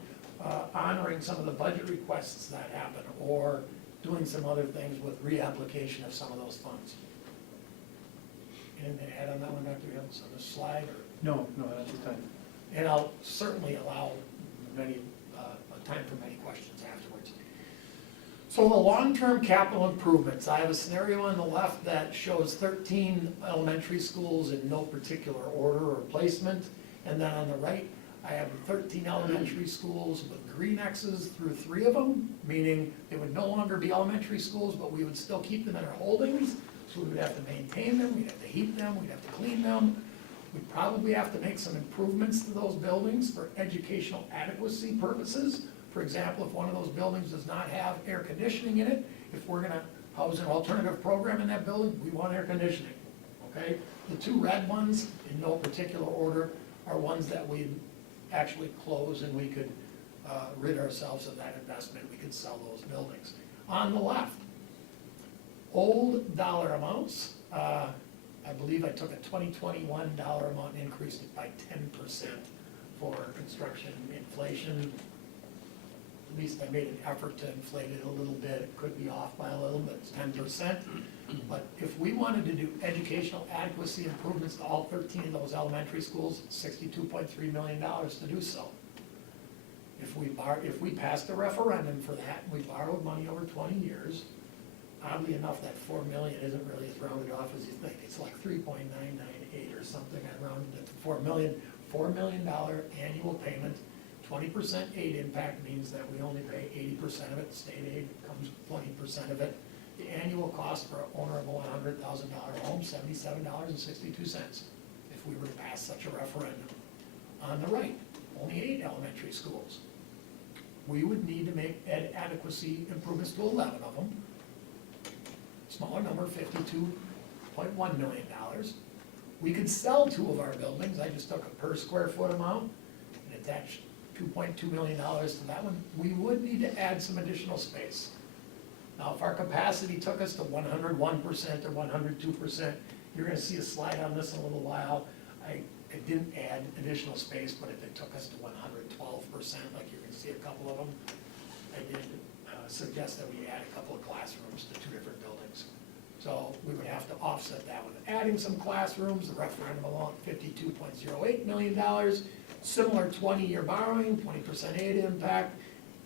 honoring some of the budget requests that happen, or doing some other things with reapplication of some of those funds. Anything to add on that one, Dr. Hills, on this slide, or? No, that's the time. And I'll certainly allow time for many questions afterwards. So the long-term capital improvements, I have a scenario on the left that shows 13 elementary schools in no particular order or placement, and then on the right, I have 13 elementary schools with green X's through 3 of them, meaning they would no longer be elementary schools, but we would still keep them in our holdings, so we would have to maintain them, we'd have to heat them, we'd have to clean them. We'd probably have to make some improvements to those buildings for educational adequacy purposes. For example, if one of those buildings does not have air conditioning in it, if we're gonna house an alternative program in that building, we want air conditioning, okay? The 2 red ones, in no particular order, are ones that we'd actually close and we could rid ourselves of that investment. We could sell those buildings. On the left, old dollar amounts. I believe I took a 2021 dollar amount and increased it by 10% for construction inflation. At least I made an effort to inflate it a little bit. It could be off by a little, but it's 10%. But if we wanted to do educational adequacy improvements to all 13 of those elementary schools, $62.3 million to do so. If we passed a referendum for that, and we borrowed money over 20 years, oddly enough, that $4 million isn't really as rounded off as you think. It's like 3.998 or something. I rounded it to $4 million. $4 million annual payment. 20% aid impact means that we only pay 80% of it. State aid comes with 20% of it. The annual cost for an owner of a $100,000 home, $77.62, if we were to pass such a referendum. On the right, only 8 elementary schools. We would need to make adequacy improvements to 11 of them. Smaller number, $52.1 million. We could sell 2 of our buildings. I just took a per square foot amount and attached $2.2 million to that one. We would need to add some additional space. Now, if our capacity took us to 101% or 102%, you're gonna see a slide on this in a little while. I didn't add additional space, but if it took us to 112%, like you're gonna see a couple of them, I did suggest that we add a couple of classrooms to two different buildings. So we would have to offset that with adding some classrooms, the referendum alone, $52.08 million, similar 20-year borrowing, 20% aid impact.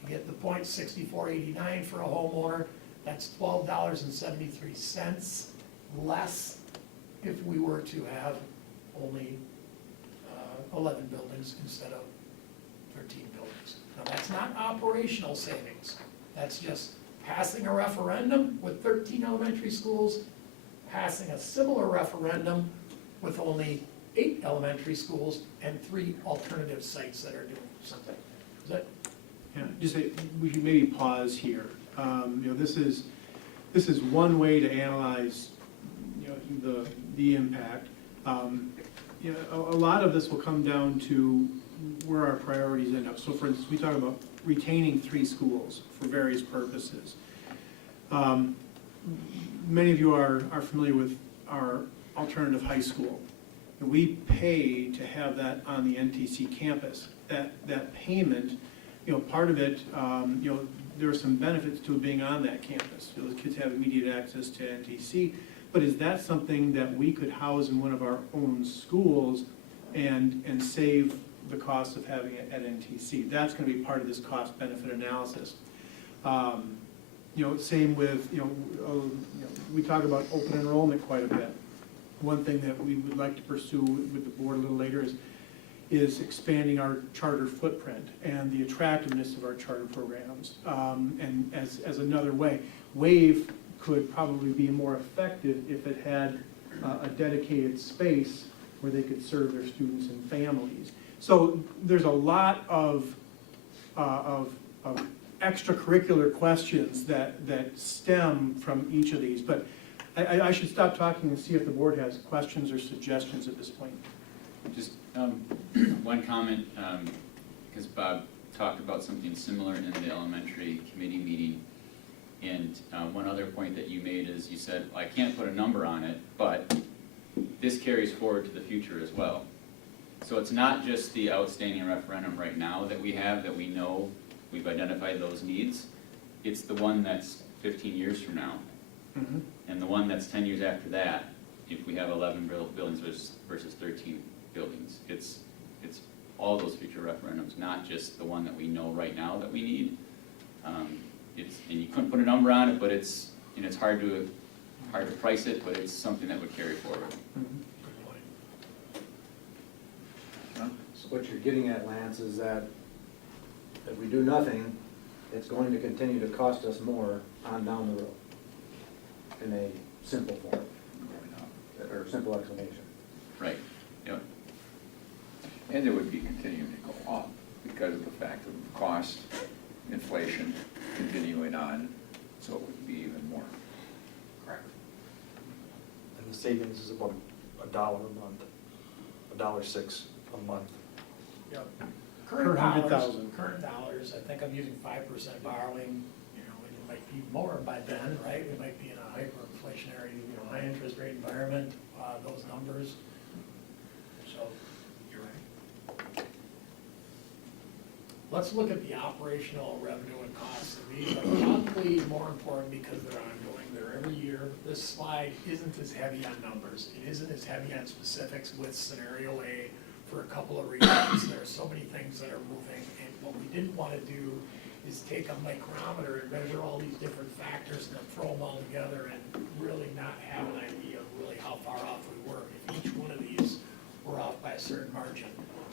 You get the .6489 for a homeowner, that's $12.73 less if we were to have only 11 buildings instead of 13 buildings. Now, that's not operational savings, that's just passing a referendum with 13 elementary schools, passing a similar referendum with only 8 elementary schools and 3 alternative sites that are doing something. Is that? Yeah, just say, we should maybe pause here. This is one way to analyze, the impact. A lot of this will come down to where our priorities end up. So for instance, we talk about retaining 3 schools for various purposes. Many of you are familiar with our alternative high school. And we pay to have that on the NTC campus. That payment, part of it, there are some benefits to it being on that campus. Those kids have immediate access to NTC. But is that something that we could house in one of our own schools and save the cost of having it at NTC? That's going to be part of this cost-benefit analysis. Same with, we talk about open enrollment quite a bit. One thing that we would like to pursue with the board a little later is expanding our charter footprint and the attractiveness of our charter programs. And as another way, WAVE could probably be more effective if it had a dedicated space where they could serve their students and families. So there's a lot of extracurricular questions that stem from each of these. But I should stop talking and see if the board has questions or suggestions at this point. Just one comment, because Bob talked about something similar in the elementary committee meeting. And one other point that you made is you said, I can't put a number on it, but this carries forward to the future as well. So it's not just the outstanding referendum right now that we have, that we know we've identified those needs. It's the one that's 15 years from now. Mm-hmm. And the one that's 10 years after that, if we have 11 buildings versus 13 buildings. It's all those future referendums, not just the one that we know right now that we need. And you couldn't put a number on it, but it's hard to price it, but it's something that would carry forward. Mm-hmm. So what you're getting at, Lance, is that if we do nothing, it's going to continue to cost us more on down the road in a simple form, or simple explanation. Right, yep. And it would be continuing to go up because of the fact of cost, inflation continuing on, so it would be even more. Correct. And the savings is about $1 a month, $1.06 a month. Yep. Per 100,000. Current dollars, I think I'm using 5% borrowing, it might be more by then, right? We might be in a hyperinflationary, high interest rate environment, those numbers. So, you're right. Let's look at the operational revenue and costs. These are probably more important because they're ongoing. They're every year. This slide isn't as heavy on numbers. It isn't as heavy on specifics with scenario A for a couple of reasons. There are so many things that are moving, and what we didn't want to do is take a micrometer and measure all these different factors and then throw them all together and really not have an idea of really how far off we were. If each one of these were off by a certain margin.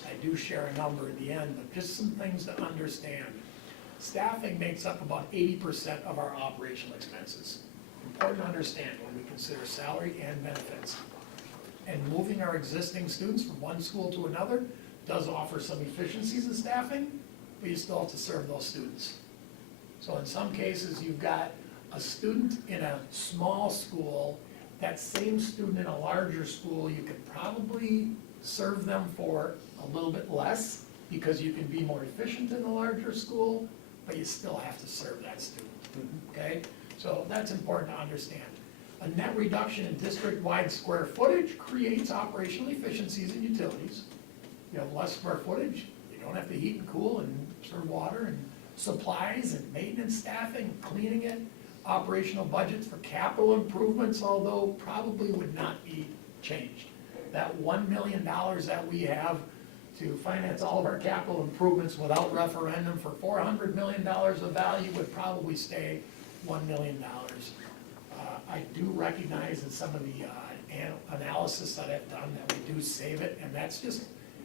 I do share a number at the end, but just some things to understand. Staffing makes up about 80% of our operational expenses. Important to understand when we consider salary and benefits. And moving our existing students from one school to another does offer some efficiencies in staffing, but you still have to serve those students. So in some cases, you've got a student in a small school, that same student in a larger school, you could probably serve them for a little bit less because you can be more efficient in the larger school, but you still have to serve that student, okay? So that's important to understand. A net reduction in district-wide square footage creates operational efficiencies and utilities. You have less square footage, you don't have to heat and cool and serve water and supplies and maintenance staffing, cleaning it. Operational budgets for capital improvements, although probably would not be changed. That $1 million that we have to finance all of our capital improvements without referendum for $400 million of value would probably stay $1 million. I do recognize in some of the analysis that I've done that we do save it, and that's just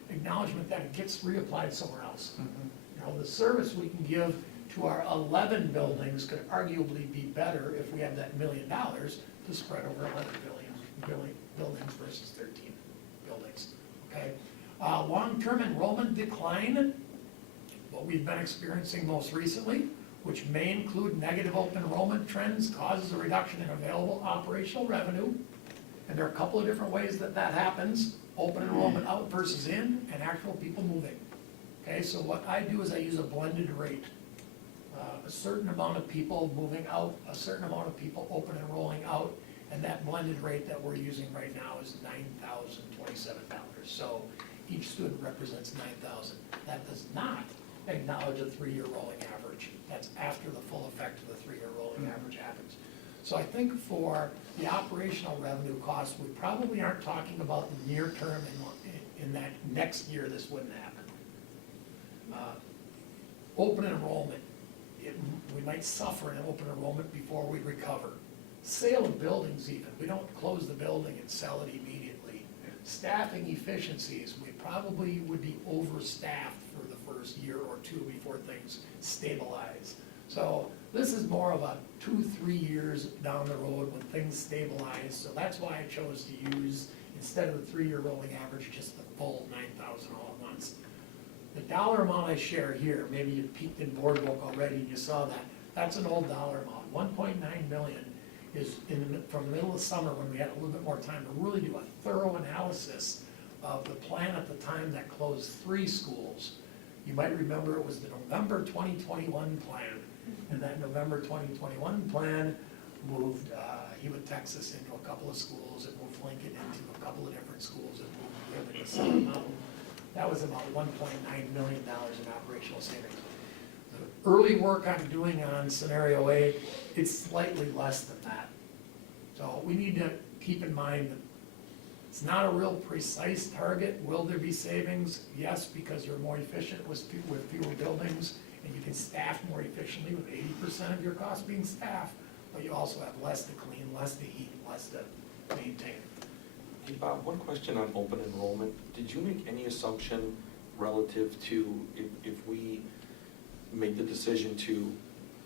acknowledgement that it gets reapplied somewhere else. You know, the service we can give to our 11 buildings could arguably be better if we have that $1 million to spread over 11 buildings versus 13 buildings, okay? Long-term enrollment decline, what we've been experiencing most recently, which may include negative open enrollment trends, causes a reduction in available operational revenue. And there are a couple of different ways that that happens, open enrollment out versus in, and actual people moving. Okay, so what I do is I use a blended rate. A certain amount of people moving out, a certain amount of people open enrolling out, and that blended rate that we're using right now is $9,027. So each student represents 9,000. That does not acknowledge a 3-year rolling average. That's after the full effect of the 3-year rolling average happens. So I think for the operational revenue costs, we probably aren't talking about the near term in that next year this wouldn't happen. Open enrollment, we might suffer in open enrollment before we recover. Sale of buildings even, we don't close the building and sell it immediately. Staffing efficiencies, we probably would be overstaffed for the first year or two before things stabilize. So this is more of a 2-3 years down the road when things stabilize. So that's why I chose to use, instead of the 3-year rolling average, just the full 9,000 all at once. The dollar amount I share here, maybe you peeked in Boardwalk already and you saw that, that's an old dollar amount. 1.9 million is from the middle of summer when we had a little bit more time to really do a thorough analysis of the plan at the time that closed 3 schools. You might remember it was the November 2021 plan, and that November 2021 plan moved Hewitt, Texas into a couple of schools, it moved Lincoln into a couple of different schools, it moved Ribbon to South Mountain. That was about $1.9 million in operational savings. The early work I'm doing on scenario A, it's slightly less than that. So we need to keep in mind that it's not a real precise target. Will there be savings? Yes, because you're more efficient with fewer buildings, and you can staff more efficiently with 80% of your costs being staffed, but you also have less to clean, less to heat, less to maintain. Hey Bob, one question on open enrollment. Did you make any assumption relative to if we made the decision to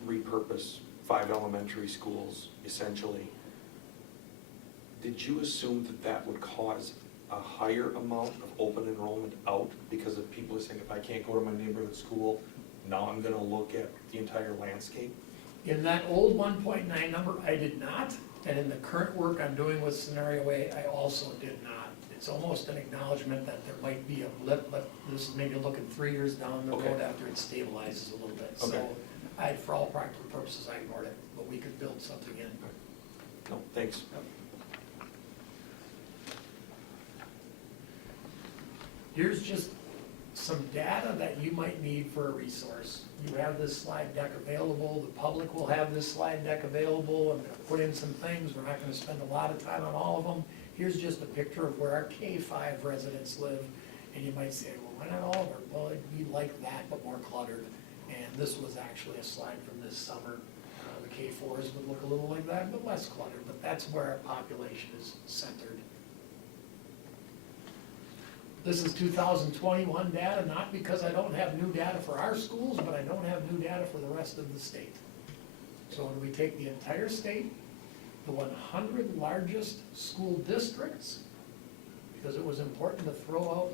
repurpose 5 elementary schools, essentially, did you assume that that would cause a higher amount of open enrollment out because of people are saying, if I can't go to my neighborhood school, now I'm gonna look at the entire landscape? In that old 1.9 number, I did not, and in the current work I'm doing with scenario A, I also did not. It's almost an acknowledgement that there might be a blip, but this is maybe looking 3 years down the road after it stabilizes a little bit. Okay. So for all practical purposes, I ignored it, but we could build something in. No, thanks. Here's just some data that you might need for a resource. You have this slide deck available, the public will have this slide deck available. I'm gonna put in some things, we're not gonna spend a lot of time on all of them. Here's just a picture of where our K-5 residents live, and you might say, well, why not all of them? Well, it'd be like that, but more cluttered. And this was actually a slide from this summer. The K-4s would look a little like that, but less cluttered, but that's where our population is centered. This is 2021 data, not because I don't have new data for our schools, but I don't have new data for the rest of the state. So when we take the entire state, the 100 largest school districts, because it was important to throw out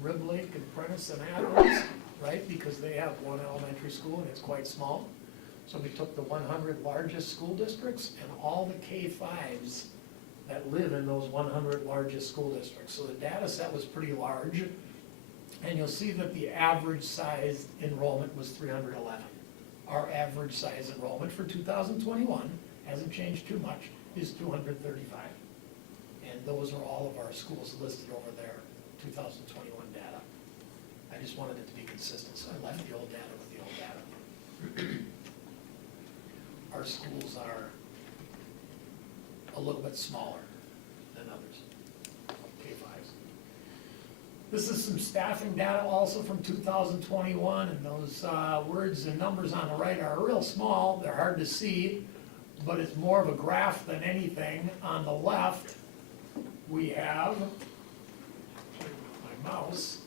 Rib Lake and Prentice and Adams, right? Because they have one elementary school and it's quite small. So we took the 100 largest school districts and all the K-5s that live in those 100 largest school districts. So the data set was pretty large. And you'll see that the average size enrollment was 311. Our average size enrollment for 2021, hasn't changed too much, is 235. And those are all of our schools listed over there, 2021 data. I just wanted it to be consistent, so I left the old data with the old data. Our schools are a little bit smaller than others, K-5s. This is some staffing data also from 2021, and those words and numbers on the right are real small, they're hard to see, but it's more of a graph than anything. On the left, we have, my mouse,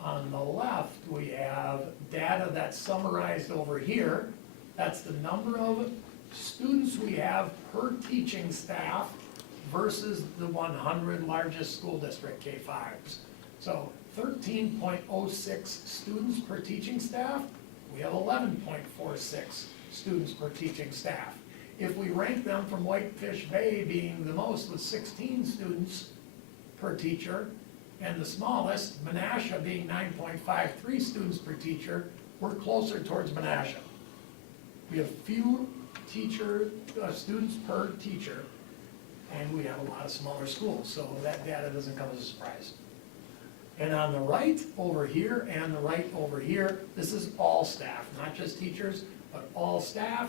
on the left, we have data that's summarized over here. That's the number of students we have per teaching staff versus the 100 largest school district K-5s. So 13.06 students per teaching staff, we have 11.46 students per teaching staff. If we rank them from Whitefish Bay being the most with 16 students per teacher, and the smallest, Menasha, being 9.53 students per teacher, we're closer towards Menasha. We have few students per teacher, and we have a lot of smaller schools, so that data doesn't come as a surprise. And on the right over here and the right over here, this is all staff, not just teachers, but all staff.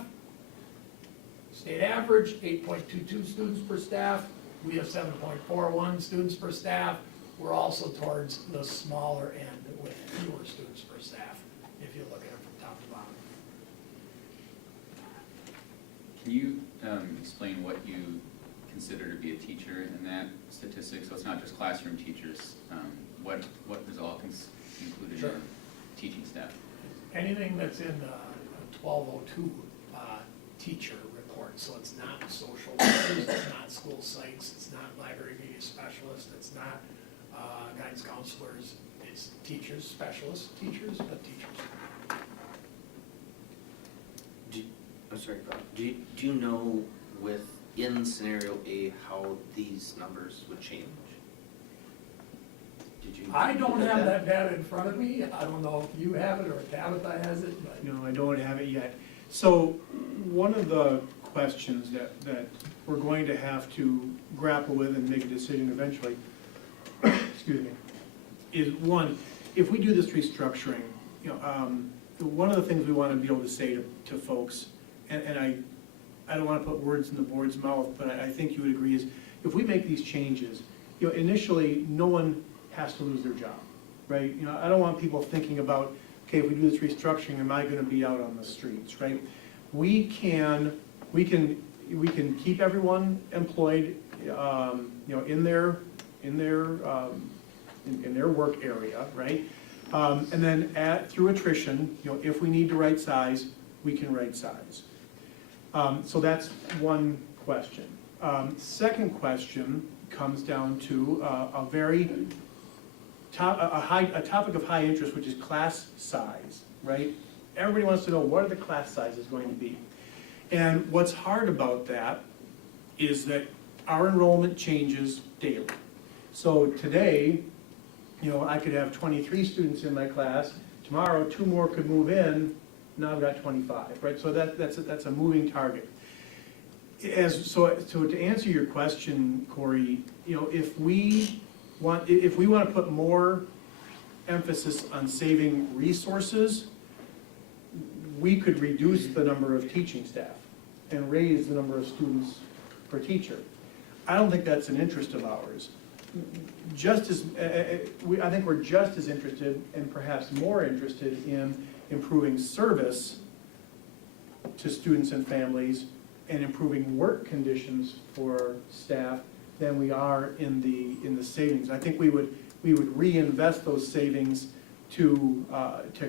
State average, 8.22 students per staff. We have 7.41 students per staff. We're also towards the smaller end with fewer students per staff, if you look at it from top to bottom. Can you explain what you consider to be a teacher in that statistic? So it's not just classroom teachers. What is all included Sure. in teaching staff? Anything that's in the 1202 teacher report, so it's not social workers, it's not school sites, it's not library media specialists, it's not guidance counselors, it's teachers, specialists, teachers, but teachers. I'm sorry, Bob, do you know within scenario A how these numbers would change? Did you? I don't have that data in front of me, I don't know if you have it or if Tabitha has it, but. No, I don't have it yet. So one of the questions that we're going to have to grapple with and make a decision eventually, excuse me, is one, if we do this restructuring, one of the things we want to be able to say to folks, and I don't want to put words in the board's mouth, but I think you would agree, is if we make these changes, initially, no one has to lose their job, right? I don't want people thinking about, okay, if we do this restructuring, am I going to be out on the streets, right? We can keep everyone employed, in their work area, right? And then through attrition, if we need to right size, we can right size. So that's one question. Second question comes down to a topic of high interest, which is class size, right? Everybody wants to know, what are the class sizes going to be? And what's hard about that is that our enrollment changes daily. So today, I could have 23 students in my class. Tomorrow, 2 more could move in. Now I've got 25, right? So that's a moving target. So to answer your question, Corey, if we want to put more emphasis on saving resources, we could reduce the number of teaching staff and raise the number of students per teacher. I don't think that's an interest of ours. I think we're just as interested, and perhaps more interested, in improving service to students and families and improving work conditions for staff than we are in the savings. I think we would reinvest those savings to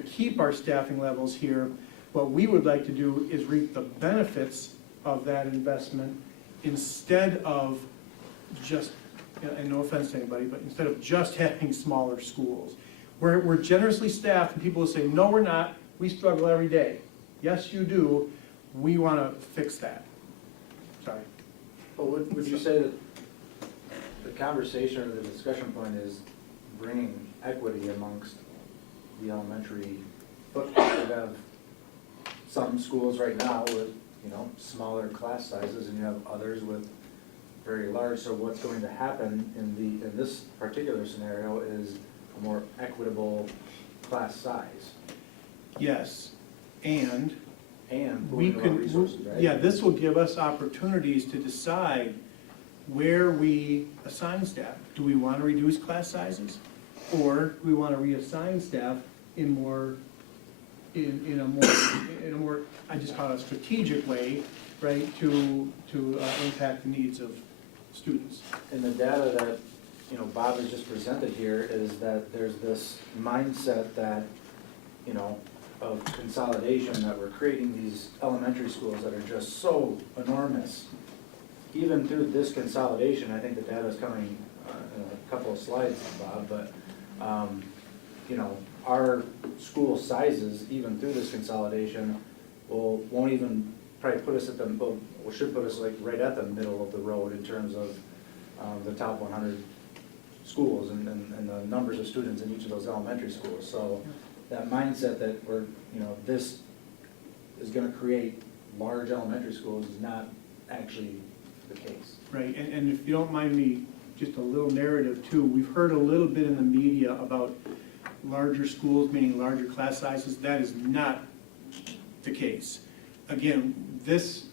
keep our staffing levels here. What we would like to do is reap the benefits of that investment instead of just, and no offense to anybody, but instead of just having smaller schools. We're generously staffed, and people will say, no, we're not, we struggle every day. Yes, you do, we want to fix that. Sorry. Well, would you say that the conversation or the discussion point is bringing equity amongst the elementary footprint. We have some schools right now with, you know, smaller class sizes, and you have others with very large. So what's going to happen in this particular scenario is a more equitable class size Yes, and we pooling of our can, resources, right? yeah, this will give us opportunities to decide where we assign staff. Do we want to reduce class sizes? Or do we want to reassign staff in a more, I just call it a strategic way, right, to impact the needs of students? And the data that, you know, Bob has just presented here is that there's this mindset that, you know, of consolidation, that we're creating these elementary schools that are just so enormous. Even through this consolidation, I think the data is coming in a couple of slides, Bob, but, you know, our school sizes, even through this consolidation, won't even probably put us at the, well, should put us like right at the middle of the road in terms of the top 100 schools and the numbers of students in each of those elementary schools. So that mindset that we're, you know, this is gonna create large elementary schools is not actually the case. Right, and if you don't mind me, just a little narrative too, we've heard a little bit in the media about larger schools, meaning larger class sizes. That is not the case. Again, these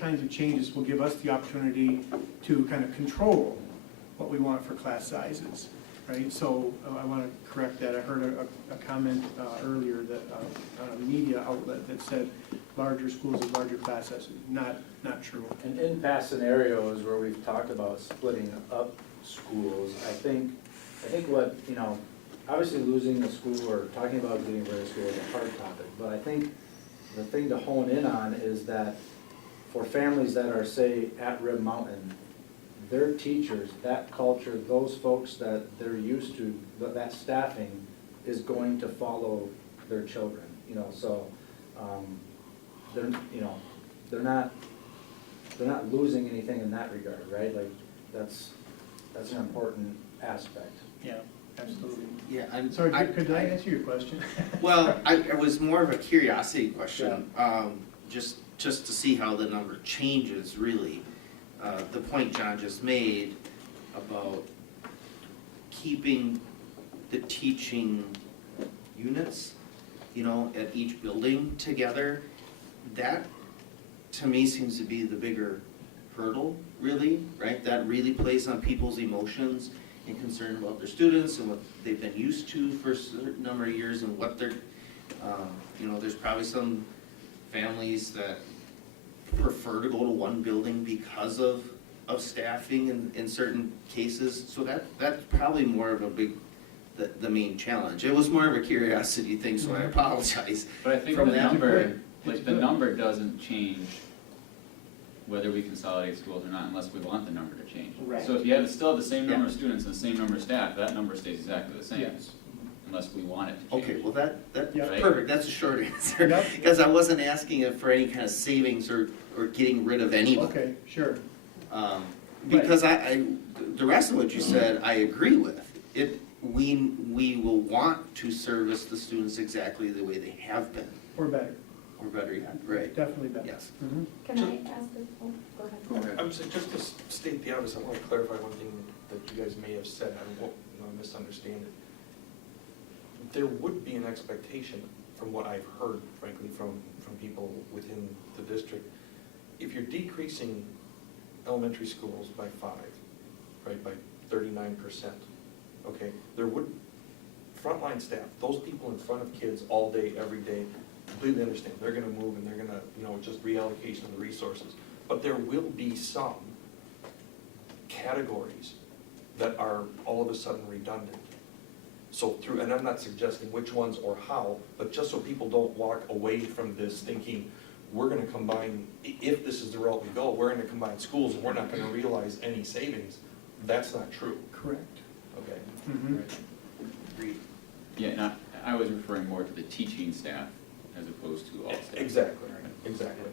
kinds of changes will give us the opportunity to kind of control what we want for class sizes, right? So I want to correct that. I heard a comment earlier that on a media outlet that said larger schools and larger class sizes. Not true. And in past scenarios where we've talked about splitting up schools, I think what, you know, obviously losing a school or talking about getting rid of school is a hard topic, but I think the thing to hone in on is that for families that are, say, at Rib Mountain, their teachers, that culture, those folks that they're used to, that staffing is going to follow their children, you know, so, they're, you know, they're not losing anything in that regard, right? Like, that's an important aspect. Yeah, absolutely. Yeah, I'm. Sorry, could I answer your question? Well, it was more of a curiosity question, just to see how the number changes, really. The point John just made about keeping the teaching units, you know, at each building together, that, to me, seems to be the bigger hurdle, really, right? That really plays on people's emotions and concern about their students and what they've been used to for a certain number of years and what they're, you know, there's probably some families that prefer to go to one building because of staffing in certain cases. So that's probably more of a big, the main challenge. It was more of a curiosity thing, so I apologize. But I think From the that number, like, the number doesn't change whether we consolidate schools or not, unless we want the number to change. Right. So if you still have the same number of students and the same number of staff, that number stays exactly the same. Yes. Unless we want it to change. Okay, well, that's Yeah. perfect, that's a short answer. Yep. Because I wasn't asking it for any kind of savings or getting rid of anyone. Okay, sure. Because the rest of what you said, I agree with. We will want to service the students exactly the way they have been, Or better. or better yet, right? Definitely better. Yes. Mhm. Can I ask this? Oh, go ahead. Go ahead. I'm saying, just to state the obvious, I want to clarify one thing that you guys may have said, I won't misunderstand it. There would be an expectation, from what I've heard, frankly, from people within the district, if you're decreasing elementary schools by 5, right, by 39%, okay, there would, frontline staff, those people in front of kids all day, every day, completely understand, they're gonna move and they're gonna, you know, just reallocation of the resources. But there will be some categories that are all of a sudden redundant. So through, and I'm not suggesting which ones or how, but just so people don't walk away from this thinking, we're gonna combine, if this is the route we go, we're gonna combine schools and we're not gonna realize any savings. That's not true, Correct. okay? Mhm. Right. Agreed. Yeah, and I was referring more to the teaching staff as opposed to all staff. Exactly, exactly.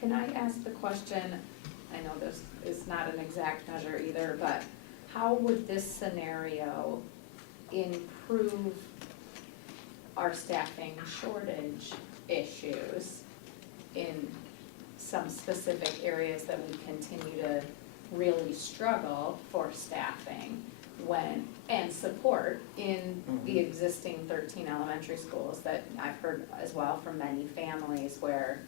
Can I ask the question, I know this is not an exact measure either, but how would this scenario improve our staffing shortage issues in some specific areas that we continue to really struggle for staffing and support in the existing 13 elementary schools that I've heard as well from many families where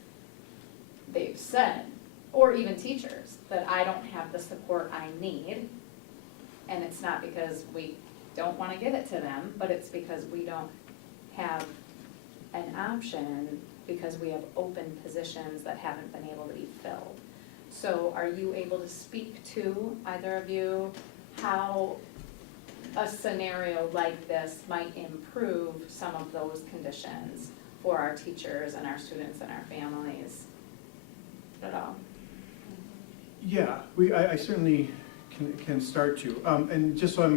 they've said, or even teachers, that I don't have the support I need. And it's not because we don't want to give it to them, but it's because we don't have an option because we have open positions that haven't been able to be filled. So are you able to speak to, either of you, how a scenario like this might improve some of those conditions for our teachers and our students and our families at all? Yeah, I certainly can start to. And just so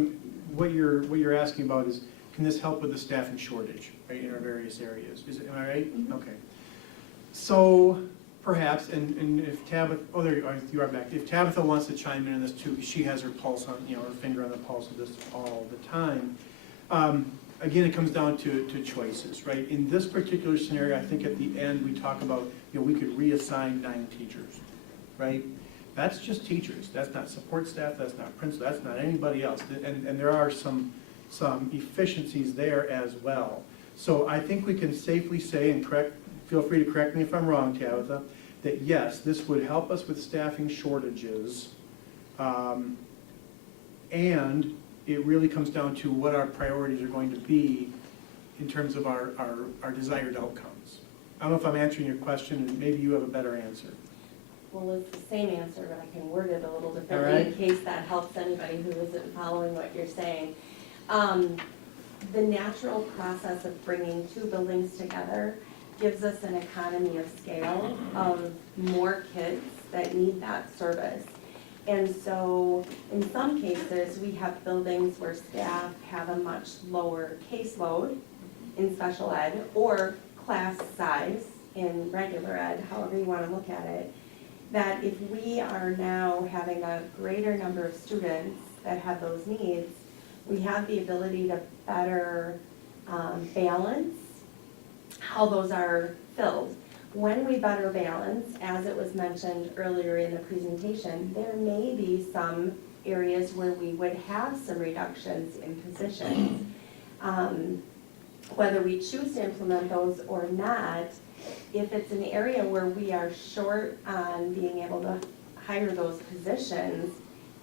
what you're asking about is, can this help with the staffing shortage, right, in our various areas? Am I right? Okay. So perhaps, and if Tabitha, oh, there you are back. If Tabitha wants to chime in on this too, because she has her pulse on, her finger on the pulse of this all the time. Again, it comes down to choices, right? In this particular scenario, I think at the end, we talk about, we could reassign 9 teachers, right? That's just teachers. That's not support staff, that's not principal, that's not anybody else. And there are some efficiencies there as well. So I think we can safely say, and feel free to correct me if I'm wrong, Tabitha, that yes, this would help us with staffing shortages. And it really comes down to what our priorities are going to be in terms of our desired outcomes. I don't know if I'm answering your question, and maybe you have a better answer. Well, it's the same answer, but I can word it a little All differently right. in case that helps anybody who isn't following what you're saying. The natural process of bringing 2 buildings together gives us an economy of scale of more kids that need that service. And so in some cases, we have buildings where staff have a much lower caseload in special ed or class size in regular ed, however you want to look at it, that if we are now having a greater number of students that have those needs, we have the ability to better balance how those are filled. When we better balance, as it was mentioned earlier in the presentation, there may be some areas where we would have some reductions in positions. Whether we choose to implement those or not, if it's an area where we are short on being able to hire those positions,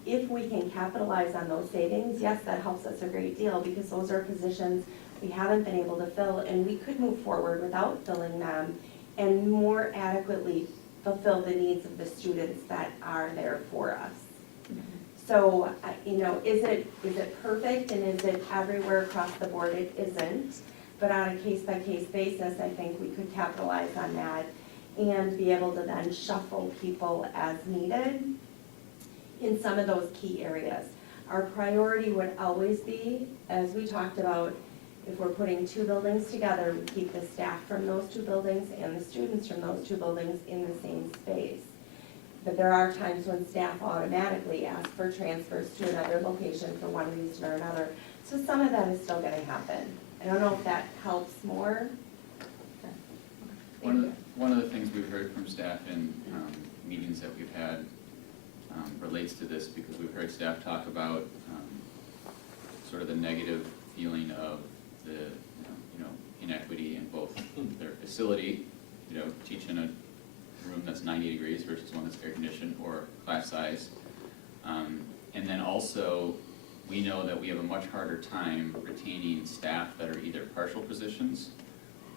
if we can capitalize on those savings, yes, that helps us a great deal because those are positions we haven't been able to fill and we could move forward without filling them and more adequately fulfill the needs of the students that are there for us. So, is it perfect and is it everywhere across the board? It isn't. But on a case-by-case basis, I think we could capitalize on that and be able to then shuffle people as needed in some of those key areas. Our priority would always be, as we talked about, if we're putting 2 buildings together, we keep the staff from those 2 buildings and the students from those 2 buildings in the same space. But there are times when staff automatically ask for transfers to another location for one reason or another. So some of that is still gonna happen. I don't know if that helps more. One of the things we've heard from staff in meetings that we've had relates to this because we've heard staff talk about sort of the negative feeling of the inequity in both their facility, teach in a room that's 90 degrees versus one that's air conditioned or class size. And then also, we know that we have a much harder time retaining staff that are either partial positions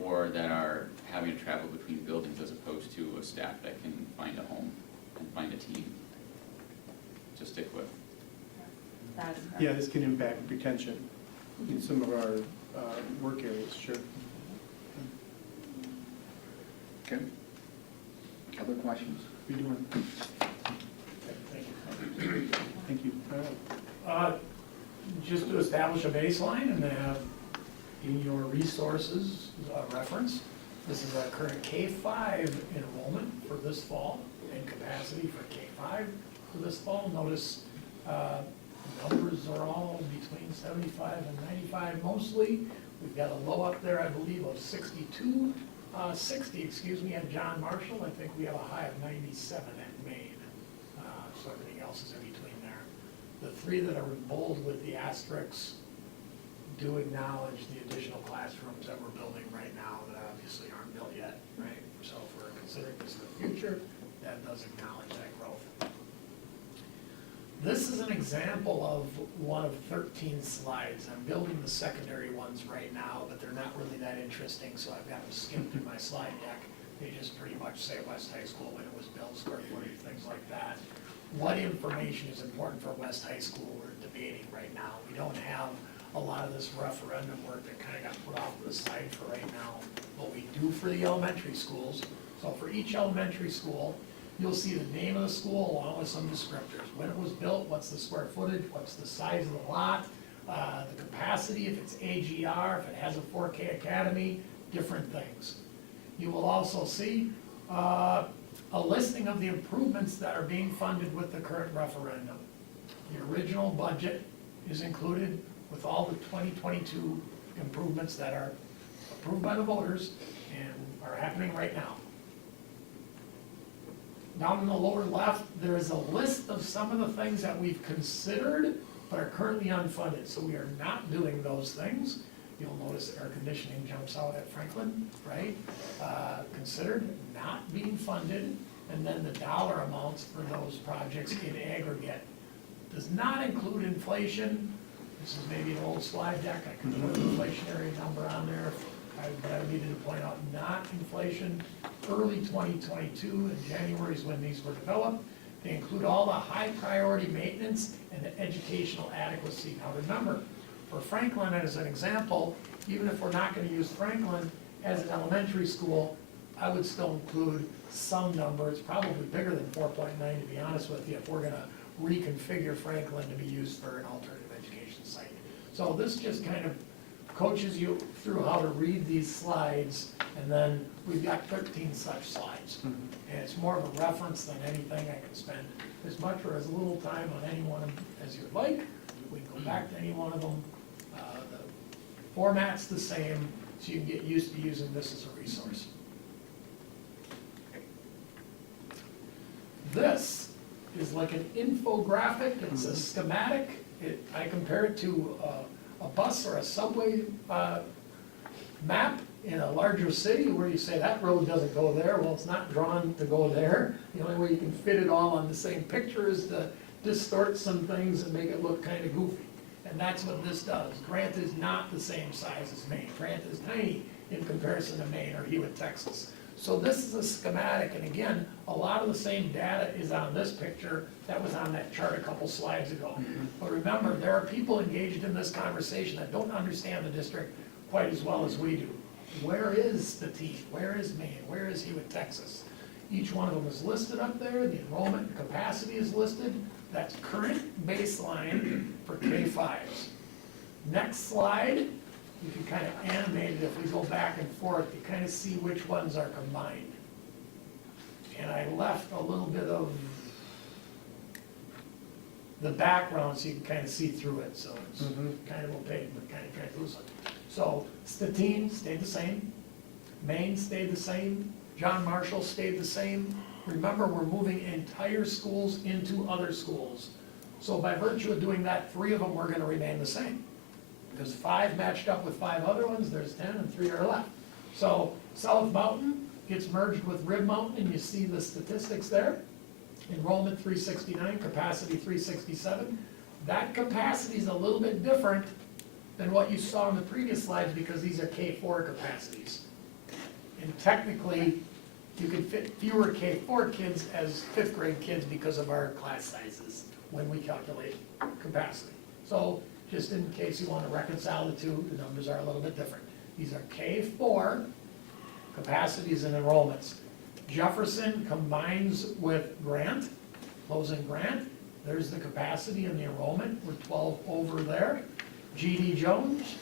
or that are having to travel between buildings as opposed to a staff that can find a home and find a team to stick with. That is correct. Yeah, this can impact retention in some of our work areas, sure. Okay. Other questions? What are you doing? Thank you. All right. Just to establish a baseline and to have in your resources a reference, this is our current K-5 enrollment for this fall and capacity for K-5 for this fall. Notice Numbers are all between 75 and 95 mostly. We've got a low up there, I believe, of 60, excuse me, at John Marshall. I think we have a high of 97 at Maine. So everything else is in between there. The three that are in bold with the asterisks do acknowledge the additional classrooms that we're building right now that obviously aren't built yet, right? So if we're considering this in the future, that does acknowledge that growth. This is an example of one of 13 slides. I'm building the secondary ones right now, but they're not really that interesting, so I've got them skimmed through my slide deck. They just pretty much say West High School, when it was built, square footage, things like that. What information is important for West High School we're debating right now? We don't have a lot of this referendum work that kind of got put off to the side for right now. What we do for the elementary schools, so for each elementary school, you'll see the name of the school along with some descriptors. When it was built, what's the square footage, what's the size of the lot, the capacity, if it's AGR, if it has a 4K academy, different things. You will also see a listing of the improvements that are being funded with the current referendum. The original budget is included with all the 2022 improvements that are approved by the voters and are happening right now. Down in the lower left, there is a list of some of the things that we've considered but are currently unfunded. So we are not doing those things. You'll notice air conditioning jumps out at Franklin, right? Considered not being funded, and then the dollar amounts for those projects in aggregate. Does not include inflation. This is maybe an old slide deck. I could put an inflationary number on there. I needed to point out not inflation. Early 2022, in January is when these were developed. They include all the high priority maintenance and the educational adequacy. Now remember, for Franklin as an example, even if we're not going to use Franklin as an elementary school, I would still include some number. It's probably bigger than 4.9 to be honest with you, if we're going to reconfigure Franklin to be used for an alternative education site. So this just kind of coaches you through how to read these slides, and then we've got 13 such slides. And it's more of a reference than anything. I can spend as much or as little time on any one of them as you'd like. We can go back to any one of them. The format's the same, so you can get used to using this as a resource. This is like an infographic. It's a schematic. I compare it to a bus or a subway map in a larger city where you say that road doesn't go there. Well, it's not drawn to go there. The only way you can fit it all on the same picture is to distort some things and make it look kind of goofy. And that's what this does. Grant is not the same size as Maine. Grant is tiny in comparison to Maine or Hewitt, Texas. So this is a schematic, and again, a lot of the same data is on this picture that was on that chart a couple slides ago. But remember, there are people engaged in this conversation that don't understand the district quite as well as we do. Where is the team? Where is Maine? Where is Hewitt, Texas? Each one of them is listed up there. The enrollment capacity is listed. That's current baseline for K-5s. Next slide. You can kind of animate it if we go back and forth, you kind of see which ones are combined. And I left a little bit of the background so you can kind of see through it, so it's kind of opaque, but kind of translucent. So Stettin stayed the same, Maine stayed the same, John Marshall stayed the same. Remember, we're moving entire schools into other schools. So by virtue of doing that, 3 of them were gonna remain the same. Because 5 matched up with 5 other ones, there's 10 and 3 are left. So South Mountain gets merged with Rib Mountain, and you see the statistics there. Enrollment 369, capacity 367. That capacity is a little bit different than what you saw in the previous slides because these are K4 capacities. And technically, you can fit fewer K4 kids as 5th grade kids because of our class sizes when we calculate capacity. So just in case you want to reconcile the two, the numbers are a little bit different. These are K4 capacities and enrollments. Jefferson combines with Grant, closing Grant. There's the capacity and the enrollment. We're 12 over there. G.D. Jones,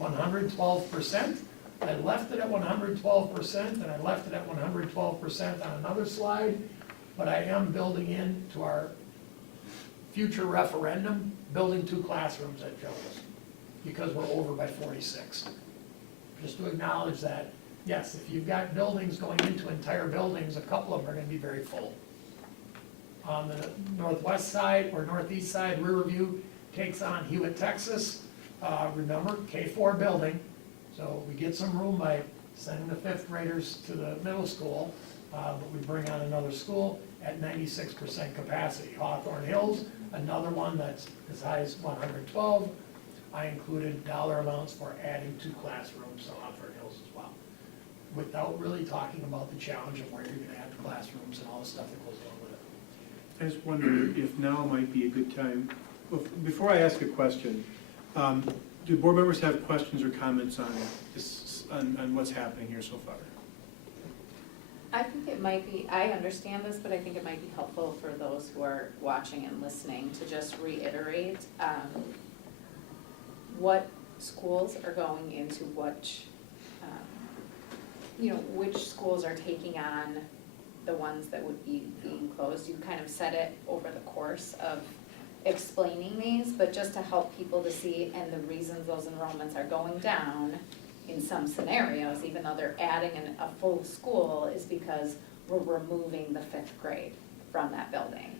112%. I left it at 112%, and I left it at 112% on another slide, but I am building into our future referendum, building 2 classrooms at Jones, because we're over by 46. Just to acknowledge that, yes, if you've got buildings going into entire buildings, a couple of them are gonna be very full. On the northwest side or northeast side, Riverview takes on Hewitt, Texas. Remember, K4 building, so we get some room by sending the 5th graders to the middle school, but we bring on another school at 96% capacity. Hawthorne Hills, another one that's as high as 112. I included dollar amounts for adding 2 classrooms to Hawthorne Hills as well, without really talking about the challenge of where you're gonna add the classrooms and all the stuff that goes along with it. I just wonder if now might be a good time, before I ask a question, do board members have questions or comments on this, on what's happening here so far? I think it might be, I understand this, but I think it might be helpful for those who are watching and listening to just reiterate what schools are going into which, which schools are taking on the ones that would be being closed. You kind of said it over the course of explaining these, but just to help people to see, and the reasons those enrollments are going down in some scenarios, even though they're adding a full school, is because we're removing the 5th grade from that building.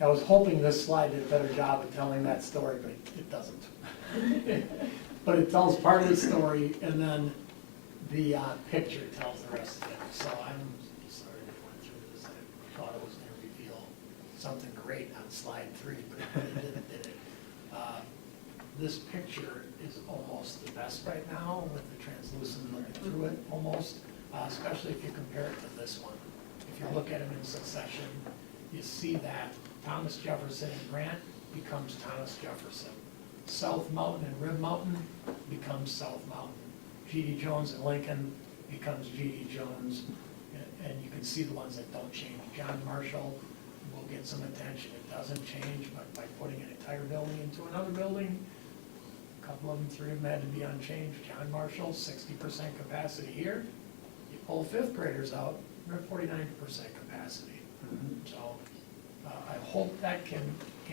I was hoping this slide did a better job of telling that story, but it doesn't. But it tells part of the story, and then the picture tells the rest of it. So I'm sorry I went through this. I thought it was going to reveal something great on slide 3, but it didn't, did it? This picture is almost the best right now with the translucent looking through it, almost, especially if you compare it to this one. If you look at them in succession, you see that Thomas Jefferson and Grant becomes Thomas Jefferson. South Mountain and Rib Mountain becomes South Mountain. G.D. Jones and Lincoln becomes G.D. Jones, and you can see the ones that don't change. John Marshall will get some attention. It doesn't change, but by putting an entire building into another building, a couple of them, 3 of them had to be unchanged. John Marshall, 60% capacity here. You pull 5th graders out, we're at 49% capacity. So I hope that can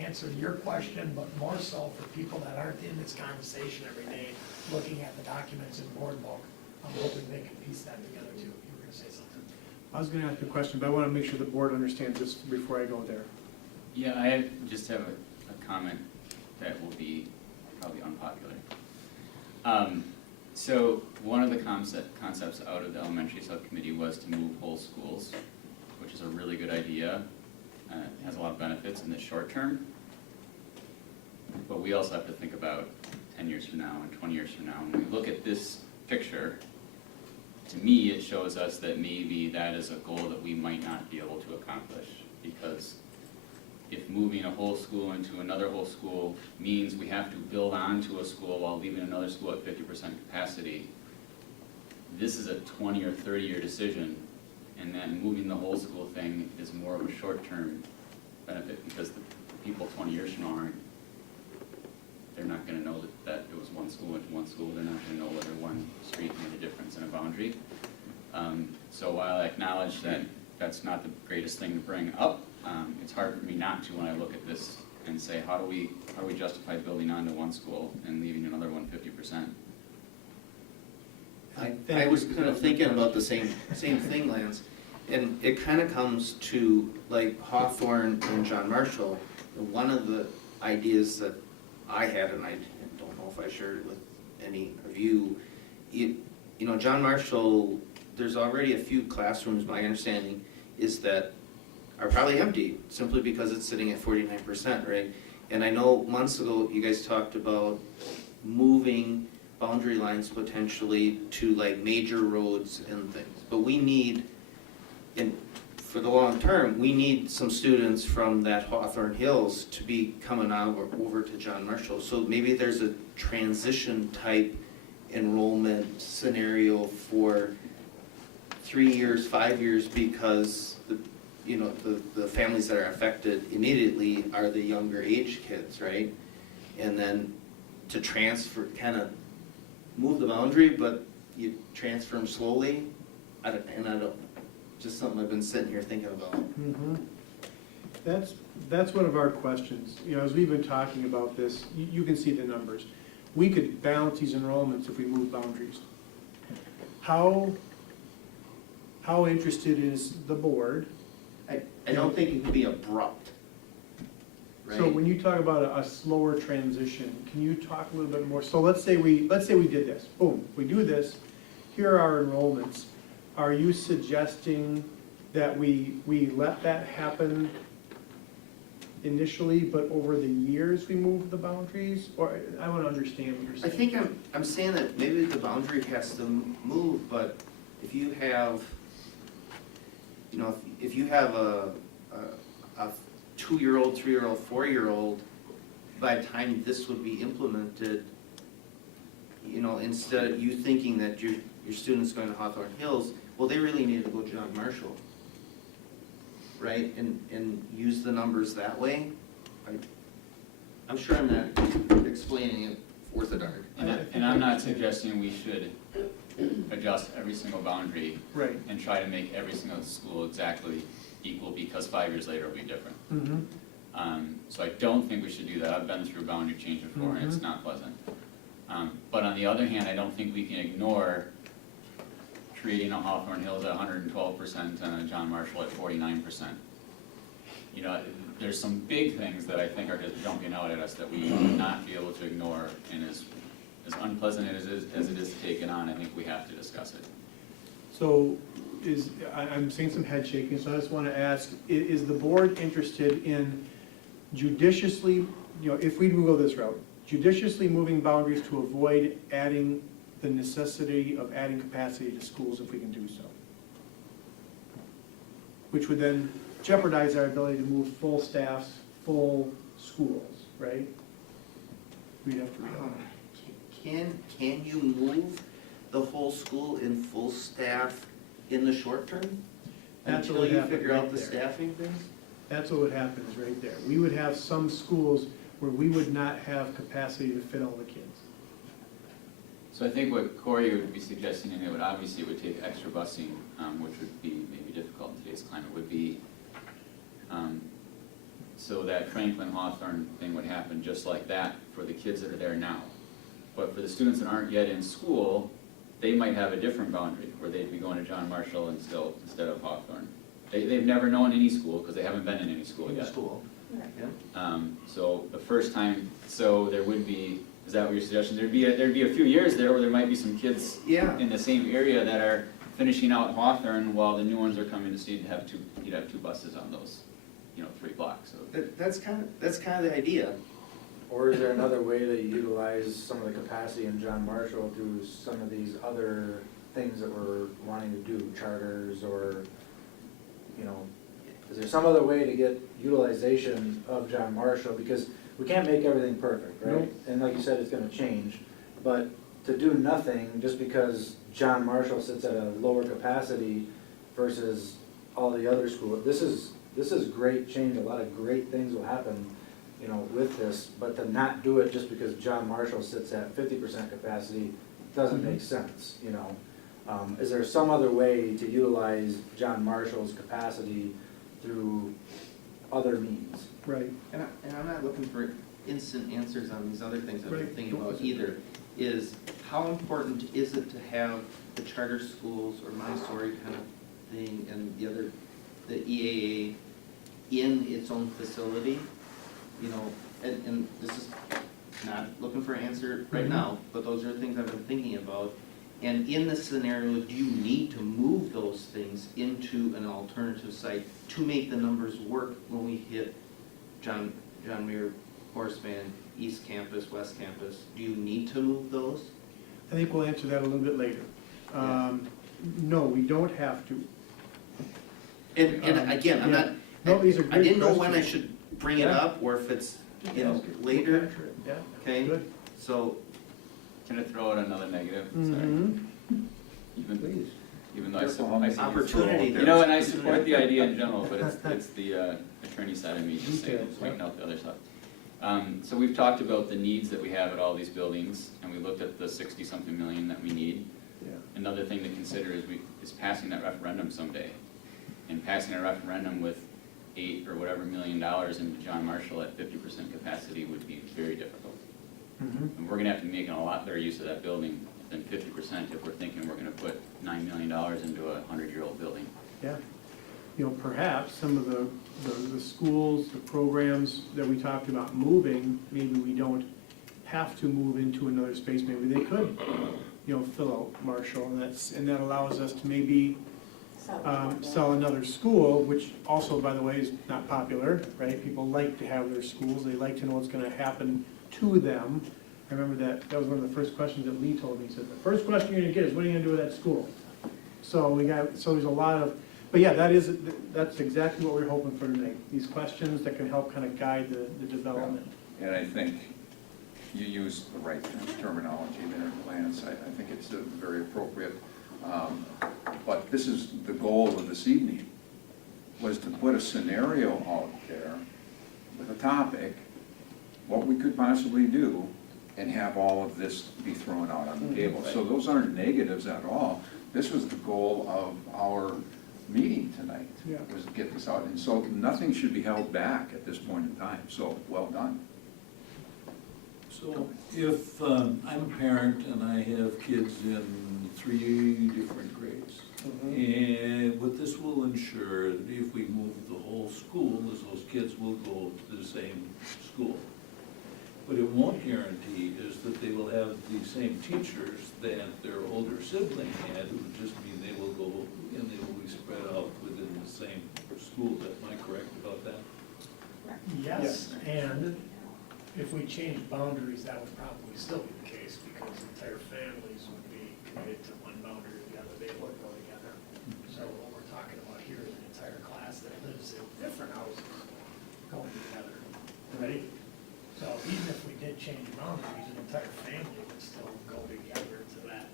answer your question, but more so for people that aren't in this conversation every day, looking at the documents in board book. I'm hoping they can piece that together too. You were gonna say something. I was gonna ask a question, but I wanna make sure the board understands this before I go there. Yeah, I just have a comment that will be probably unpopular. So one of the concepts out of the elementary subcommittee was to move whole schools, which is a really good idea. It has a lot of benefits in the short term. But we also have to think about 10 years from now and 20 years from now. When we look at this picture, to me, it shows us that maybe that is a goal that we might not be able to accomplish, because if moving a whole school into another whole school means we have to build onto a school while leaving another school at 50% capacity, this is a 20 or 30-year decision, and then moving the whole school thing is more of a short-term benefit, because the people 20 years from now they're not going to know that it was one school into one school. They're not going to know whether one street made a difference in a boundary. So while I acknowledge that that's not the greatest thing to bring up, it's hard for me not to when I look at this and say, how do we justify building onto one school and leaving another one 50%? I was kind of thinking about the same thing, Lance, and it kind of comes to like Hawthorne and John Marshall. One of the ideas that I had, and I don't know if I shared it with any of you, John Marshall, there's already a few classrooms, my understanding is that are probably empty, simply because it's sitting at 49%, right? And I know months ago, you guys talked about moving boundary lines potentially to like major roads and things. But we need, and for the long term, we need some students from that Hawthorne Hills to be coming over to John Marshall. So maybe there's a transition type enrollment scenario for 3 years, 5 years, because the families that are affected immediately are the younger age kids, right? And then to transfer, kind of move the boundary, but you transfer them slowly. Just something I've been sitting here thinking about. That's That's one of our questions. You know, as we've been talking about this, you can see the numbers. We could balance these enrollments if we move boundaries. How interested is the board? I don't think it can be abrupt, right? So when you talk about a slower transition, can you talk a little bit more? So let's say we did this, boom, we do this, here are our enrollments. Are you suggesting that we let that happen initially, but over the years we move the boundaries? Or, I want to understand what you're I saying. think I'm saying that maybe the boundary has to move, but if you have, you know, if you have a 2-year-old, 3-year-old, 4-year-old, by the time this would be implemented, you know, instead of you thinking that your student's going to Hawthorne Hills, well, they really need to go John Marshall, right? And use the numbers that way. I'm sure I'm not explaining it worth a darn. And I'm not suggesting we should adjust every single boundary Right. and try to make every single school exactly equal, because 5 years later it'll be different. Mm-hmm. So I don't think we should do that. I've been through boundary change before, and it's not pleasant. But on the other hand, I don't think we can ignore creating a Hawthorne Hills at 112% and a John Marshall at 49%. You know, there's some big things that I think are just jumping out at us that we will not be able to ignore, and as unpleasant as it is to take it on, I think we have to discuss it. So I'm seeing some head shaking, so I just want to ask, is the board interested in judiciously, you know, if we do go this route, judiciously moving boundaries to avoid adding the necessity of adding capacity to schools if we can do so? Which would then jeopardize our ability to move full staffs, full schools, right? We'd have to Can you move the whole school in full staff in the short term? That's what Until would you happen figure right out the there. staffing things? That's what would happen is right there. We would have some schools where we would not have capacity to fit all the kids. So I think what Corey would be suggesting, and it would obviously it would take extra busing, which would be maybe difficult in today's climate, would be so that Franklin Hawthorne thing would happen just like that for the kids that are there now. But for the students that aren't yet in school, they might have a different boundary where they'd be going to John Marshall instead of Hawthorne. They've never known any school because they haven't been in any school yet. So the first time, so there would be, is that what you're suggesting? There'd be a few years there where there might be some kids in the same area that are finishing out Hawthorne while the new ones are coming to see, you'd have two buses on those, 3 blocks. So That's kind of the idea. Or is there another way to utilize some of the capacity in John Marshall through some of these other things that we're wanting to do, charters or, is there some other way to get utilization of John Marshall? Because we can't make everything perfect, right? Nope. And like you said, it's gonna change, but to do nothing just because John Marshall sits at a lower capacity versus all the other schools, this is great change, a lot of great things will happen, with this, but to not do it just because John Marshall sits at 50% capacity doesn't make sense, Is there some other way to utilize John Marshall's capacity through other means? Right. And I'm not looking for instant answers on these other things I've been Right. thinking about either, is how important is it to have the charter schools or Montessori kind of thing and the EAA in its own facility? And this is not looking for an answer right now, but those are things I've been thinking about. And in this scenario, do you need to move those things into an alternative site to make the numbers work when we hit John Muir, Horace Mann, East Campus, West Campus? Do you need to move those? I think we'll answer that a little bit later. No, we don't have to. And again, I'm not, No, these are great I didn't know when I questions. should bring it up or if it's, later, Yeah, okay? good. So, can I throw out another negative? Sorry. Mm-hmm. Even though I support opportunity there. and I support the idea in general, but it's the attorney side of me just saying, pointing out the other stuff. So we've talked about the needs that we have at all these buildings, and we looked at the 60-something million that we need. Yeah. Another thing to consider is passing that referendum someday. And passing a referendum with $8 or whatever million into John Marshall at 50% capacity would be very difficult. Mhm. And we're gonna have to make a lot better use of that building than 50% if we're thinking we're gonna put $9 million into a 100-year-old building. Yeah. You know, perhaps some of the schools, the programs that we talked about moving, maybe we don't have to move into another space, maybe they could, you know, fill out Marshall, and that allows us to maybe sell another school, which also, by the way, is not popular, right? People like to have their schools, they like to know what's gonna happen to them. I remember that was one of the first questions that Lee told me. He said, the first question you're gonna get is, what are you gonna do with that school? So there's a lot of, but yeah, that's exactly what we're hoping for tonight. These questions that can help kind of guide the development. And I think you used the right terminology there, Lance. I think it's very appropriate. But this is the goal of this evening, was to put a scenario out there with a topic, what we could possibly do, and have all of this be thrown out on the table. So those aren't negatives at all. This was the goal of our meeting tonight, Yeah. was to get this out. And so nothing should be held back at this point in time. So, well done. So if I'm a parent and I have kids in 3 different grades, and what this will ensure that if we move the whole school, is those kids will go to the same school. What it won't guarantee is that they will have the same teachers that their older sibling had. It would just mean they will go and they will be spread out within the same school. Am I correct about that? Yes, and if we change boundaries, that would probably still be the case, because entire families would be committed to one boundary or the other, they would go together. So what we're talking about here is an entire class that lives in different houses going together, right? So even if we did change boundaries, an entire family would still go together to that.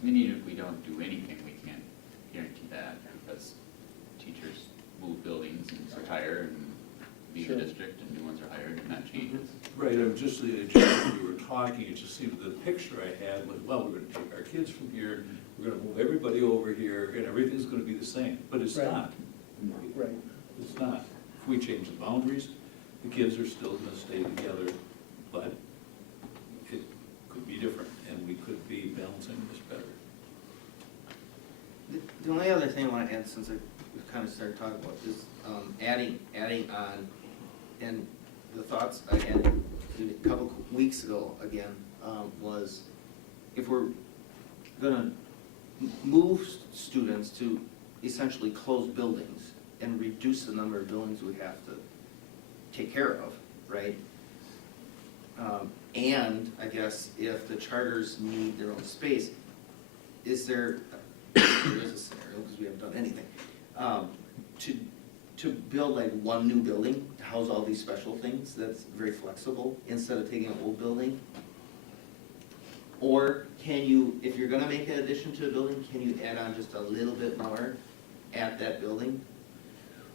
And even if we don't do anything, we can't guarantee that, because teachers move buildings and retire and leave the district, and new ones are hired, and that changes. Right, I was just when we were talking, it just seemed the picture I had was, well, we're gonna take our kids from here, we're gonna move everybody over here, and everything's gonna be the same, but it's Right. not. Right. It's not. If we change the boundaries, the kids are still gonna stay together, but it could be different, and we could be balancing this better. The only other thing I want to add, since we've kind of started talking about, is adding on, and the thoughts I had a couple weeks ago again, was if we're gonna move students to essentially closed buildings and reduce the number of buildings we have to take care of, right? And I guess if the charters need their own space, is there a scenario, because we haven't done anything, to build like one new building to house all these special things that's very flexible, instead of taking an old building? Or can you, if you're gonna make an addition to a building, can you add on just a little bit more at that building?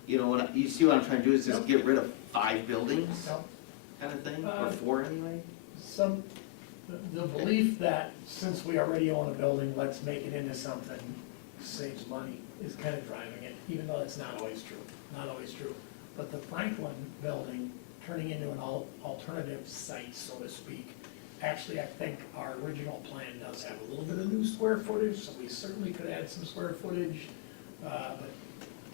You know, you see what I'm trying to do, is just get rid of 5 buildings, So, kind of thing, or 4 anyway? the belief that since we already own a building, let's make it into something, saves money, is kind of driving it, even though it's not always true, But the Franklin building, turning into an alternative site, so to speak, actually, I think our original plan does have a little bit of new square footage, so we certainly could add some square footage, but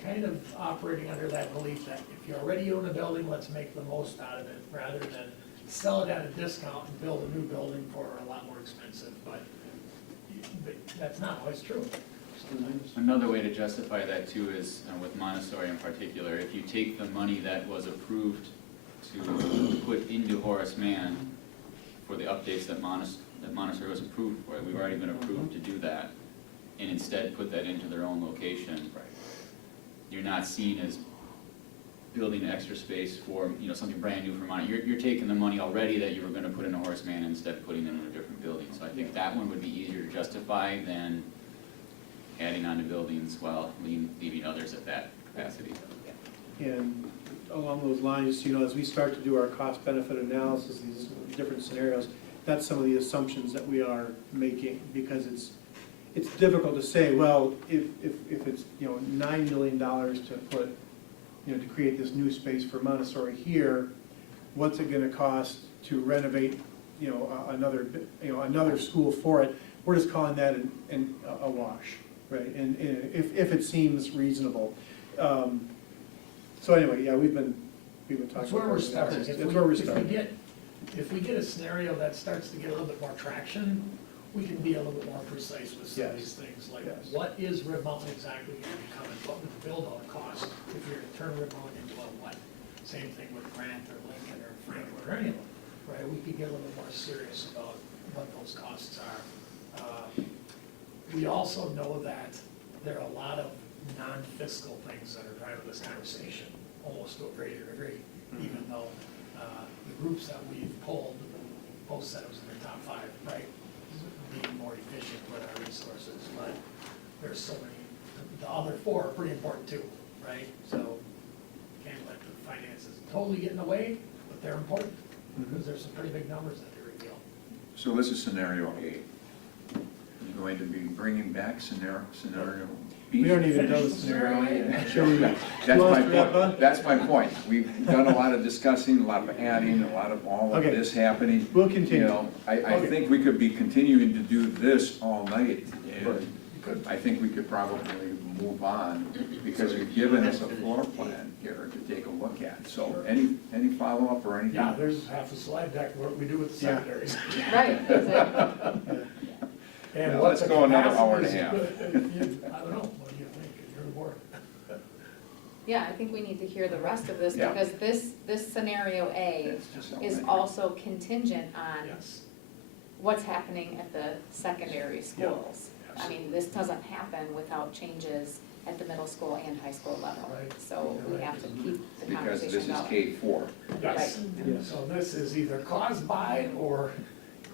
kind of operating under that belief that if you already own a building, let's make the most out of it, rather than sell it at a discount and build a new building for a lot more expensive, but that's not always true. Sometimes. Another way to justify that too is, with Montessori in particular, if you take the money that was approved to put into Horace Mann for the updates that Montessori was approved for, we've already been approved to do that, and instead put that into their own location. You're not seen as building extra space for, something brand new for Montessori. You're taking the money already that you were gonna put into Horace Mann and instead putting it in a different building. So I think that one would be easier to justify than adding on to buildings while leaving others at that capacity. And along those lines, as we start to do our cost-benefit analysis, these different scenarios, that's some of the assumptions that we are making, because it's difficult to say, well, if it's, $9 million to put you know, to create this new space for Montessori here, what's it gonna cost to renovate, you know, another school for it? We're just calling that a wash, right? And if it seems reasonable. So anyway, yeah, we've been talking. That's where we're about starting. this. That's where we're starting. If we get a scenario that starts to get a little bit more traction, we can be a little bit more precise with some of these things, like Yes. what is Rib Mountain exactly going to become, and what would the build-out cost if you're to turn Rib Mountain into a what? Same thing with Grant or Lincoln or Franklin or any of them, right? We could get a little bit more serious about what those costs are. We also know that there are a lot of non-fiscal things that are driving this conversation, almost to a greater degree, even though the groups that we've polled, both said it was in their top 5, right? Being more efficient with our resources, but there's so many, the other 4 are pretty important too, right? So can't let the finances totally get in the way, but they're important, because there's some pretty big numbers that they reveal. So this is scenario A. You're going to be bringing back scenario B? We aren't even done with scenario yet. Shall we? That's You want my us to wrap point, up? that's my point. We've done a lot of discussing, a lot of adding, a lot of all of Okay. this happening. We'll continue. You know, I Okay. think we could be continuing to do this all night, Right. and You could, I think we could probably move on, because you've given us a floor plan here to take a look at. So any follow-up or anything? yeah, there's half a slide deck, what we do with the Yeah. secondaries. Right, exactly. And Well, what let's the go another hour and a capacities- I don't know, what do you think, you're the board. Yeah, I think we need to hear the rest of this, Yeah. because this scenario A That's just is elementary. also contingent on Yes. what's happening at the secondary schools. I mean, this doesn't happen without changes at the middle school and high school level. Right. So we have to keep the Because this conversation is going. K-4. Yes, Right. so this is either caused by or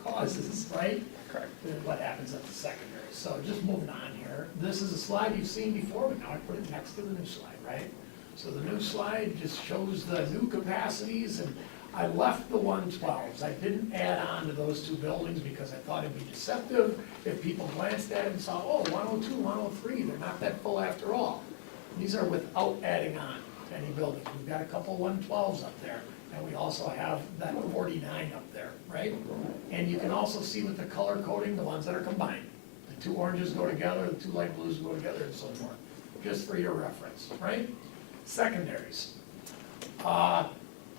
causes, right? Correct. What happens at the secondary. So just moving on here, this is a slide you've seen before, but now I put it next to the new slide, right? So the new slide just shows the new capacities, and I left the 112s. I didn't add on to those 2 buildings because I thought it'd be deceptive if people glanced at it and saw, oh, 102, 103, they're not that full after all. These are without adding on to any buildings. We've got a couple 112s up there, and we also have that 49 up there, right? And you can also see with the color coding, the ones that are combined. The 2 oranges go together, the 2 light blues go together, and so forth, just for your reference, right? Secondaries.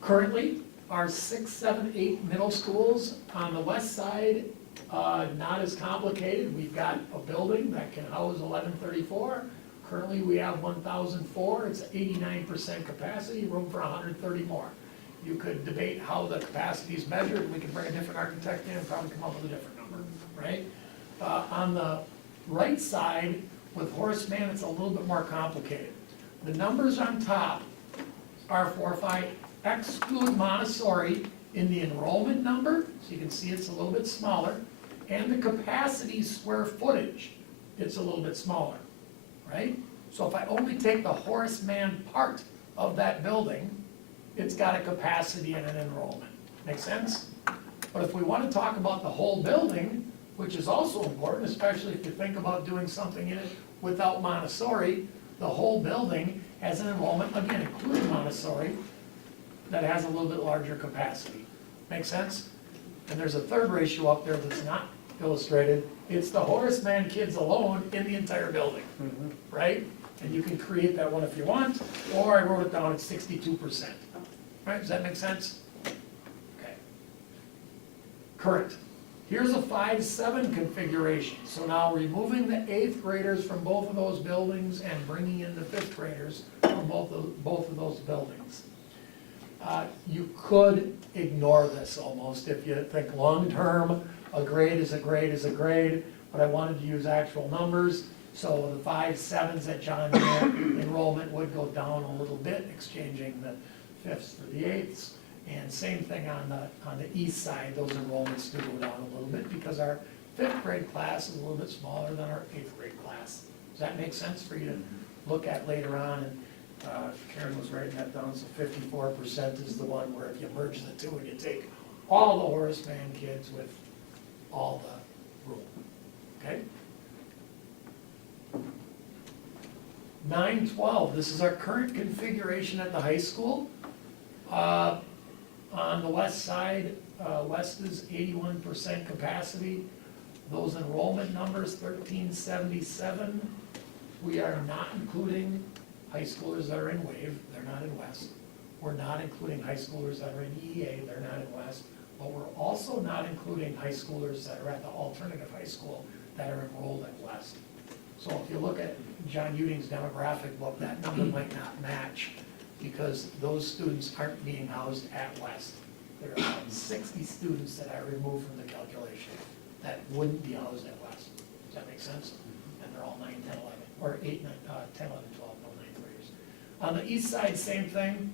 Currently, our 6, 7, 8 middle schools on the west side, not as complicated. We've got a building that can house 1134. Currently, we have 1,004. It's 89% capacity, room for 130 more. You could debate how the capacity is measured. We could bring a different architect in and probably come up with a different number, right? On the right side, with Horace Mann, it's a little bit more complicated. The numbers on top are for if I exclude Montessori in the enrollment number, so you can see it's a little bit smaller, and the capacity square footage, it's a little bit smaller, right? So if I only take the Horace Mann part of that building, it's got a capacity and an enrollment. Make sense? But if we want to talk about the whole building, which is also important, especially if you think about doing something in it without Montessori, the whole building has an enrollment, again, including Montessori, that has a little bit larger capacity. Make sense? And there's a third ratio up there that's not illustrated. It's the Horace Mann kids alone in the entire building, right? And you can create that one if you want, or I wrote it down at 62%. Right, does that make sense? Okay. Current. Here's a 5-7 configuration. So now removing the 8th graders from both of those buildings and bringing in the 5th graders from both of those buildings. You could ignore this almost if you think long-term, a grade is a grade is a grade, but I wanted to use actual numbers. So the 5-7s at John Muir enrollment would go down a little bit, exchanging the 5ths for the 8ths. And same thing on the east side, those enrollments do go down a little bit because our 5th grade class is a little bit smaller than our 8th grade class. Does that make sense for you to look at later on? And Karen was writing that down, so 54% is the one where if you merge the two and you take all the Horace Mann kids with all the room, okay? 912, this is our current configuration at the high school. On the west side, west is 81% capacity. Those enrollment numbers, 1377. We are not including high schoolers that are in WAVE, they're not in west. We're not including high schoolers that are in EEA, they're not in west. But we're also not including high schoolers that are at the alternative high school that are enrolled in west. So if you look at John Uding's demographic book, that number might not match because those students aren't being housed at west. There are about 60 students that I removed from the calculation that wouldn't be housed at west. Does that make sense? And they're all 9, 10, 11, or 8, 9, 10, 11, 12, no 9th graders. On the east side, same thing.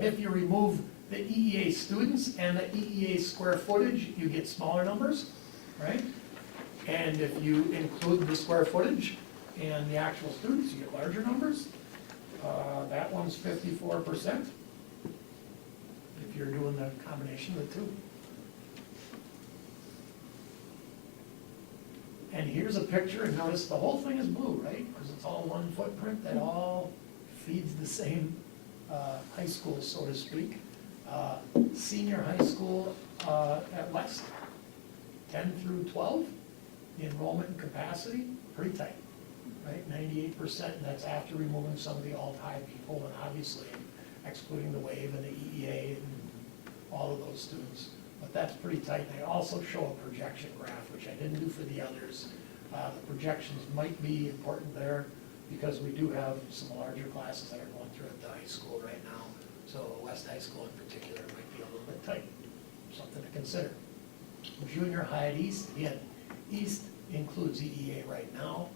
If you remove the EEA students and the EEA square footage, you get smaller numbers, right? And if you include the square footage and the actual students, you get larger numbers. That one's 54%. If you're doing the combination of the two. And here's a picture, and notice the whole thing is blue, right? Because it's all one footprint that all feeds the same high school, so to speak. Senior high school at West, 10 through 12, the enrollment and capacity, pretty tight, right? 98%, and that's after removing some of the alt-high people, and obviously excluding the WAVE and the EEA and all of those students. But that's pretty tight. They also show a projection graph, which I didn't do for the others. The projections might be important there because we do have some larger classes that are going through at the high school right now. So West High School in particular might be a little bit tight, something to consider. Junior high at East, again, East includes EEA right now.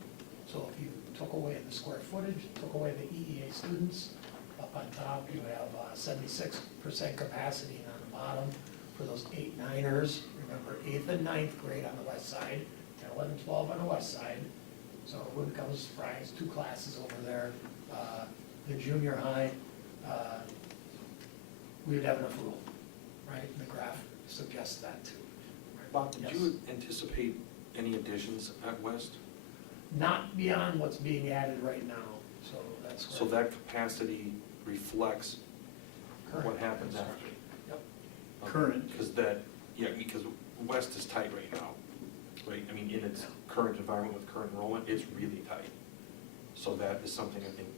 So if you took away the square footage, took away the EEA students, up on top you have 76% capacity, and on the bottom for those 8, 9ers, remember 8th and 9th grade on the west side, 10, 11, 12 on the west side. So it wouldn't come as a surprise, 2 classes over there. The junior high, we would have enough room, right? And the graph suggests that too. Bob, did Yes. you anticipate any additions at West? Not beyond what's being added right now, so that's. So that capacity reflects what Current. happens after? Yep. Current. Because that, yeah, because West is tight right now, right? I mean, in its current environment with current enrollment, it's really tight. So that is something I think,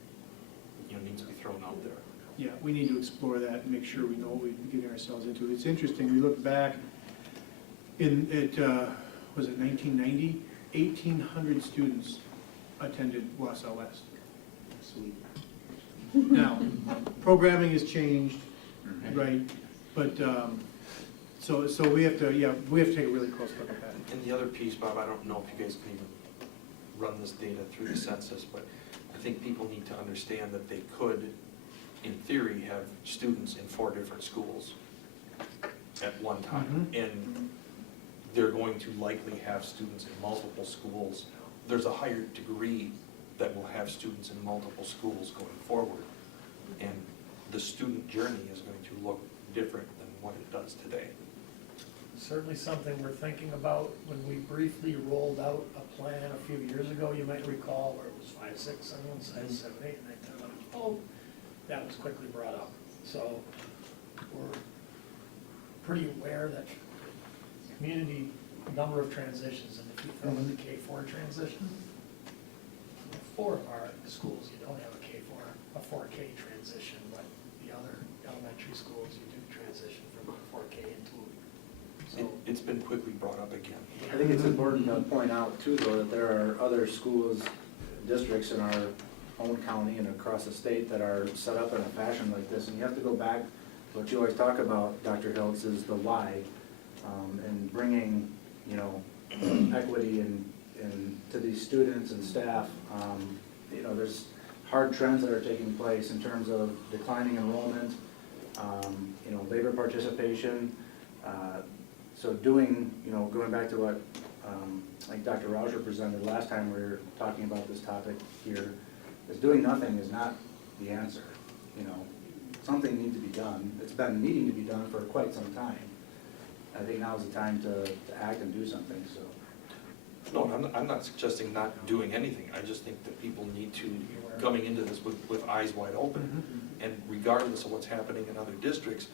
needs to be thrown out there. Yeah, we need to explore that and make sure we know what we're getting ourselves into. It's interesting, we look back was it 1990? 1,800 students attended Wausau West. Sweet. Now, programming has changed, right? But, so we have to, we have to take a really close look at that. And the other piece, Bob, I don't know if you guys can even run this data through the census, but I think people need to understand that they could, in theory, have students in 4 different schools at one time. And they're going to likely have students in multiple schools. There's a higher degree that will have students in multiple schools going forward. And the student journey is going to look different than what it does today. Certainly something we're thinking about. When we briefly rolled out a plan a few years ago, you might recall, where it was 5, 6 on one side, 7, 8, 9, 10, 11, 12. That was quickly brought up. So we're pretty aware that community number of transitions, and if you throw in the K-4 transition, 4 of our schools, you don't have a K-4, a 4K transition, but the other elementary schools, you do transition from 4K into. So It's been quickly brought up again. I think it's important to point out too, though, that there are other schools, districts in our own county and across the state that are set up in a fashion like this, and you have to go back, what you always talk about, Dr. Hiltz, is the why, and bringing, equity and to these students and staff. There's hard trends that are taking place in terms of declining enrollment, labor participation. So doing, going back to what, like Dr. Rauscher presented last time we were talking about this topic here, is doing nothing is not the answer. Something needs to be done. It's been needing to be done for quite some time. I think now is the time to act and do something, so. No, I'm not suggesting not doing anything. I just think that people need to, coming into this with eyes wide open. And regardless of what's happening in other districts,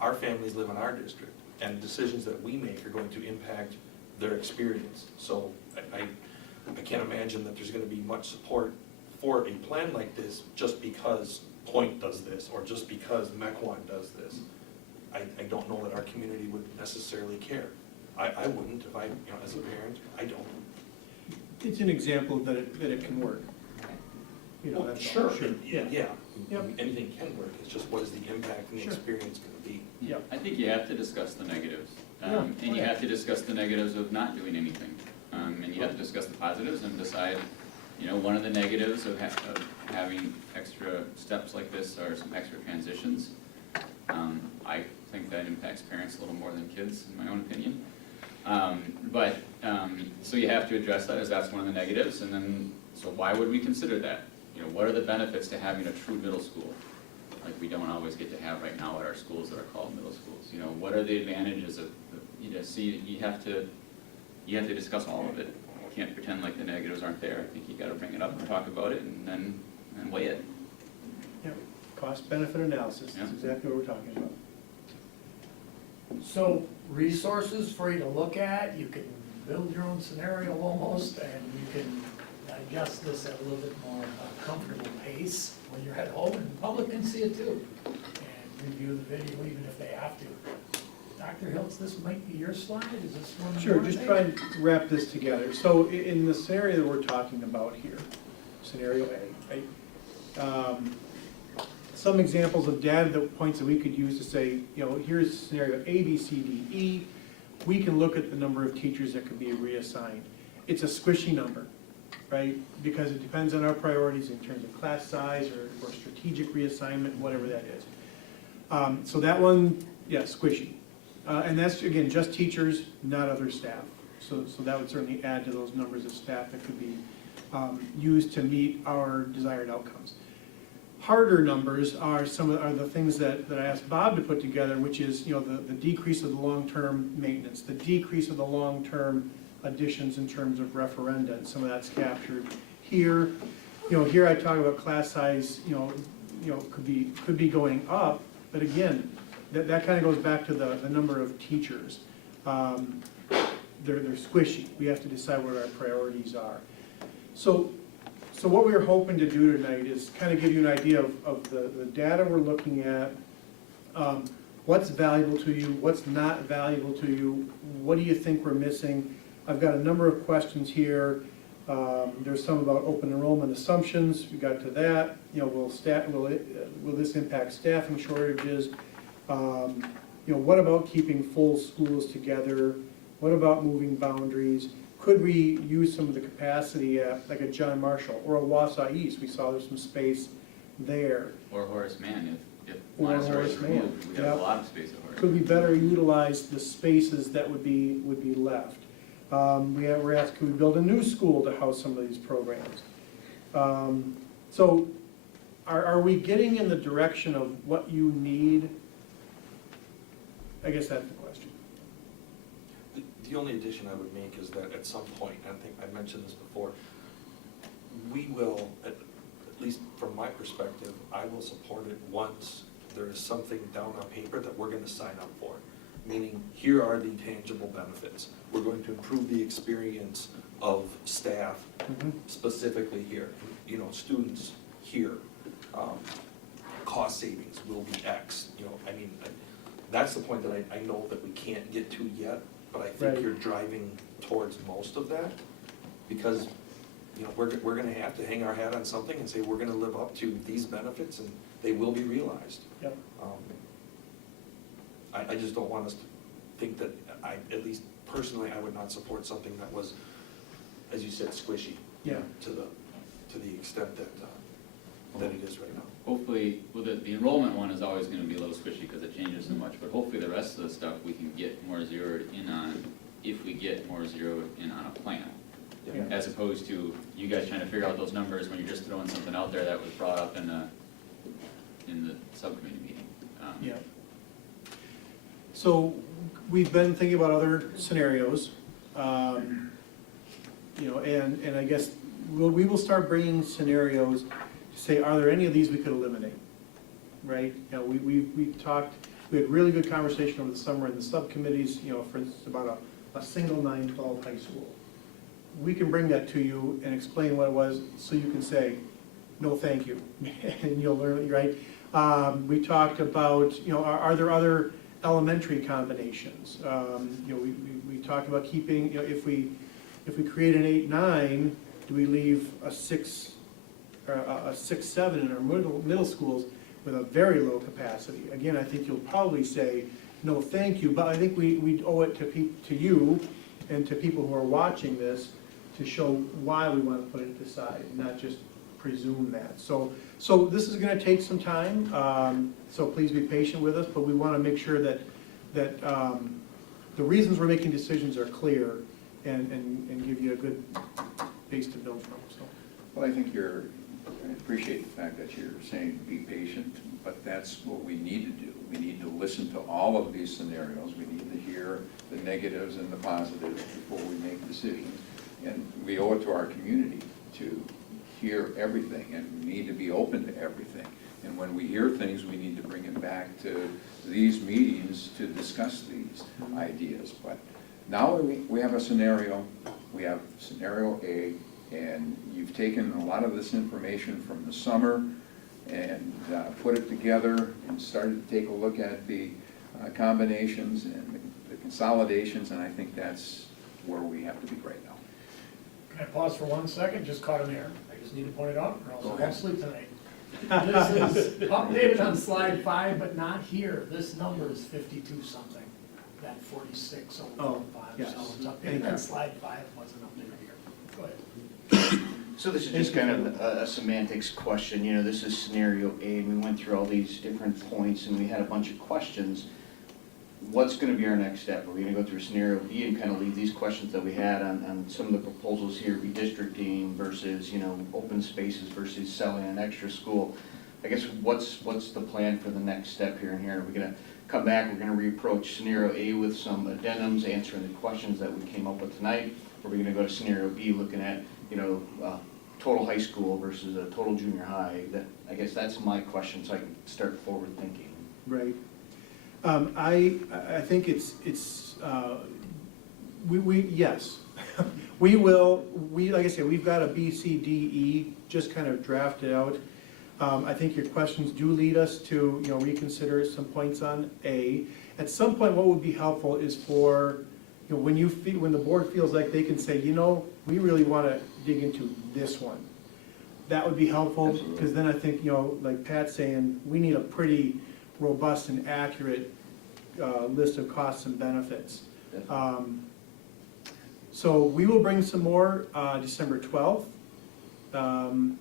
our families live in our district. And decisions that we make are going to impact their experience. So I can't imagine that there's gonna be much support for a plan like this just because Point does this, or just because Mequon does this. I don't know that our community would necessarily care. I wouldn't if I, as a parent, I don't. It's an example that it can work. Well, That's sure, all. yeah. Yep. Anything can work, it's just what is the impact and the Sure. experience gonna be? Yep. I think you have to discuss the negatives. Yeah. And you have to discuss the negatives of not doing anything. And you have to discuss the positives and decide, one of the negatives of having extra steps like this are some extra transitions. I think that impacts parents a little more than kids, in my own opinion. So you have to address that as that's one of the negatives, and then, so why would we consider that? What are the benefits to having a true middle school? Like we don't always get to have right now at our schools that are called middle schools. What are the advantages of, you have to discuss all of it. You can't pretend like the negatives aren't there. I think you gotta bring it up and talk about it and then weigh it. Yep. Cost-benefit analysis, Yeah. that's exactly what we're talking about. So resources for you to look at, you can build your own scenario almost, and you can digest this at a little bit more comfortable pace when you're at home, and the public can see it too, and review the video even if they have to. Dr. Hiltz, this might be your slide, is this one? Sure, you just wanna try and wrap this together. So in the scenario that we're talking about here, scenario A, right? Some examples of data, that points that we could use to say, here's scenario A, B, C, D, E. We can look at the number of teachers that could be reassigned. It's a squishy number, right? Because it depends on our priorities in terms of class size or strategic reassignment, whatever that is. So that one, yeah, squishy. And that's, again, just teachers, not other staff. So that would certainly add to those numbers of staff that could be used to meet our desired outcomes. Harder numbers are the things that I asked Bob to put together, which is, the decrease of the long-term maintenance, the decrease of the long-term additions in terms of referenda, and some of that's captured here. Here I talk about class size, could be going up, but again, that kind of goes back to the number of teachers. They're squishy. We have to decide what our priorities are. So what we're hoping to do tonight is kind of give you an idea of the data we're looking at, what's valuable to you, what's not valuable to you, what do you think we're missing. I've got a number of questions here. There's some about open enrollment assumptions. We got to that. Will this impact staffing shortages? What about keeping full schools together? What about moving boundaries? Could we use some of the capacity at like a John Marshall or a Wausau East? We saw there's some space there. Or Horace Mann, if Or Montessori is Horace Mann, removed, we have yep. a lot of space at Horace. Could we better utilize the spaces that would be left? We're asked, could we build a new school to house some of these programs? So are we getting in the direction of what you need? I guess that's the question. The only addition I would make is that at some point, and I think I mentioned this before, we will, at least from my perspective, I will support it once there is something down on paper that we're gonna sign up for. Meaning, here are the tangible benefits. We're going to improve the experience of staff, specifically here, students here. Cost savings will be X, that's the point that I know that we can't get to yet, but I think Right. you're driving towards most of that. Because, we're gonna have to hang our hat on something and say, we're gonna live up to these benefits and they will be realized. Yep. I just don't want us to think that, at least personally, I would not support something that was, as you said, squishy. Yeah. To the extent that it is right now. Hopefully, the enrollment one is always gonna be a little squishy because it changes so much, but hopefully the rest of the stuff we can get more zeroed in on if we get more zeroed in on a plan. Yeah. As opposed to you guys trying to figure out those numbers when you're just throwing something out there that was brought up in the subcommittee meeting. Yeah. So we've been thinking about other scenarios. You know, and I guess we will start bringing scenarios to say, are there any of these we could eliminate? Right? You know, we talked, we had really good conversation over the summer in the subcommittees, you know, for instance, about a single 9-12 high school. We can bring that to you and explain what it was, so you can say, no, thank you, and you'll learn, right? We talked about, you know, are there other elementary combinations? You know, we talked about keeping, you know, if we create an 8-9, do we leave a 6, or a 6-7 in our middle schools with a very low capacity? Again, I think you'll probably say, no, thank you, but I think we owe it to you and to people who are watching this to show why we want to put it aside, not just presume that. So this is gonna take some time, so please be patient with us, but we wanna make sure that the reasons we're making decisions are clear and give you a good base to build from, so. Well, I think I appreciate the fact that you're saying be patient, but that's what we need to do. We need to listen to all of these scenarios. We need to hear the negatives and the positives before we make decisions. And we owe it to our community to hear everything, and we need to be open to everything. And when we hear things, we need to bring it back to these meetings to discuss these ideas. But now we have a scenario, we have scenario A, and you've taken a lot of this information from the summer and put it together and started to take a look at the combinations and the consolidations, and I think that's where we have to be right now. Can I pause for 1 second? Just caught an error. I just need to point it out, or else I Okay. won't sleep tonight. This is updated on slide 5, but not here. This number is 52 something, that 46 over 5. yes. So it's Thank updated you. on slide 5, wasn't updated here. Go ahead. So this is just kind of a semantics question, you know, this is scenario A, and we went through all these different points, and we had a bunch of questions. What's gonna be our next step? Are we gonna go through scenario B and kind of leave these questions that we had on some of the proposals here, redistricting versus, you know, open spaces versus selling an extra school? I guess what's the plan for the next step here and here? Are we gonna come back, we're gonna reapproach scenario A with some addendums, answering the questions that we came up with tonight? Or are we gonna go to scenario B, looking at, you know, total high school versus a total junior high? I guess that's my question, so I can start forward thinking. Right. I think it's, yes. We will, like I said, we've got a B, C, D, E, just kind of drafted out. I think your questions do lead us to, you know, reconsider some points on A. At some point, what would be helpful is for, you know, when the board feels like they can say, you know, we really want to dig into this one. That would be helpful, because then I think, you know, like Pat's saying, we need a pretty robust and accurate list of costs and benefits. So we will bring some more December 12th. And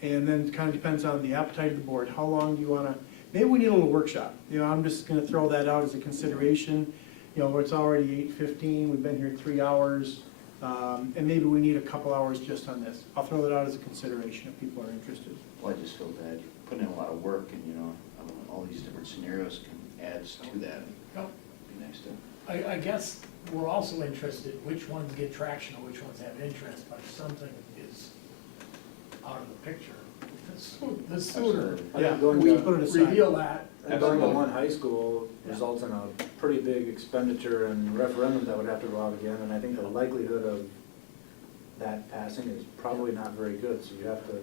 then it kind of depends on the appetite of the board. How long do you want to, maybe we need a little workshop. You know, I'm just going to throw that out as a consideration. You know, it's already 8:15, we've been here 3 hours, and maybe we need a couple hours just on this. I'll throw that out as a consideration if people are interested. Well, I just feel bad, you're putting in a lot of work, and, you know, all these different scenarios can add to that. Yep. Be nice to. I guess we're also interested which ones get traction or which ones have interest, but if something is out of the picture, the sooner Yeah, going we to put it aside. reveal that. And going to one high school results in a pretty big expenditure and referendum that would have to go out again, and I think the likelihood of that passing is probably not very good, so you have to,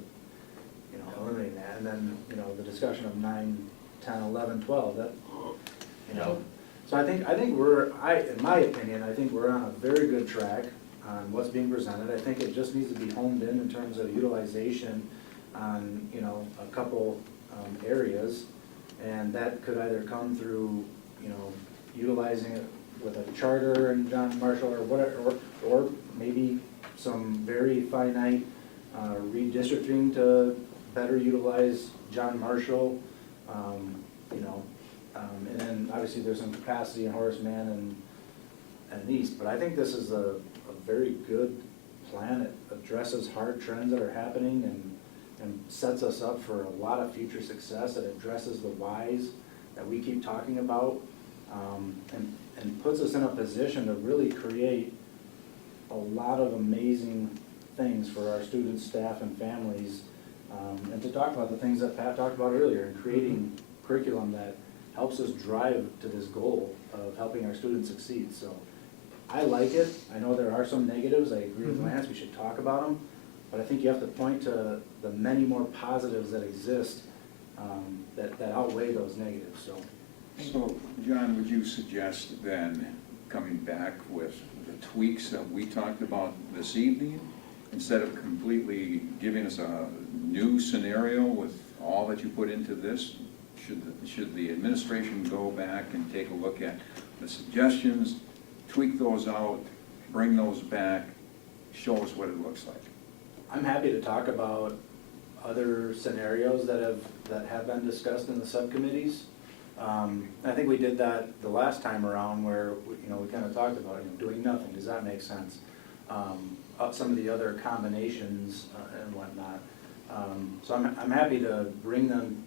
you know, eliminate that. And then, you know, the discussion of 9, 10, 11, 12, that, you know. So I think in my opinion, I think we're on a very good track on what's being presented. I think it just needs to be honed in terms of utilization on, you know, a couple areas. And that could either come through, you know, utilizing it with a charter and John Marshall or whatever, or maybe some very finite redistricting to better utilize John Marshall, you know, and then obviously there's some capacity in Horace Mann and East, but I think this is a very good plan. It addresses hard trends that are happening and sets us up for a lot of future success. It addresses the whys that we keep talking about, and puts us in a position to really create a lot of amazing things for our students, staff, and families. And to talk about the things that Pat talked about earlier, and creating curriculum that helps us drive to this goal of helping our students succeed. So I like it. I know there are some negatives. I agree with Lance, we should talk about them. But I think you have to point to the many more positives that exist that outweigh those negatives, so. So, John, would you suggest then coming back with the tweaks that we talked about this evening, instead of completely giving us a new scenario with all that you put into this? Should the administration go back and take a look at the suggestions, tweak those out, bring those back, show us what it looks like? I'm happy to talk about other scenarios that have been discussed in the subcommittees. I think we did that the last time around where, we kind of talked about, doing nothing, does that make sense? Some of the other combinations and whatnot. So I'm happy to bring them,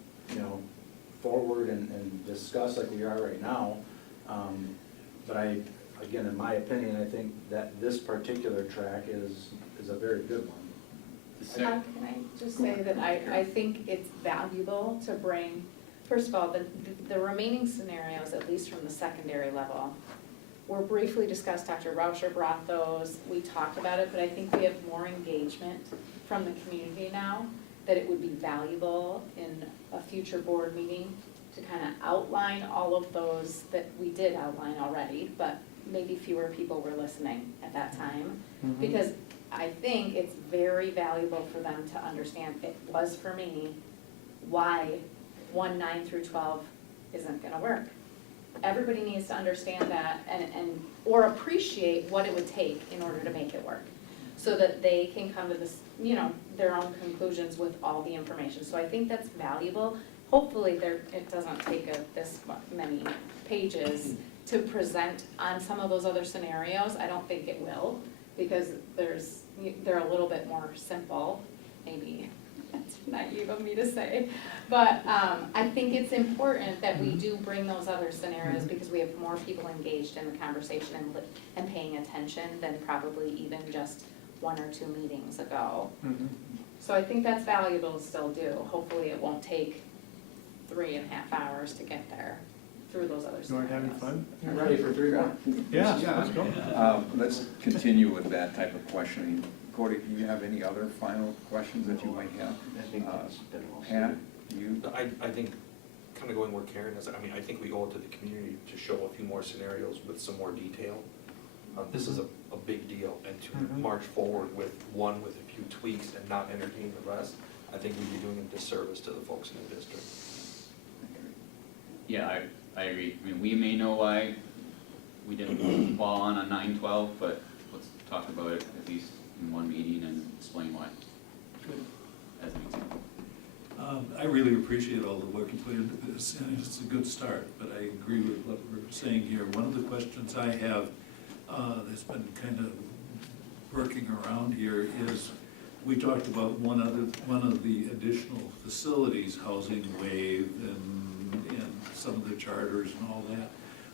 forward and discuss like we are right now. But again, in my opinion, I think that this particular track is a very good one. Can I just say that I think it's valuable to bring, first of all, the remaining scenarios, at least from the secondary level, were briefly discussed. Dr. Rauscher brought those, we talked about it, but I think we have more engagement from the community now, that it would be valuable in a future board meeting to kind of outline all of those that we did outline already, but maybe fewer people were listening at that time. Because I think it's very valuable for them to understand, it was for me, why 9 through 12 isn't gonna work. Everybody needs to understand that and or appreciate what it would take in order to make it work, so that they can come to this, their own conclusions with all the information. So I think that's valuable. Hopefully it doesn't take this many pages to present on some of those other scenarios. I don't think it will, because they're a little bit more simple, maybe. That's naive of me to say, but I think it's important that we do bring those other scenarios, because we have more people engaged in the conversation and paying attention than probably even just 1 or 2 meetings ago. So I think that's valuable to still do. Hopefully it won't take 3.5 hours to get there through those other You aren't having having fun? fun? I'm ready for 3 more. Yeah, let's go. Let's continue with that type of questioning. Cody, do you have any other final questions that you might have? Pat, you? I think, kind of going where Karen is, I think we owe it to the community to show a few more scenarios with some more detail. This is a big deal, and to march forward with a few tweaks and not entertain the rest, I think we'd be doing a disservice to the folks in the district. Yeah, I agree. We may know why we didn't fall on a 9-12, but let's talk about it at least in one meeting and explain why, as an example. I really appreciate all the work you put into this, and it's a good start, but I agree with what we're saying here. One of the questions I have that's been kind of working around here is, we talked about one of the additional facilities, housing WAVE and some of the charters and all that.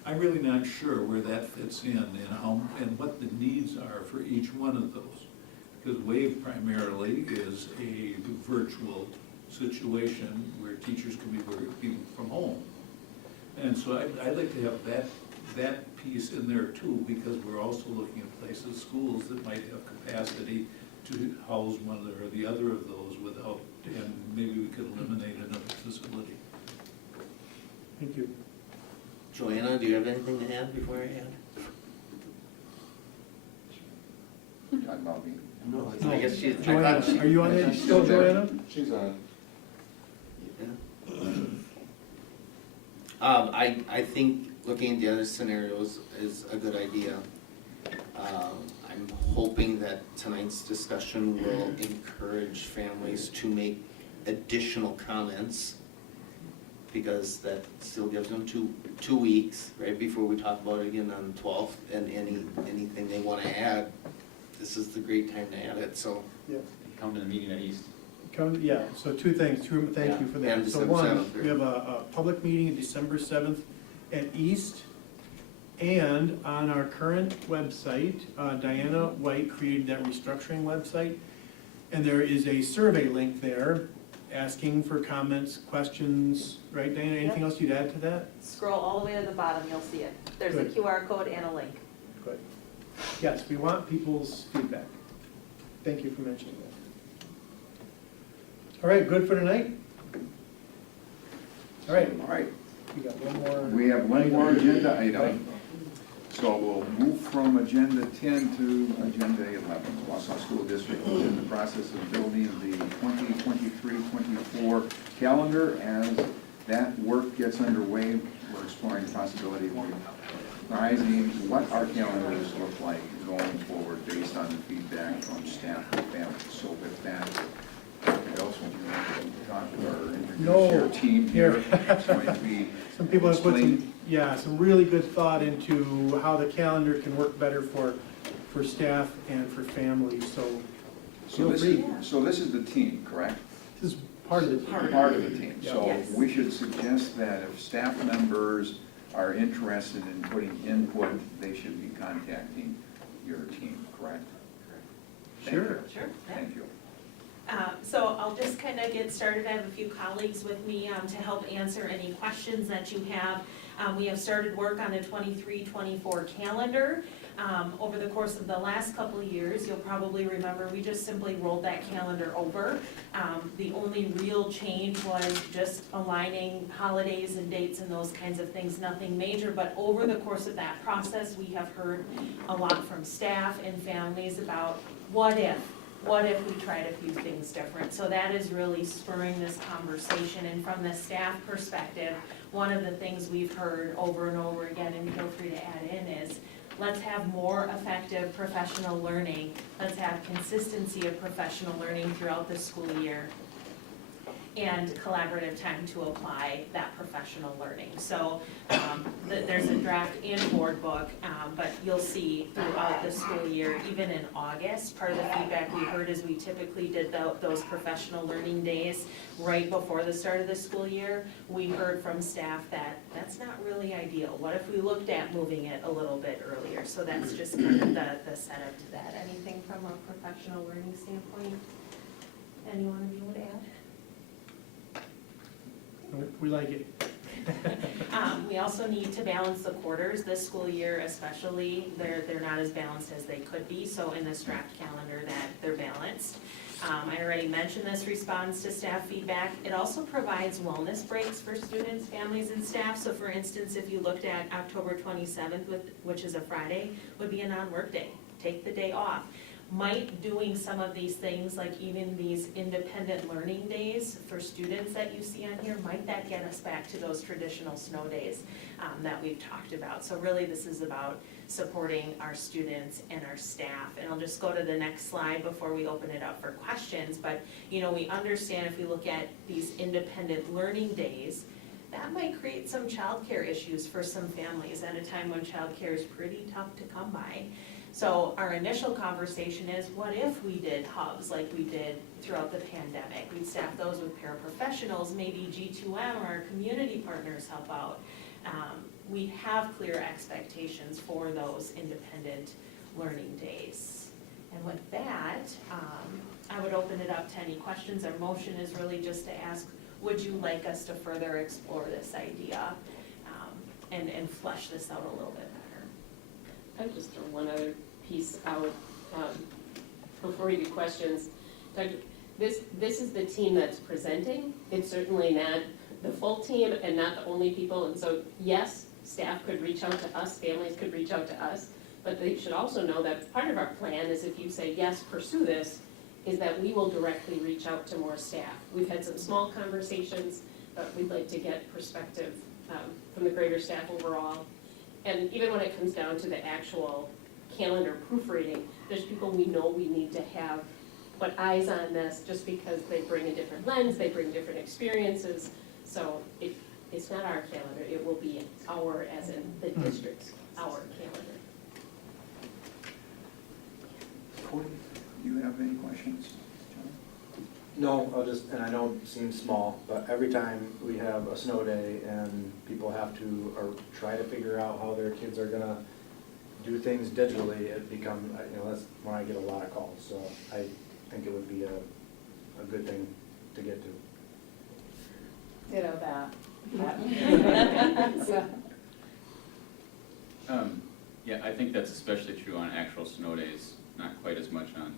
I'm really not sure where that fits in and what the needs are for each one of those. Because WAVE primarily is a virtual situation where teachers can be working from home. And so I'd like to have that piece in there too, because we're also looking at places, schools that might have capacity to house one or the other of those without, and maybe we could eliminate another facility. Thank you. Joanna, do you have anything to add before I add? Talk about me. No, I guess she. Joanna, are you on it still, Joanna? She's on. I think looking at the other scenarios is a good idea. I'm hoping that tonight's discussion will encourage families to make additional comments, because that still gives them two weeks, right, before we talk about it again on the 12th, and anything they want to add, this is the great time to add it, so. Yeah. Come to the meeting at East. Yeah, so 2 things, thank you for that. And So December one, 7th, we have a public meeting December 7th at East. And on our current website, Diana White created that restructuring website, and there is a survey link there asking for comments, questions, right, Diana? Anything else you'd add to that? Scroll all the way to the bottom, you'll see it. There's a Good. QR code and a link. Good. Yes, we want people's feedback. Thank you for mentioning that. All right, good for tonight? All right, All right, we got one more. we have one more agenda item. So we'll move from agenda 10 to agenda 11. The Wausau School District is in the process of building the 2023-24 calendar. As that work gets underway, we're exploring the possibility of revising what our calendars look like going forward based on the feedback from staff and families. So with that, what else would you like to talk or introduce your team here? It's going to be Some people have put explained. some really good thought into how the calendar can work better for staff and for families, so So this is the team, correct? this is part of the team. Part of the team. Yeah. So Yes. we should suggest that if staff members are interested in putting input, they should be contacting your team, correct? Thank you. Sure. Sure. yeah. Thank you. So I'll just kind of get started. I have a few colleagues with me to help answer any questions that you have. We have started work on a 23-24 calendar. Over the course of the last couple of years, you'll probably remember, we just simply rolled that calendar over. The only real change was just aligning holidays and dates and those kinds of things, nothing major. But over the course of that process, we have heard a lot from staff and families about what if we tried a few things different? So that is really spurring this conversation. And from the staff perspective, one of the things we've heard over and over again, and feel free to add in, is let's have more effective professional learning. Let's have consistency of professional learning throughout the school year, and collaborative time to apply that professional learning. So there's a draft and board book, but you'll see throughout the school year, even in August, part of the feedback we heard is we typically did those professional learning days right before the start of the school year. We heard from staff that that's not really ideal. What if we looked at moving it a little bit earlier? So that's just kind of the setup to that. Anything from a professional learning standpoint? Anyone of you would add? We like it. We also need to balance the quarters this school year especially. They're not as balanced as they could be, so in this draft calendar that they're balanced. I already mentioned this responds to staff feedback. It also provides wellness breaks for students, families, and staff. So for instance, if you looked at October 27th, which is a Friday, would be a non-work day. Take the day off. Might doing some of these things, like even these independent learning days for students that you see on here, might that get us back to those traditional snow days that we've talked about? So really this is about supporting our students and our staff. And I'll just go to the next slide before we open it up for questions. But we understand if we look at these independent learning days, that might create some childcare issues for some families at a time when childcare is pretty tough to come by. So our initial conversation is, what if we did hubs like we did throughout the pandemic? We'd staff those with paraprofessionals, maybe G2M or our community partners help out. We have clear expectations for those independent learning days. And with that, I would open it up to any questions. Our motion is really just to ask, would you like us to further explore this idea and flesh this out a little bit better? I'd just throw one other piece out before we do questions. This is the team that's presenting. It's certainly not the full team and not the only people. And so, yes, staff could reach out to us, families could reach out to us, but they should also know that part of our plan is if you say, yes, pursue this, is that we will directly reach out to more staff. We've had some small conversations, but we'd like to get perspective from the greater staff overall. And even when it comes down to the actual calendar proofreading, there's people we know we need to have put eyes on this just because they bring a different lens, they bring different experiences. So it's not our calendar, it will be our, as in the district's, our calendar. Cody, do you have any questions? John? No, I'll just, and I know it seems small, but every time we have a snow day and people have to, or try to figure out how their kids are gonna do things digitally, it becomes, that's when I get a lot of calls, so I think it would be a good thing to get to. Ditto that. So, Yeah, I think that's especially true on actual snow days, not quite as much on,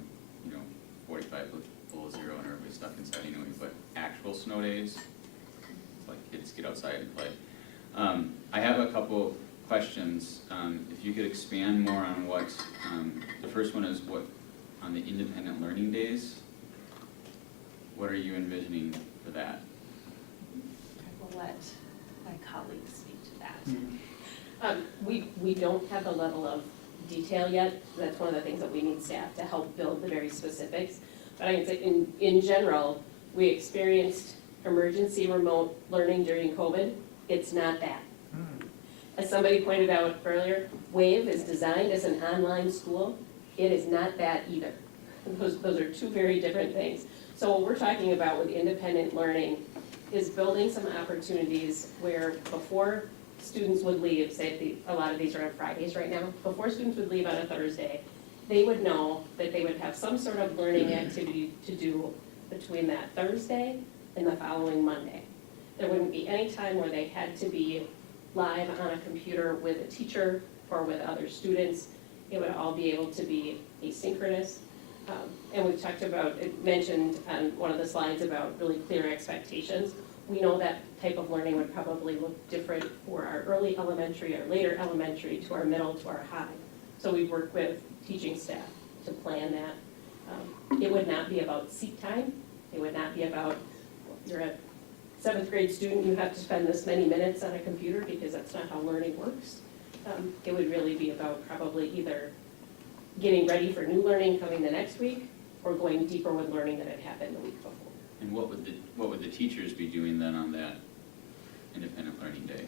45 below zero and everybody's stuck inside anyway, but actual snow days, it's like kids get outside and play. I have a couple questions. If you could expand more on what, the first one is what, on the independent learning days, what are you envisioning for that? I will let my colleagues speak to that. We don't have the level of detail yet. That's one of the things that we need staff to help build the very specifics. But I can say in general, we experienced emergency remote learning during COVID. It's not that. As somebody pointed out earlier, WAVE is designed as an online school. It is not that either. Those are two very different things. So what we're talking about with independent learning is building some opportunities where before students would leave, say a lot of these are on Fridays right now, before students would leave on a Thursday, they would know that they would have some sort of learning activity to do between that Thursday and the following Monday. There wouldn't be any time where they had to be live on a computer with a teacher or with other students. It would all be able to be asynchronous. And we've talked about, it mentioned on one of the slides about really clear expectations. We know that type of learning would probably look different for our early elementary or later elementary to our middle to our high. So we work with teaching staff to plan that. It would not be about seat time. It would not be about, you're a 7th grade student, you have to spend this many minutes on a computer, because that's not how learning works. It would really be about probably either getting ready for new learning coming the next week, or going deeper with learning that had happened the week before. And what would the teachers be doing then on that independent learning day?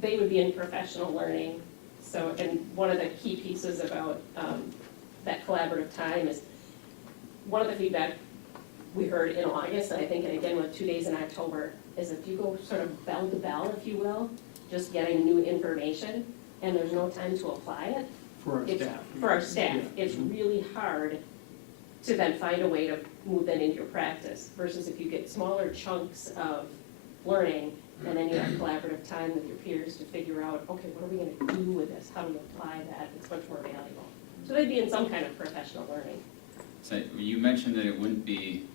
They would be in professional learning. So, and one of the key pieces about that collaborative time is, one of the feedback we heard in August, and I think, and again with 2 days in October, is if you go sort of bell to bell, if you will, just getting new information, and there's no time to apply it. For our staff. For our staff, Yeah. it's really hard to then find a way to move that into your practice, versus if you get smaller chunks of learning, and then you have collaborative time with your peers to figure out, okay, what are we gonna do with this? How do we apply that? It's much more valuable. So they'd be in some kind of professional learning. So you mentioned that it wouldn't be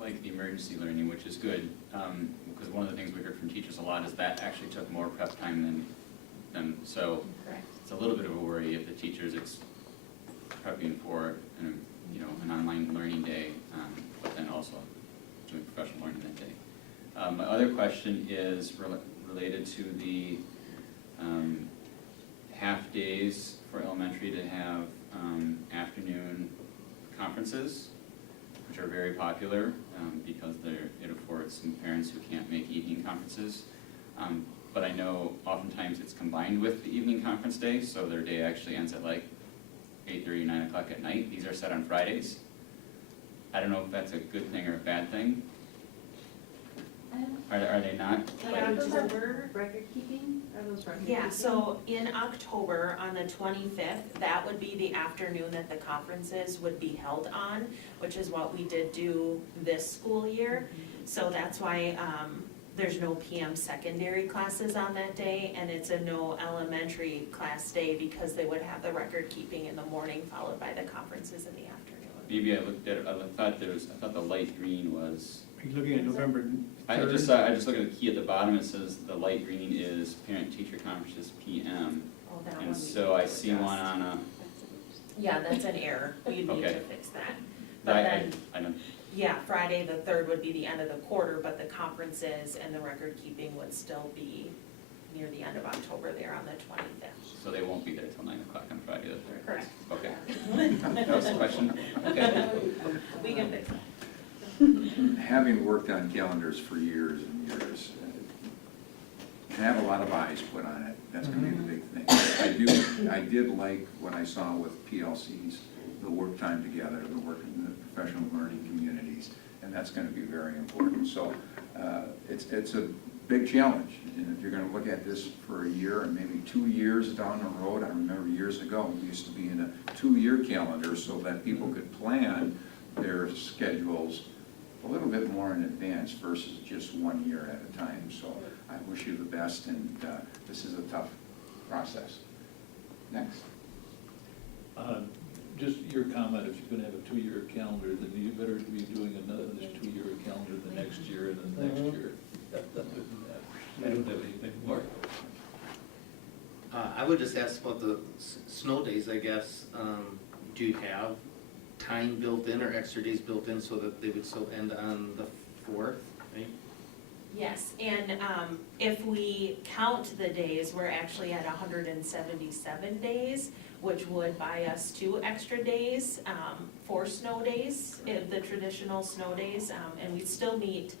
like the emergency learning, which is good, because one of the things we heard from teachers a lot is that actually took more prep time than so. Correct. It's a little bit of a worry if the teachers prepping for an online learning day, but then also doing professional learning that day. My other question is related to the half days for elementary to have afternoon conferences, which are very popular because it affords some parents who can't make evening conferences. But I know oftentimes it's combined with the evening conference day, so their day actually ends at like 8:30, 9 o'clock at night. These are set on Fridays. I don't know if that's a good thing or a bad thing. Are they not? Record keeping, are those record keeping? Yeah, so in October, on the 25th, that would be the afternoon that the conferences would be held on, which is what we did do this school year. So that's why there's no PM secondary classes on that day, and it's a no elementary class day, because they would have the record keeping in the morning, followed by the conferences in the afternoon. Maybe I looked at it, I thought the light green was. Are you looking at November 3rd? I just looked at the key at the bottom, it says the light green is parent-teacher conferences PM. Oh, that And one so I see one on a, Yeah, that's an error. You'd need Okay. to fix that. But then, I don't, yeah, Friday the 3rd would be the end of the quarter, but the conferences and the record keeping would still be near the end of October there on the 25th. so they won't be there till 9 o'clock on Friday the 3rd. Correct. Okay. That was the question. Okay. We can fix that. Having worked on calendars for years and years, to have a lot of eyes put on it, that's gonna be the big thing. I did like what I saw with PLCs, the work time together, the work in the professional learning communities, and that's gonna be very important. So, it's a big challenge, and if you're gonna look at this for a year and maybe 2 years down the road, I remember years ago, we used to be in a 2-year calendar so that people could plan their schedules a little bit more in advance versus just 1 year at a time. So I wish you the best, and this is a tough process. Next. Just your comment, if you're gonna have a 2-year calendar, then you better be doing another, this 2-year calendar the next year and the next year. I don't have anything more. I would just ask about the snow days, I guess. Do you have time built in or extra days built in so that they would still end on the 4th, right? Yes, and if we count the days, we're actually at 177 days, which would buy us 2 extra days for snow days, the traditional snow days, and we still meet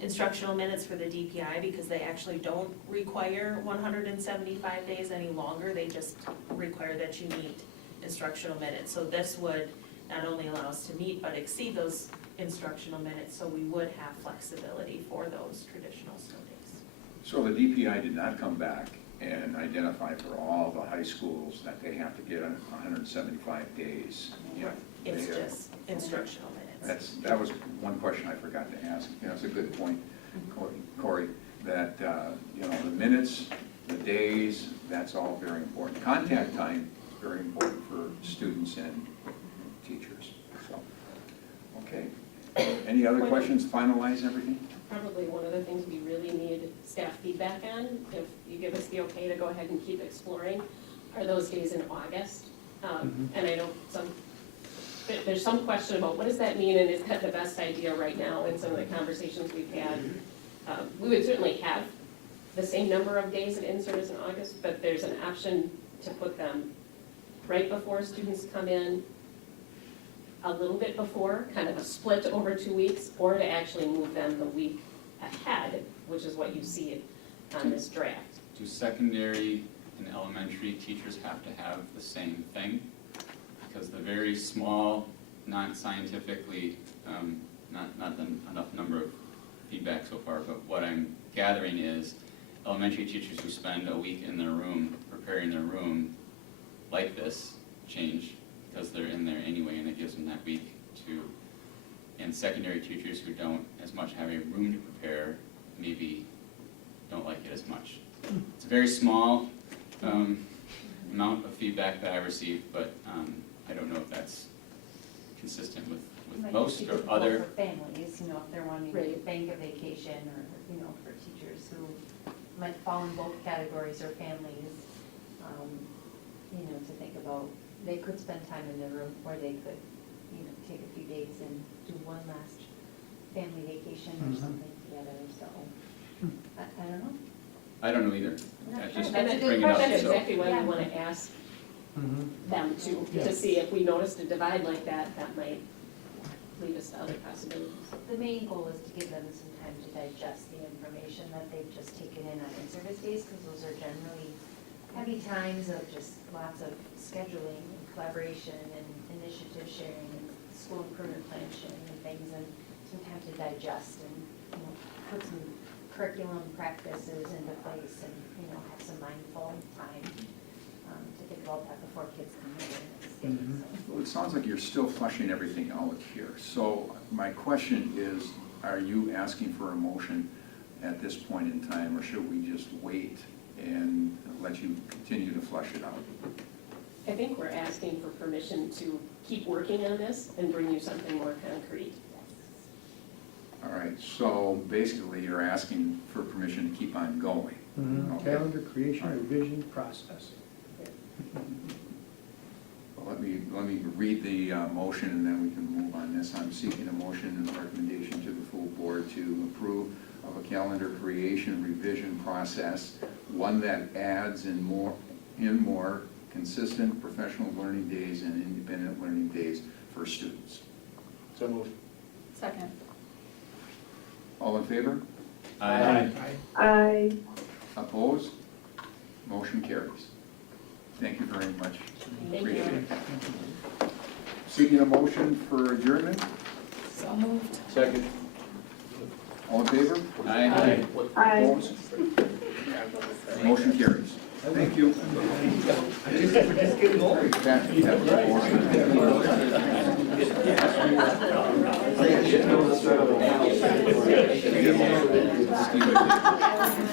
instructional minutes for the DPI because they actually don't require 175 days any longer, they just require that you meet instructional minutes. So this would not only allow us to meet but exceed those instructional minutes, so we would have flexibility for those traditional snow days. So the DPI did not come back and identify for all the high schools that they have to get 175 days. It's just instructional minutes. That was one question I forgot to ask. You know, it's a good point, Corey, that, you know, the minutes, the days, that's all very important. Contact time is very important for students and teachers, so, okay. Any other questions, finalize everything? Probably one of the things we really need staff feedback on, if you give us the okay to go ahead and keep exploring, are those days in August. And I know there's some question about what does that mean, and is that the best idea right now in some of the conversations we've had. We would certainly have the same number of days of in-service in August, but there's an option to put them right before students come in, a little bit before, kind of a split over 2 weeks, or to actually move them the week ahead, which is what you see on this draft. Do secondary and elementary teachers have to have the same thing? Because the very small, not scientifically, not enough number of feedback so far, but what I'm gathering is elementary teachers who spend a week in their room, preparing their room like this, change because they're in there anyway, and it gives them that week to, and secondary teachers who don't as much have a room to prepare, maybe don't like it as much. It's a very small amount of feedback that I received, but I don't know if that's consistent with most or other. For families, you know, if they're wanting to bank a vacation, or, you know, for teachers who might fall in both categories, or families, you know, to think about, they could spend time in their room, or they could, you know, take a few days and do one last family vacation or something together, so, I don't know. I don't know either. Not I sure. just That's a good bring it up. question. That's So exactly why Yeah. we wanna ask them to Yes. see if we noticed a divide like that, that might lead us to other possibilities. The main goal is to give them some time to digest the information that they've just taken in on in-service days, because those are generally heavy times of just lots of scheduling and collaboration and initiative sharing and school improvement plan sharing and things, and some time to digest and, you know, put some curriculum practices into place and, you know, have some mindful time to think about that before kids come in and stay. Well, it sounds like you're still fleshing everything out here. So my question is, are you asking for a motion at this point in time, or should we just wait and let you continue to flesh it out? I think we're asking for permission to keep working on this and bring you something more concrete. All right, so basically you're asking for permission to keep on going. Okay. Calendar creation, revision, process. Well, let me read the motion, and then we can move on this. I'm seeking a motion and recommendation to the full board to approve of a calendar creation revision process, one that adds in more consistent professional learning days and independent learning days for students. So moved. Second. All in favor? I Opposed? Motion carries. Thank you very much. Thank you. Appreciate it. Seeking a motion for adjournment? So moved. Second. All in favor? Aye. Aye. Opposed? Motion carries. Thank you. We're just getting older. I should know this right away.